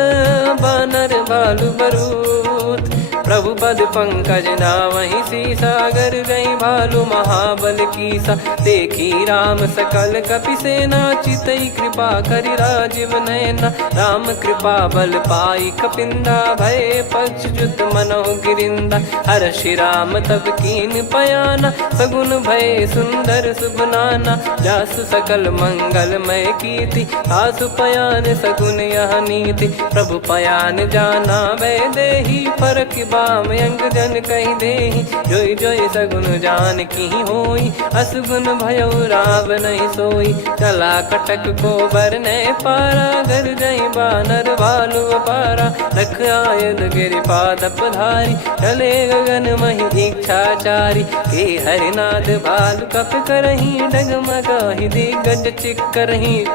बानर भालु बरूत। प्रभु पद पंकज नावहि सीसा, गर गई भालु महाबल कीसा। देखी राम सकल कपि सेना, चितई कृपा करि राजीव नयना। राम कृपा बल पाई कपिंदा, भय पक्ष जुत मनोह गिरिंदा। हर्षि राम तब कीन पयाना, सगुन भय सुंदर शुभ नाना। जासु सकल मंगलमय कीर्ति, आसु पयान सगुन यह नीति। प्रभु पयान जाना वै देहि, फरक बाम अंग जन कहि देहि। जोई जोई सगुन जान की होई, असगुन भयो राव नहीं सोई। चला कटक को बरने पारा, घर जई बानर भालु अपारा। रख आयद गिरिपाद पधारी, चले गगन महि इच्छाचारी। के हरिनाथ भालु कप करही, डगमगाहि दिग्गज चिक्करही।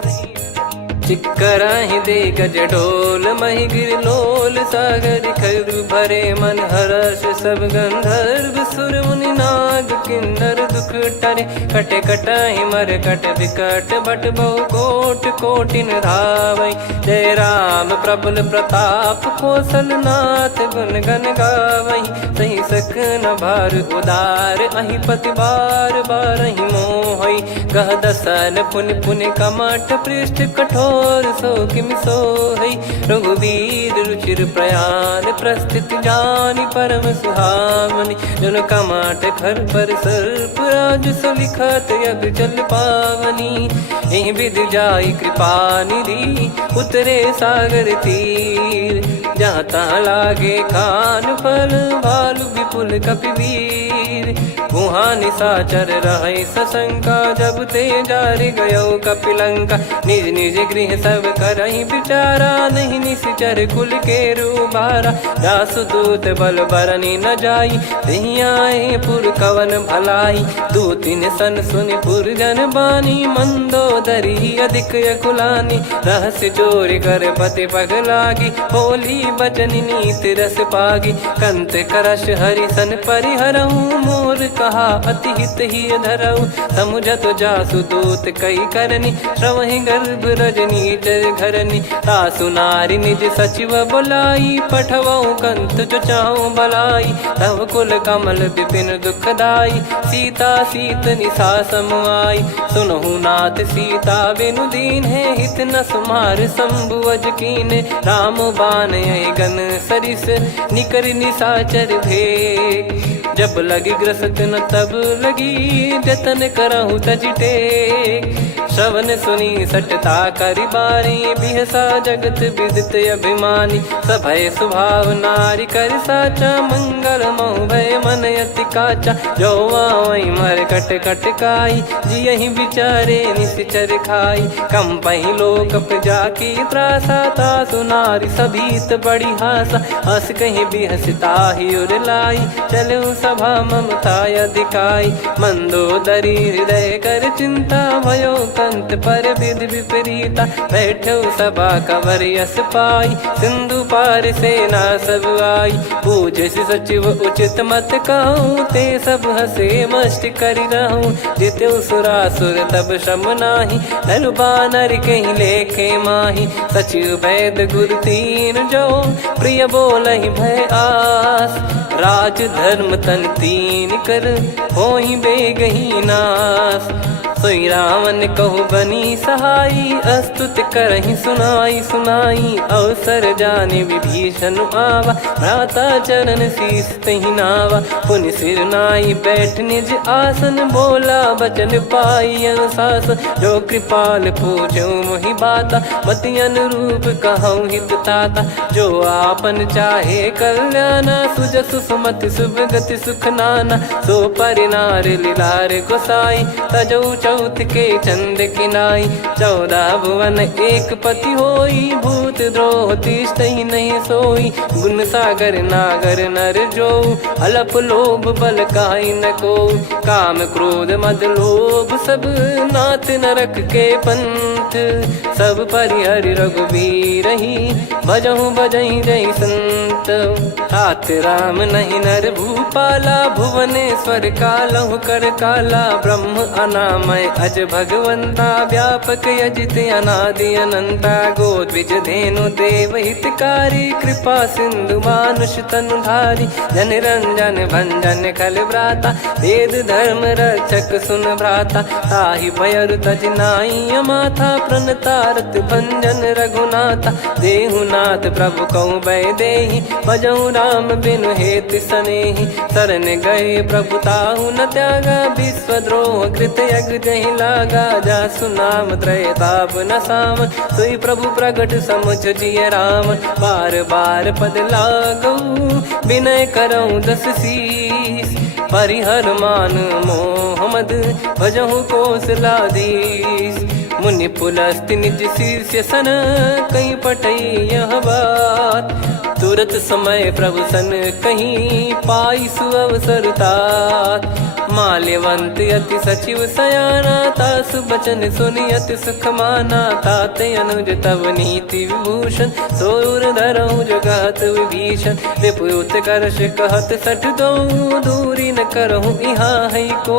चिक्कराहि दे गज ढोल, महि गिर लोल। सागर खर भरे मन हर्ष, सब गंधर्व सुर मुनि नाग किन्नर दुख टरे। कटे कटाहि मर कट विकट, बट बहु कोट कोटिन धावै। जय राम प्रबल प्रताप, कौशल नाथ गुण गन गावै। सही सकन भार उदार, अहि पति बार बारहि मोहै। गह दसन पुन पुन कमठ, पृष्ठ कठोर सो किमि सोहै। रघुवीर रुचिर प्रयाण, प्रस्थित जानि परम सुहावनि। जन कमाट खर पर सर्प, राज सलिखत यग जल पावनी। एहि विधि जाई कृपा निधि, उतरे सागर तीर। जहाँ तहाँ लागे खान फल, भालु विपुल कपिवीर। गुहा निशाचर रहै सशंका, जब ते जारि गयो कपिलंका। निज निज गृह सब करहि विचारा, नहीं निश्चर कुल के रूबारा। जासुदूत बल बरनि न जाई, तेहि आए पुर कवन भलाई। दूतिन सन सुनि पुर जन बानी, मंदोदरी अधिक यकुलानी। रहस्य चोरी कर पति पग लागी, होली बचन नीत रस पागी। कंत करश हरिसन परिहरहु, मोर कहा अति हित ही धरऊ। समुझत जासुदूत कई करनी, श्रवहि गर्भ रजनी चर घरनी। तासु नारी निज सचिव बोलाई, पठवऊ कंत जो चाहूं बलाई। तव कुल कमल विपिन दुखदाई, सीता सीत निशा समाई। सुनहु नाथ सीता बिनु दीन है, हित न सुमार शंभु अज कीने। राम बान गन सरिस, निकर निशाचर भेग। जब लगी ग्रसत न तब लगी, जतन करहु तज टेक। श्रवण सुनी सटता करि बारी, बिहसा जगत विदित अभिमानी। सभय स्वभाव नारी कर साचा, मंगल महु भय मन अति काचा। जो आवै मर कट कट काई, जियहि विचारे निश्चर खाई। कम पहि लोक जाकी त्रासा, तासु नारी सभीत बड़ी हासा। हस कहीं बिहसता ही उर लाई, चलऊ सभा ममता अधिकाई। मंदोदरी हृदय कर चिंता, भयो कंत पर विधि विपरीता। बैठो सभा कवर यस पाई, सिंधु पार सेना सब आई। पूज्य सचिव उचित मत कहूँ, ते सब हसे मस्त करि रहूं। जित्यु सुरासुर तब श्रम नाही, नर बानर कहीं लेखे माही। सचिव वैद गुरु तीन जो, प्रिय बोलहि भय आस। राज धर्म तन तीन कर, होहि बेगहि नास। सोई रावण कहु बनी सहाई, अस्तुत करहि सुनाई सुनाई। अवसर जाने विभीषण आवा, भ्राता चरण शीस तहि नावा। पुनि सिर नाई बैठ निज आसन, बोला बचन पाई अनुशासन। जो कृपाल पूछो मोहि बाता, मति अनुरूप कहूँ हित ताता। जो आपन चाहे कल्याणा, सुजसु सुमति शुभ गति सुख नाना। सो परिनार लीलार गोसाई, तजौ चौथ के चंद किनाई 14 भुवन एक पति होई भूत द्रोह तिष्ठ ही नहीं सोई गुण सागर नागर नर जो अलप लोभ बल काई न को काम क्रोध मद लोभ सब नाथ नरक के पंथ सब परिहरि रघुबीर ही भजहु भजहि जय संत तात राम नहीं नर भूपाला भुवनेश्वर कालहु कर काला ब्रह्म अनामय अज भगवंता व्यापक यजित अनादि अनंता गोद्विज धेनु देव हितकारी कृपा सिंधु मानुष तनुधारी जन रंजन भंजन खल भ्राता वेद धर्म रक्षक सुन भ्राता ताहि भयर तज नाई माथा प्रणतारत भंजन रघुनाथा देहुनाथ प्रभु कहु बै देहि भजहु राम बिनु हेत सनेहि शरण गए प्रभु ताहु न त्यागा विश्वद्रोह कृत यज्ञ जहि लागा जासु नाम त्रय ताप न साम सोई प्रभु प्रगट समुझ जिय राम बार बार पद लागऊ विनय करऊँ दस शीस परिहर मान मोह मद भजहु कौशलाधीश मुनि पुलस्ति निज शीर्ष सन कहीं पटई यह बात तुरत समय प्रभु सन कहीं पाई सुअवसर तात माल्यवंत अति सचिव सयाना तासु बचन सुनि अति सुख माना ताते अनुज तव नीति विभूषण सोर धरहु जगत विभीषण रिपुत करश कहत सठ दो दूरी न करहु इहाँ है को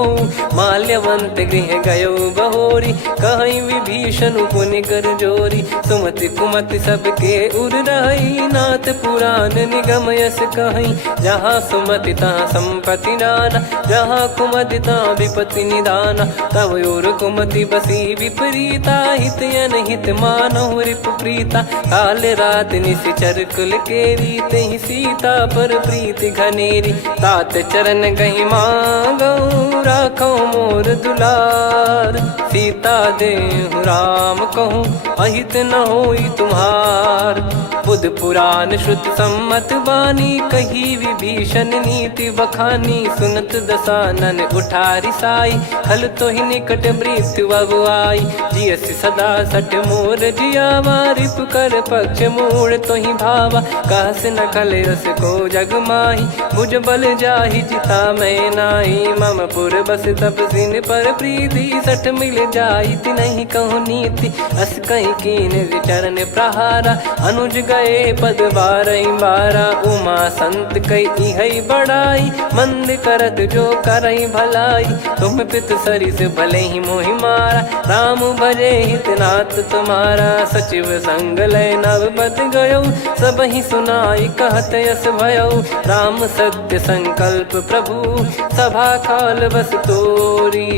माल्यवंत गृह गयो बहोरी कहीं विभीषण पुनि कर जोरी सुमति कुमति सबके उर रही नाथ पुराण निगम यस कहीं जहाँ सुमति तहाँ संपत्ति नाना जहाँ कुमति तहाँ विपत्ति निदाना तव और कुमति बसी विपरीता हित अनहित मानहु रिप प्रीता काल रात निशिचर कुल केरी तेहि सीता पर प्रीति घनेरी तात चरण गहि मांगऊ राखो मोर दुलार सीता देहु राम कहूँ अहित न होई तुम्हार बुध पुराण श्रुत सम्मत वाणी कही विभीषण नीति बखानी सुनत दसानन उठारी साई खल तो ही निकट मृत्यु अब आई जियसि सदा सट मोर जियावा रिप कर पक्ष मूड़ तो ही भावा कहस न खल रस को जग माही मुझ बल जाहि जिता मैं नाही मम पुर बस तपसिन पर प्रीति सठ मिल जाई नहीं कहूँ नीति अस कहीं कीन विचरण प्रहारा अनुज गए पद बारा उमा संत कई है बड़ाई मंद करत जो करई भलाई तुम पित सरिस भले ही मोहि मारा राम भजे हितनाथ तुम्हारा सचिव संग लय नवपत गयो सब ही सुनाई कहत यस भयो राम सत्य संकल्प प्रभु सभा काल बस तोरी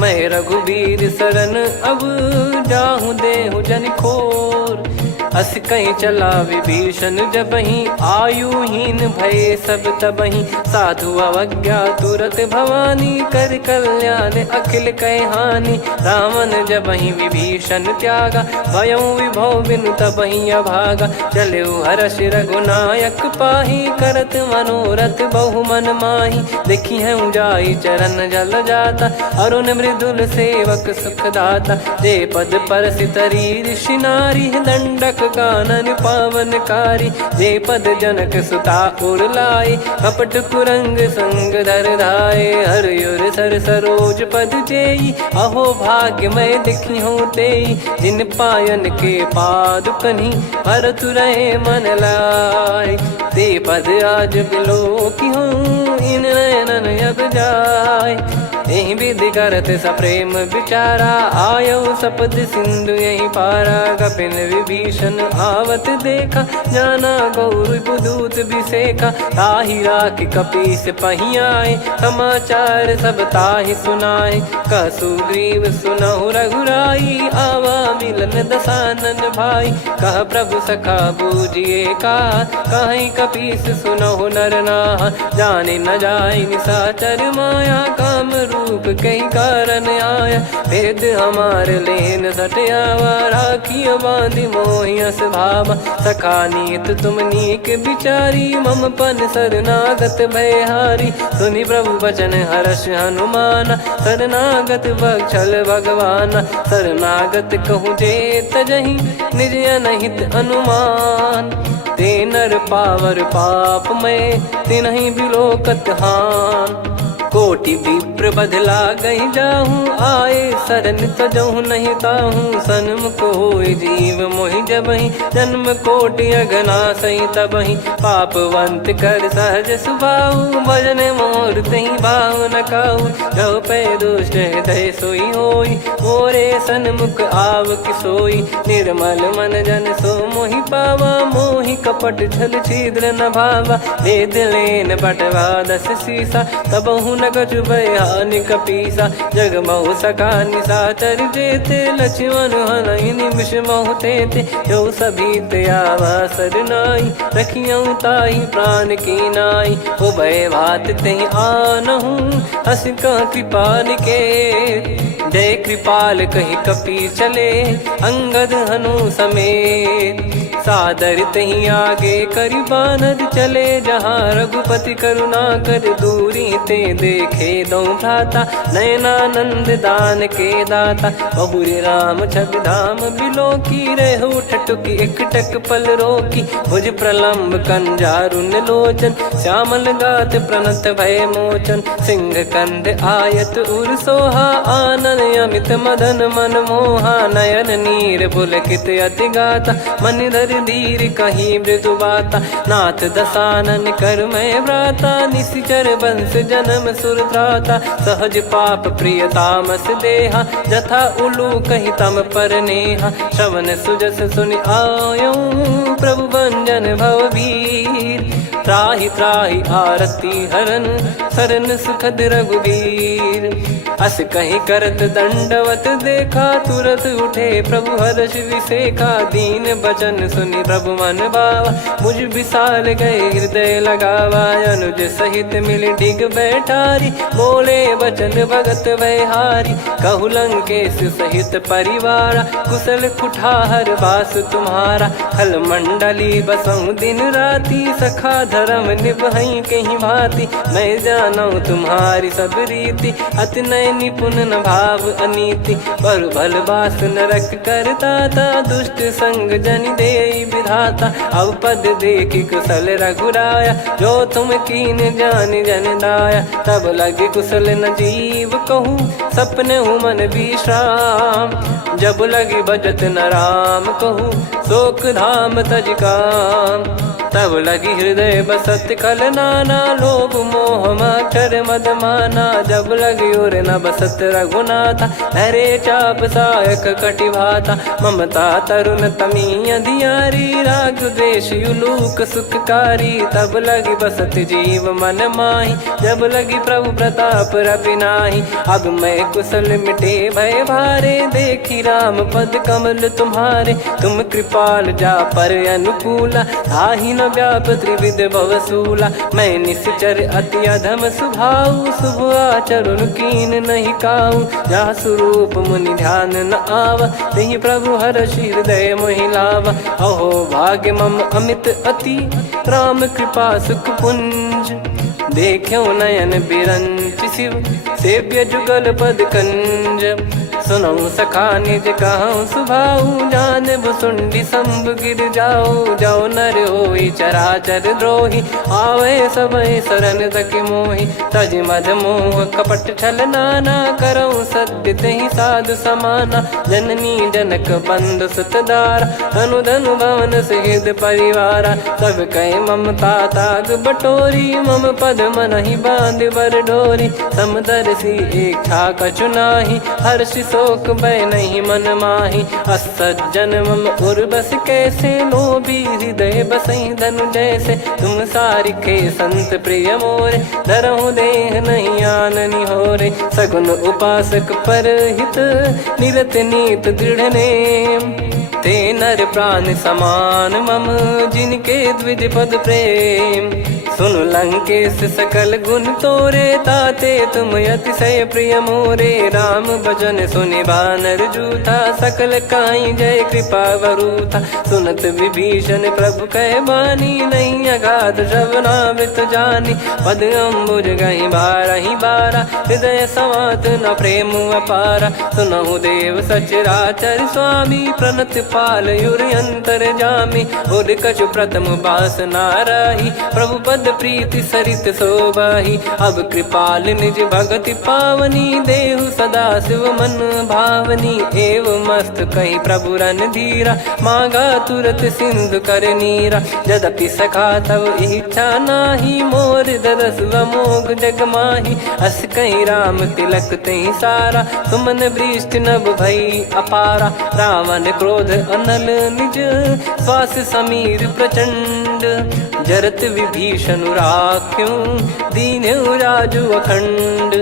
मैं रघुबीर शरण अब जाहूँ देहु जन खोर अस कहीं चला विभीषण जबहि आयुहीन भय सब तबहि साधु अवज्ञा तुरत भवानी कर कल्याण अखिल कह हानि रावण जबहि विभीषण त्यागा भयउ विभव बिनु तबहि अभागा चलऊ हर्ष रघुनायक पाही करत मनोरथ बहु मन माही देखी है जाई चरण जल जाता अरुण मृदुल सेवक सुख दाता जे पद पर सितरी ऋषि नारी दंडक कानन पावनकारी जे पद जनक सुता उर लाई कपट कुरंग संग धर धाये हरियुर सर सरोज पद जेई अहो भाग्य मैं दिखी हूँ तेई जिन पायन के पाद कन्ही भरत रहे मन लाय ते पद आज बिलो की हूँ इन नयनन अब जाय यही विधि करत सप्रेम विचारा आयो सपद सिंधु यही पारा कपिन विभीषण आवत देखा जाना गौर बुदूत बिसेखा ताहि राख कपीस पहियाए समाचार सब ताहि सुनाए कसु ग्रीव सुनहु रघुराई आवा मिलन दसानन भाई कह प्रभु सखा बूझिए का कहीं कपीस सुनहु नर नाह जाने न जाय निशाचर माया काम रूप कई कारण आया, भेद हमारे लेन सटयावा, राखिया बांधी मोहियस भावा, सखा नीत तुम नीक बिचारी, मम पन शरणागत भयहारी, सुनि प्रभु वचन हर्ष हनुमाना, शरणागत बक्षल भगवाना, शरणागत कहूँ जे तजहि निज अनहित अनुमान, ते नर पावर पाप में तिन्हि बिलोकत हान, कोटि विप्र बदला गई जाहूँ, आए शरण तजहु नहीं ताहूँ, सन्मुख होय जीव मोहि जबहि, जन्म कोटि अगना सही तबहि, पापवंत कर सहज सुभाऊ, भजन मोर तहि भाव न काहू, जो पै दुष्ट हृदय सोई होई, मोरे सन्मुख आव किसोई, निर्मल मन जन सो मोहि पावा, मोहि कपट छल छिद्र न भावा, वेद लेन बटवा दस सीसा, तबहु न कछु बयान कपीसा, जग महु सका निशाचर जेते, लक्ष्मण हनहि निमिष महु तेते, जो सभी त्यावा सरनाई, रखियऊ ताहि प्राण की नाई, उभय भात तेहि आनहु, हस कह कृपाल के, जय कृपाल कहि कपि चले, अंगद हनु समेत, सादर तही आगे करि बानर चले, जहाँ रघुपति करुणा कर दूरी ते देखे दो भ्राता, नयनानंद दान के दाता, बहुरी राम छवि धाम बिलो की, रेहु ठटुकी एकटक पल रोकी, भुज प्रलम्ब कंजारुन लोचन, श्यामल गात प्रणत भय मोचन, सिंह कंद आयत उर सोहा, आनन अमित मदन मन मोहा, नयन नीर पुलकित अति गाता, मन धर धीर कहीं मृदु बाता, नाथ दसानन कर मैं भ्राता, निशिचर वंश जन्म सुर त्राता, सहज पाप प्रिय तामस देहा, जथा उलू कहि तम पर नेहा, श्रवण सुजस सुनि आयो, प्रभु भंजन भवभीर, त्राहि त्राहि आरती हरन, शरण सुखद रघुबीर, अस कहीं करत दंडवत देखा, तुरत उठे प्रभु हर्ष विसेखा, दीन बचन सुनि प्रभु मन भावा, मुझ विशाल गए हृदय लगावा, अनुज सहित मिल डिग बैठारी, बोले बचन भगत वैहारी, कहु लंकेश सहित परिवारा, कुशल कुठार बास तुम्हारा, खल मंडली बसऊं दिन राती, सखा धर्म निभई कहीं भांति, मैं जानू तुम्हारी सब रीति, अति नय निपुण न भाव अनीति, पर भल बास नरक करता था, दुष्ट संग जन दे विधाता, अब पद देखी कुशल रघुराया, जो तुम कीन जान जन दाया, तब लगे कुशल न जीव कहूँ, सपने हूँ मन विश्राम, जब लगी बजत न राम कहूँ, शोक धाम तज काम, तब लगी हृदय बसत खल नाना, लोभ मोह मक्षर मद माना, जब लगी उर न बसत रघुनाथा, हरे चाप सायक कटि भाता, ममता तरुण तमी अधियारी, राग द्वेष युलूक सुखकारी, तब लगी बसत जीव मन माही, जब लगी प्रभु प्रताप रवि नाही, अब मैं कुशल मिटे भय भारे, देखी राम पद कमल तुम्हारे, तुम कृपाल जा पर अनुकूला, आही न व्याप त्रिविध भवसूला, मैं निश्चर अति अधम सुभाऊ, शुभ आचरण कीन नहीं काऊ, जहाँ स्वरूप मुनि ध्यान न आवा, तहि प्रभु हर्ष हृदय मोहि लावा, अहो भाग्य मम अमित अति, राम कृपा सुख पुंज, देखो नयन बिरंच शिव, सेव्य जुगल पद कंज, सुनऊ सखा निज कहूँ सुभाऊ, जान भुसुंडी शंभ गिर जाओ, जाओ नर होई चराचर द्रोही, आवे सबय शरण तक मोहि, तज मद मोह कपट छल नाना, करऊँ सत्य तहि साधु समाना, जननी जनक बंधु सुतदारा, धनु धनु भवन सहित परिवारा, सब कहे ममता ताग बटोरी, मम पद मनहि बांध बर डोरी, समदर्शी इच्छा कछु नाही, हर्ष शोक भय नहीं मन माही, असज्जन मम उर्वश कैसे, लोभी हृदय बसई धनु जैसे, तुम सारिखे संत प्रिय मोरे, धरहु देह नहीं आननि होरे, सगुन उपासक पर हित, निरत नीत दृढ़ नेम, ते नर प्राण समान मम, जिनके द्विज पद प्रेम, सुन लंकेश सकल गुण तोरे, ताते तुम अतिशय प्रिय मोरे। राम भजन सुनि बानर जूथा, सकल काई जय कृपा वरूथा। सुनत विभीषण प्रभु कह बानी, नहीं अगाध श्रवणामृत जानी। पद अम्बुज गहि बारहि बारा, हृदय समात न प्रेम अपारा। सुनहु देव सचराचर स्वामी, प्रणत पाल युर अंतर जामी। उर कछु प्रथम बास नाराही, प्रभु पद प्रीति सरित शोभाही। अब कृपाल निज भगति पावनी, देहु सदा शिव मन भावनी। एव मस्त कही प्रभु रन धीरा, मांगा तुरत सिंधु कर नीरा। यद्यपि सखा तब इच्छा नाही, मोर दरस मोग जग माही। अस कहीं राम तिलक तही सारा, सुमन वृष्टि नभ भई अपारा। रावण क्रोध अनल निज, श्वास समीर प्रचंड। जरत विभीषण राख्यों, दीन्हु राजु अखंड।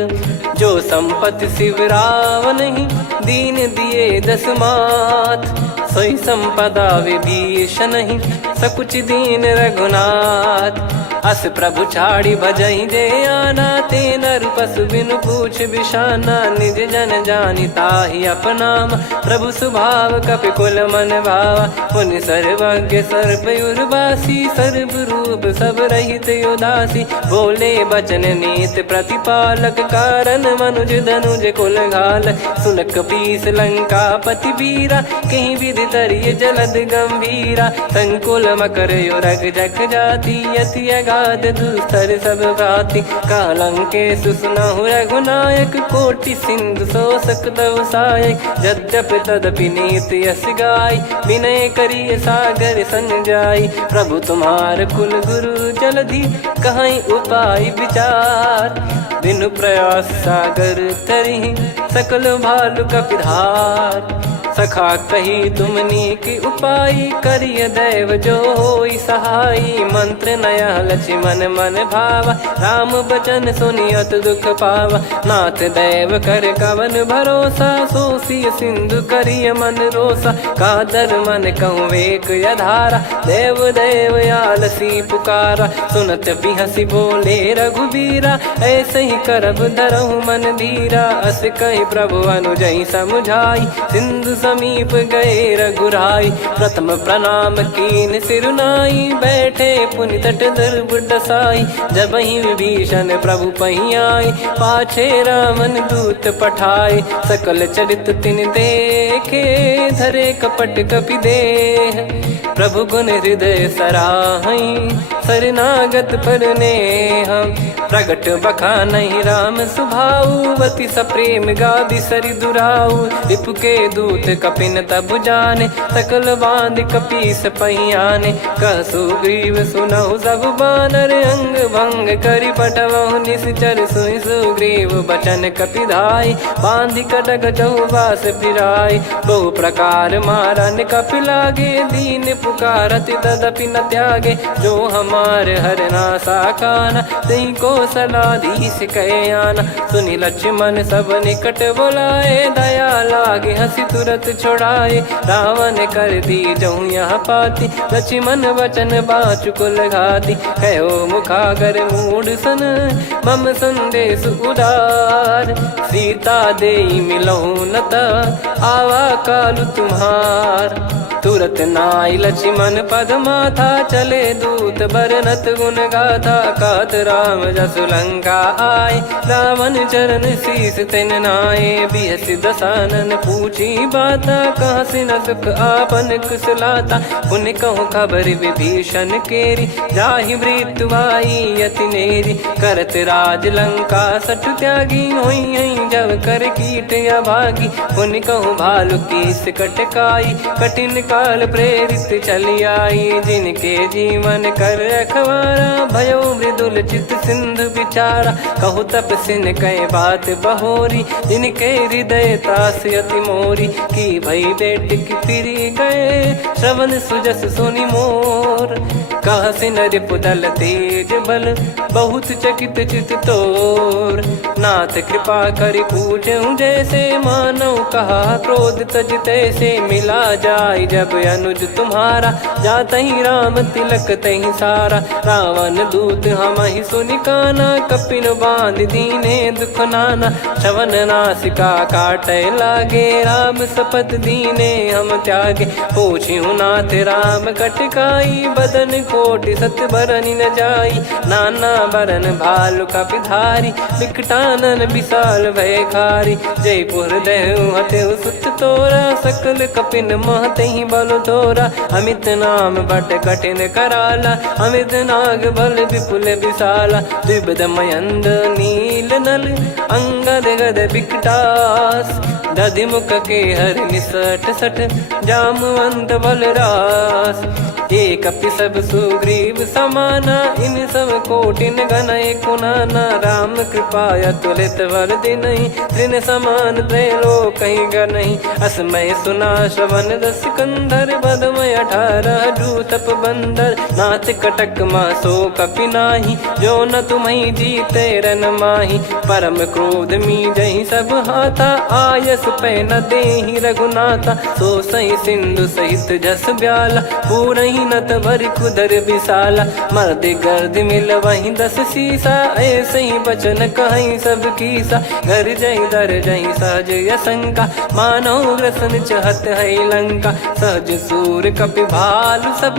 जो संपत्ति शिव रावण ही, दीन दिए दस मात। सोई संपदा विभीषण ही, सकुच दीन रघुनाथ। अस प्रभु छाड़ी भजई जे आना, ते नर पशु बिनु पूछ बिशाना। निज जन जानि ताहि अपनाम, प्रभु स्वभाव कपि कुल मन भावा। मुनि सर्वज्ञ सर्वयुर्वासी, सर्व रूप सब रहित उदासी। बोले बचन नीत प्रतिपालक, कारण मनुज धनुज कुल घाल। सुन कपीस लंका पति वीरा, कहीं विधि तरिय जलद गंभीरा। संकुल मकर युरग जख जाति, यति अगाध दुस्तर सब भाति। कालंकेश सुनहु रघुनायक, कोटि सिंधु शोषक तव सहायक। यद्यपि तदपि नीति यस गाय, विनय करिय सागर सन जाई। प्रभु तुम्हार कुल गुरु जलधि, कहीं उपाय विचार। बिनु प्रयास सागर तरिहि, सकल भालु कपिधार। सखा कही तुमनी की उपाय, करिय दैव जो होई सहाई। मंत्र नया लक्ष्मण मन भावा, राम बचन सुनियत दुख पावा। नाथ दैव कर कवन भरोसा, सोसिय सिंधु करिय मन रोसा। कादर मन कहूँ वेक यधारा, देव देव आलसी पुकारा। सुनत बिहसी बोले रघुबीरा, ऐसे ही करब धरहु मन धीरा। अस कही प्रभु अनुजई समुझाई, सिंधु समीप गए रघुराई। प्रथम प्रणाम कीन सिरुनाई, बैठे पुनि तट दर्भ डसाई। जब ही विभीषण प्रभु पही आई, पाछे रावण दूत पठाए। सकल चरित तिन देखे, धरे कपट कपि देह। प्रभु गुण हृदय सराहई, शरणागत पर नेह। प्रगट बखानहि राम सुभाऊ, अति सप्रेम गादि सरि दुराऊ। रिपु के दूत कपिन तब जाने, सकल बांध कपीस पहियाने। कह सुग्रीव सुनहु सब बानर, अंग भंग करि पठवहु निश्चर। सुनि सुग्रीव बचन कपिधाई, बांधि कटक चहुबास फिराई। बहु प्रकार मारन कपि लागे, दीन पुकारत तदपि न त्यागे। जो हमार हरना साकाना, तई को सलाधीश कहे आना। सुनि लक्ष्मण सब निकट बुलाए, दया लागे हंसी तुरत छुड़ाए। रावण कर दी जऊँ यहाँ पाती, लक्ष्मण वचन बाचु कुल घाती। कहो मुखागर मूढ़ सन, मम संदेश उदार। सीता देई मिलहु नता, आवा कालु तुम्हार। तुरत नाई लक्ष्मण पद माथा, चले दूत बरनत गुण गाथा। कात राम जसु लंका आए, रावण चरण शीस तिन नाये। बिहसि दसानन पूछी बाता, कहाँ से न सुख आपन कुशलाता। पुन कहूँ खबर विभीषण केरी, जाहि मृत्यु आई अति नेरी। करत राज लंका सठ त्यागी, होई जब कर कीट अभागी। पुन कहूँ भालु कीस कटकाई, कठिन काल प्रेरित चली आई। जिनके जीवन कर रखवारा, भयो मृदुल चित सिंधु विचारा। कहु तपसिन कई बात बहोरी, जिनके हृदय तास अति मोरी। की भई बेट की फिरी गए, श्रवण सुजस सुनि मोर। कह से नर पुदल तेज बल बहुत चकित चित तोर। नाथ कृपा कर पूछूं जैसे मानव कहा क्रोध तज तैसे मिला जाय जब अनुज तुम्हारा जात ही राम तिलक तही सारा। रावण दूत हम ही सुनि काना कपिन बांध दीने दुख नाना। श्रवण नासिका काटे लागे राम शपथ दीने हम त्यागे। पूछ्यू नाथ राम कटकाई बदन कोटि सत बरनि न जाई। नाना बरन भालु कपिधारी विकटानन विशाल भयखारी। जयपुर देहु हतेउ सुत तोरा सकल कपिन महतहि बल तोरा। अमित नाम बट कठिन कराला अमित नाग बल विपुल विशाला। द्विबद मयंद नील नल अंगद गद विकटास। दधि मुख के हर निसठ सठ जामवंत बलरास। एक कपि सब सुग्रीव समाना इन सब कोटिन गनय कुनाना। राम कृपा अतुलित बल दिनहि तृण समान त्रैलोक गनहि। असमय सुना श्रवण दस कंधर बदमय 18 जूतप बंदर। नाथ कटक मासो कपि नाही जो न तुम्हि जीते रन माही। परम क्रोध मी जहि सब हाथा आयस पै न देहि रघुनाथा। सो सही सिंधु सहित जस ब्याला पूरहि नत भर कुदर विशाला। मर्द गर्द मिल वहीं 10 सीसा ऐसे ही बचन कहीं सब कीसा। घर जय दर जय सहज यसंका मानव ग्रसन चहत है लंका। सहज सूर कपि भालु सब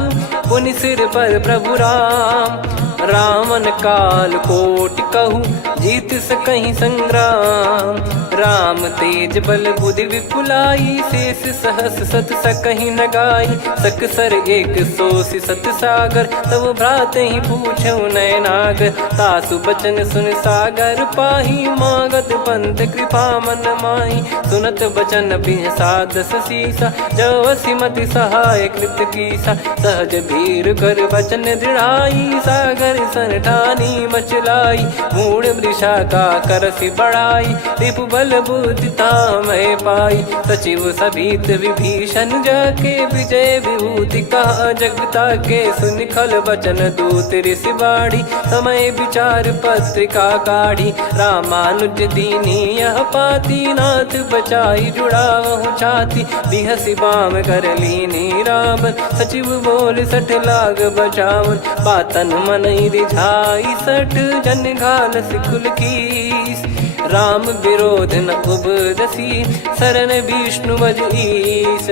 पुनि सिर पर प्रभु राम। रामन काल कोटि कहु जीत सकहि संग्राम। राम तेज बल बुद्धि विपुलाई शेष सहस सत सकहि न गाई। सकसर एक सोसि सत सागर तब भ्रात ही पूछौ नयनागर। तासु बचन सुन सागर पाही मागत पंथ कृपा मन माही। सुनत बचन बिहसा 10 सीसा जवसि मति सहाय कृत कीसा। सहज भीर कर बचन दृढ़ाई सागर सन ठानी मचलाई। मूढ़ वृषा का करसि बढ़ाई रिपु बल बुद्धि तामय पाई। सचिव सभीत विभीषण जाके विजय विभूति कहा जगता के। सुनि खल बचन दूत ऋषि बाड़ी समय विचार पत्रिका काढ़ी। रामानुज दीनी यह पाती नाथ बचाई जुड़ावहु छाती। बिहसि बाम कर लीनी राम सचिव बोल 60 लाग बचावन। बातन मन रिझाई 60 जन घाल सिकुल कीस। राम विरोध न उपदसी शरण विष्णु बज ईस।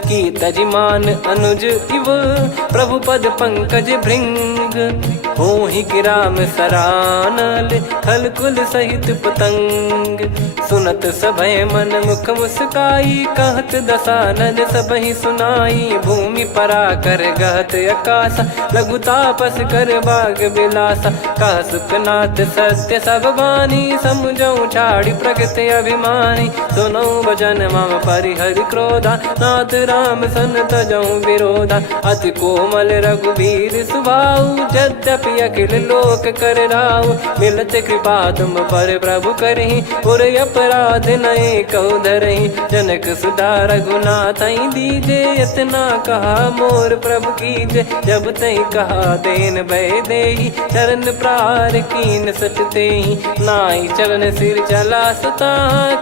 की तजिमान अनुज इव प्रभु पद पंकज भृंग। होहि कि राम सरानल खल कुल सहित पतंग। सुनत सभय मन मुख मुस्काई कहत दसानन सबहि सुनाई। भूमि परा कर गहत आकाशा लघु तापस कर बाग बिलासा। कह सुखनाथ सत्य सब बानी समुझौ छाड़ी प्रकृति अभिमानी। सुनो भजन मम परिहरि क्रोधा नाथ राम सन तजौ विरोधा। अति कोमल रघुवीर सुभाऊ यद्यपि अखिल लोक कर राऊ। मिलत कृपा तुम पर प्रभु करहि पुर अपराध नए कहु धरहि। जनक सुधा रघुनाथ दीजे इतना कहा मोर प्रभु कीजे। जब तई कहा देन भय देहि चरण प्रार कीन सटतेहि। नाई चरण सिर चला सता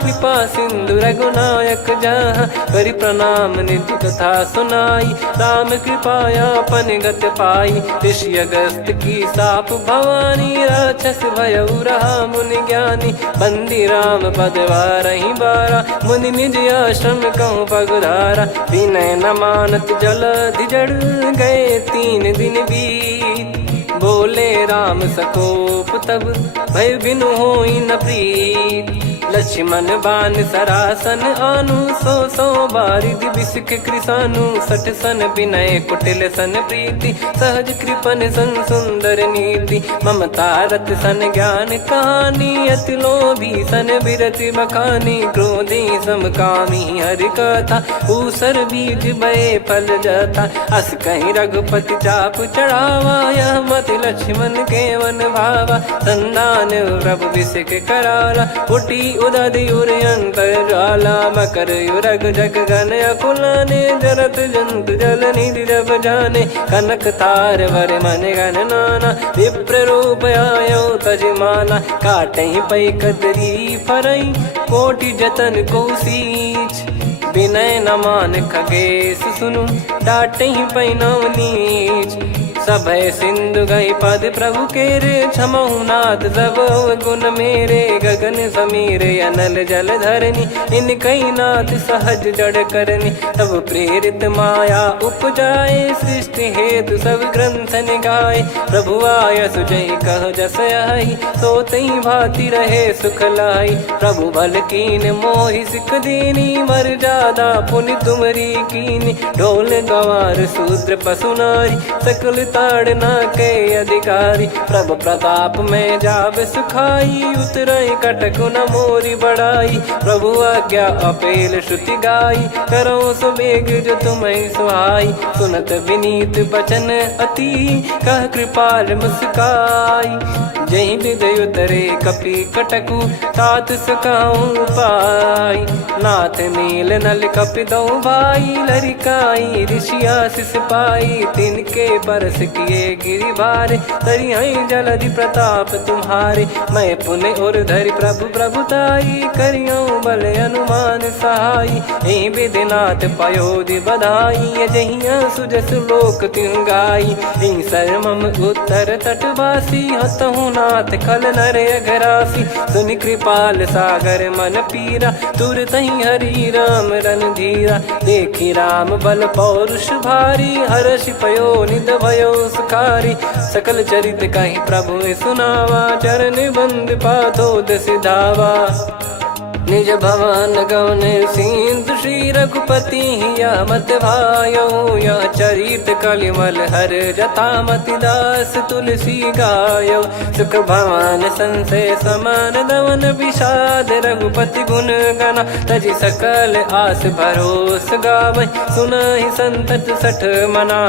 कृपा सिंधु रघुनायक जहाँ। करि प्रणाम नित्य कथा सुनाई राम कृपायापन गत पाई। ऋषि अगस्त की साप भवानी राक्षस भयउ रहा मुनि ज्ञानी। बंदी राम पद वारहि बारा मुनि निज आश्रम कहूँ पगुधारा। विनय न मानत जलधि जड़ गए 3 दिन बीत। बोले राम सकोप तब भय बिनु होई न प्रीत। लक्ष्मण बान सरासन आनु 100 बारिधि बिसिख कृसानु। 60 सन विनय कुटिल सन प्रीति सहज कृपन सन सुंदर नीति। ममता रत सन ज्ञान कहानी अति लोभी सन बिरति बखानी। क्रोधी समकामी हरि कथा ऊसर बीज भय फल जाता। अस कहीं रघुपति चाप चढ़ावा यह मत लक्ष्मण के वन भावा। संदान प्रभु बिसिख कराला उठी उदधियुर अंतर्ज्वाला मकर युरग जग गण अकुलाने जरत जंत जल निधि जब जाने कनक तार वर मन गण नाना विप्र रूप आयो तजमाना काटहि पै कदरी फरई कोटि जतन को सींच विनय न मान खगेश सुनु डाटहि पै नव नीच सभय सिंधु गई पद प्रभु केरे क्षमहु नाथ सब गुण मेरे गगन समीरे अनल जल धरनी इन कई नाथ सहज जड़ करनी तब प्रेरित माया उपजाए सृष्टि हेतु सब ग्रंथ निगाए प्रभु आय सुजय कह जस आई सो तई भांति रहे सुख लाई प्रभु बल कीन मोहि सिख दीनी मर जादा पुनि तुमरी कीनी ढोल गवार शूद्र पशु नारी सकल ताड़ना के अधिकारी प्रभु प्रताप में जाब सुखाई उतरई कटक न मोरी बढ़ाई प्रभु आज्ञा अपेल श्रुति गाई करो सुबेग जो तुम्हें सुहाई सुनत विनीत बचन अति कह कृपाल मुस्काई जही विदय उतरे कपि कटकु तात सकाऊं पाई नाथ नील नल कपि दो भाई लरिकाई ऋषिया शिष पाई तिनके परस किए गिरि भारे तरियाई जलधि प्रताप तुम्हारे मैं पुण्य और धरि प्रभु प्रभुताई करियो बल अनुमान सहाई यही विधिनाथ पयोधि बधाई जहिया सुजस लोक तिहु गाई यही सरमम उत्तर तटवासी हतहु नाथ खल नर अघरासी सुनि कृपाल सागर मन पीरा तुरत ही हरि राम रणधीरा देखी राम बल पौरुष भारी हर्षि पयो निध भयो सुखारी सकल चरित कहीं प्रभु सुनावा चरण बंद पाथोद सिधावा निज भवन गौन सिंधु श्री रघुपति या मत भायो या चरित कलिमल हर जता मति दास तुलसी गायो सुख भवन संशय समान दवन विषाद रघुपति गुण गना तजि सकल आस भरोस गावै सुनहि संतत सठ मना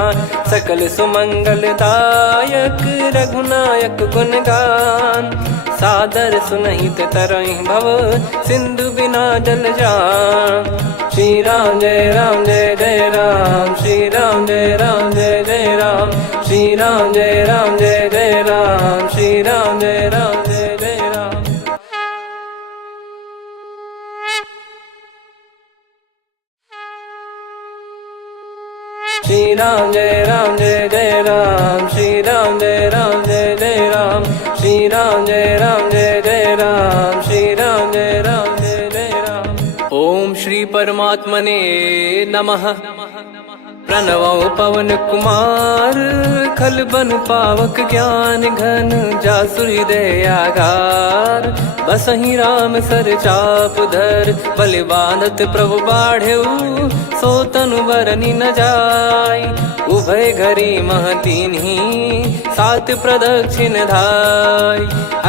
सकल सुमंगल दायक रघुनायक गुण गान सादर सुनहित तरहि भव सिंधु बिना जल जान श्री राम जय जय राम श्री राम जय जय राम श्री राम जय जय राम श्री राम जय जय राम श्री राम जय जय राम श्री राम जय जय राम श्री राम जय जय राम श्री राम जय जय राम। ओम श्री परमात्मने नमः। प्रणवो पवन कुमार खल बन पावक ज्ञान घन जासु हृदय आगार बसहि राम सर चाप धर बलि बांधत प्रभु बाढ़ेऊ सो तनु बरनि न जाय उभय घरी महतीन्ही सात प्रदक्षिण धाय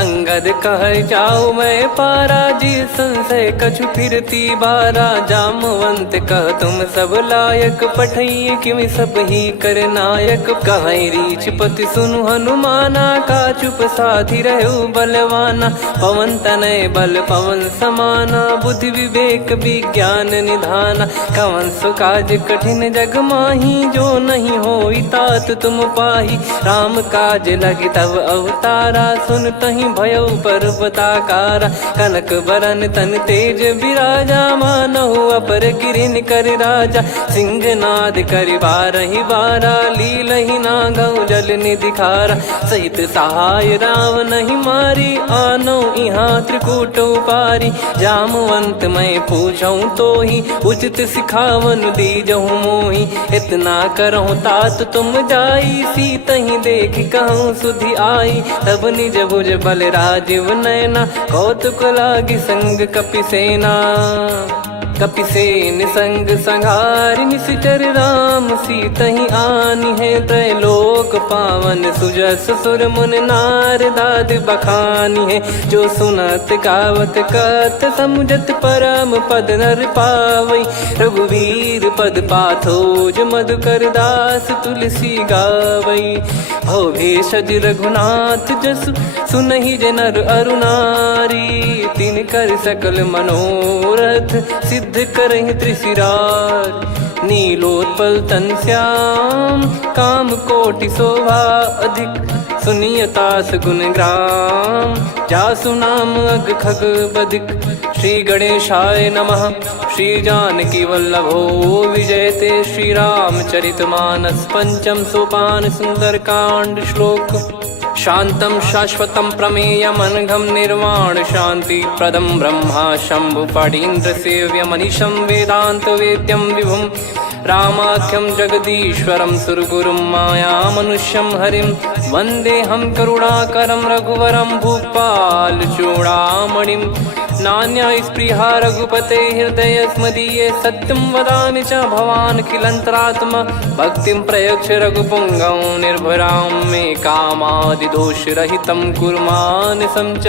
अंगद कह जाऊ मैं पारा जी संशय कछु फिरती बारा जामवंत कह तुम सब लायक पठई किमि सब ही कर नायक कहीं रीछ पति सुनु हनुमाना का चुप साधि रहो बलवाना पवन तनय बल पवन समाना बुद्धि विवेक विज्ञान निधाना कवन सो काज कठिन जग माही जो नहीं होई तात तुम पाही राम काज लगी तब अवतारा सुन तहि भयो पर्वताकारा कनक बरन तन तेज विराजा मानहु अपर गिरिन कर राजा सिंहनाद कर बारहि बारा लीलहि नागौ जल निधि खारा सहित सहाय राम नहीं मारी आनो इहाँ त्रिकूट पारी जामवंत मैं पूछऊं तो ही उचित सिखावन दीजहु मोही इतना करहु तात तुम जाई सीत ही देख कहूँ सुधि आई तब निज भुज बल राजीव नैना कौतुक लागी संग कपिसेना कपिसेन संग संहारि निशिचर राम सीतहि आनि है त्रैलोक पावन सुजस सुर मुन नार दाद बखानी है जो सुनत गावत कत समुझत परम पद नर पावई रघुवीर पद पाथोज मधुकर दास तुलसी गावई हो भेषज रघुनाथ जसु सुनहि जे नर अरु नारी। तिन कर सकल मनोरथ सिद्ध करहि त्रिशिरार। नीलोत्पल तन श्याम काम कोटि शोभा अधिक। सुनियतास गुण ग्राम जासु नाम अग खग बधिक। श्री गणेशाय नमः। श्री जानकी वल्लभो विजयते। श्री रामचरितमानस पंचम सोपान सुंदरकांड श्लोक। शांतं शाश्वतं प्रमेयम् अनघं निर्वाण शांति प्रदं ब्रह्मा शंभु फणीन्द्र सेव्य मनीषं वेदांत वेद्यं विभुं। रामाख्यं जगदीश्वरं सुरगुरुं माया मनुष्यं हरिं। वन्देऽहं करुणाकरं रघुवरं भूपाल चूडामणिं। नान्या स्पृहा रघुपते हृदय स्मदीये। सत्यं वदामि च भवान् खिलन्तरात्मा। भक्तिं प्रयच्छ रघुपुङ्गं निर्भरां मे कामादिदोषरहितं कुर्मानसं च।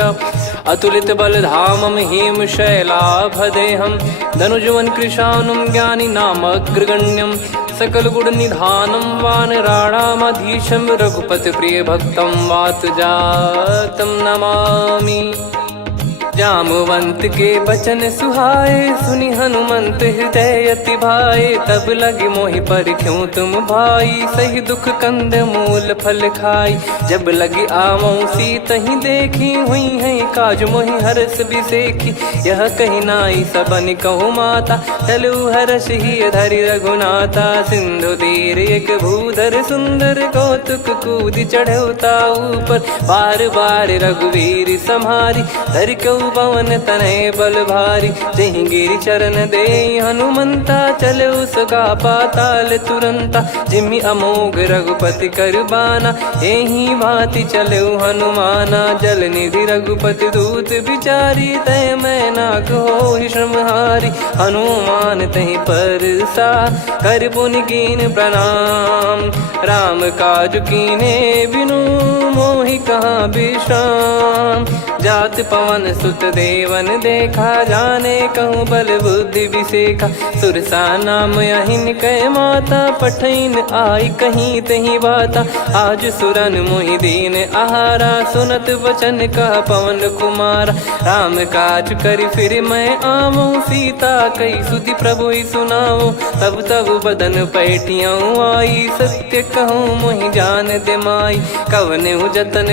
अतुलित बलधामं हेमशैलाभदेहं। धनुजवन कृशानुं ज्ञानिनामग्रगण्यं। सकल गुण निधानं वानराणामधीशं। रघुपति प्रिय भक्तं वात जातं नमामि। जामवंत के बचन सुहाए सुनि हनुमंत हृदय अति भाए। तब लगे मोहि पर क्यों तुम भाई सही दुख कंद मूल फल खाई। जब लगी आवों सीत ही देखी हुई है काज मोहि हरस बिसेखी। यह कही नाई सबन कहु माता चलु हरष ही धरि रघुनाथा। सिंधु तीर एक भूधर सुंदर कौतुक कूद चढ़ौता ऊपर। बार बार रघुवीर सम्हारी धरि कऊ पवन तनय बल भारी। जहि गिरि चरण दे हनुमंता चलो सगा पाताल तुरंता। जिमि अमोघ रघुपति कर बाना एहि भांति चलो हनुमाना। जल निधि रघुपति दूत बिचारी तय मैं नाग होहि श्रमहारी। हनुमान तहि परसा कर पुनि कीन प्रणाम। राम काज कीने बिनु मोहि कहाँ विश्राम। जात पवन सुत देवन देखा जाने कहूँ बल बुद्धि विसेखा। सुरसा नाम अहिन कै माता पठैन आई कहीं तही बाता। आज सुरन मोहि दीन आहारा सुनत वचन कह पवन कुमारा। राम काज करि फिर मैं आवूं सीता कई सुधि प्रभु ही सुनाऊं। तब तब बदन पैठियाँ आई सत्य कहूँ मोहि जान दे माई। कवने जतन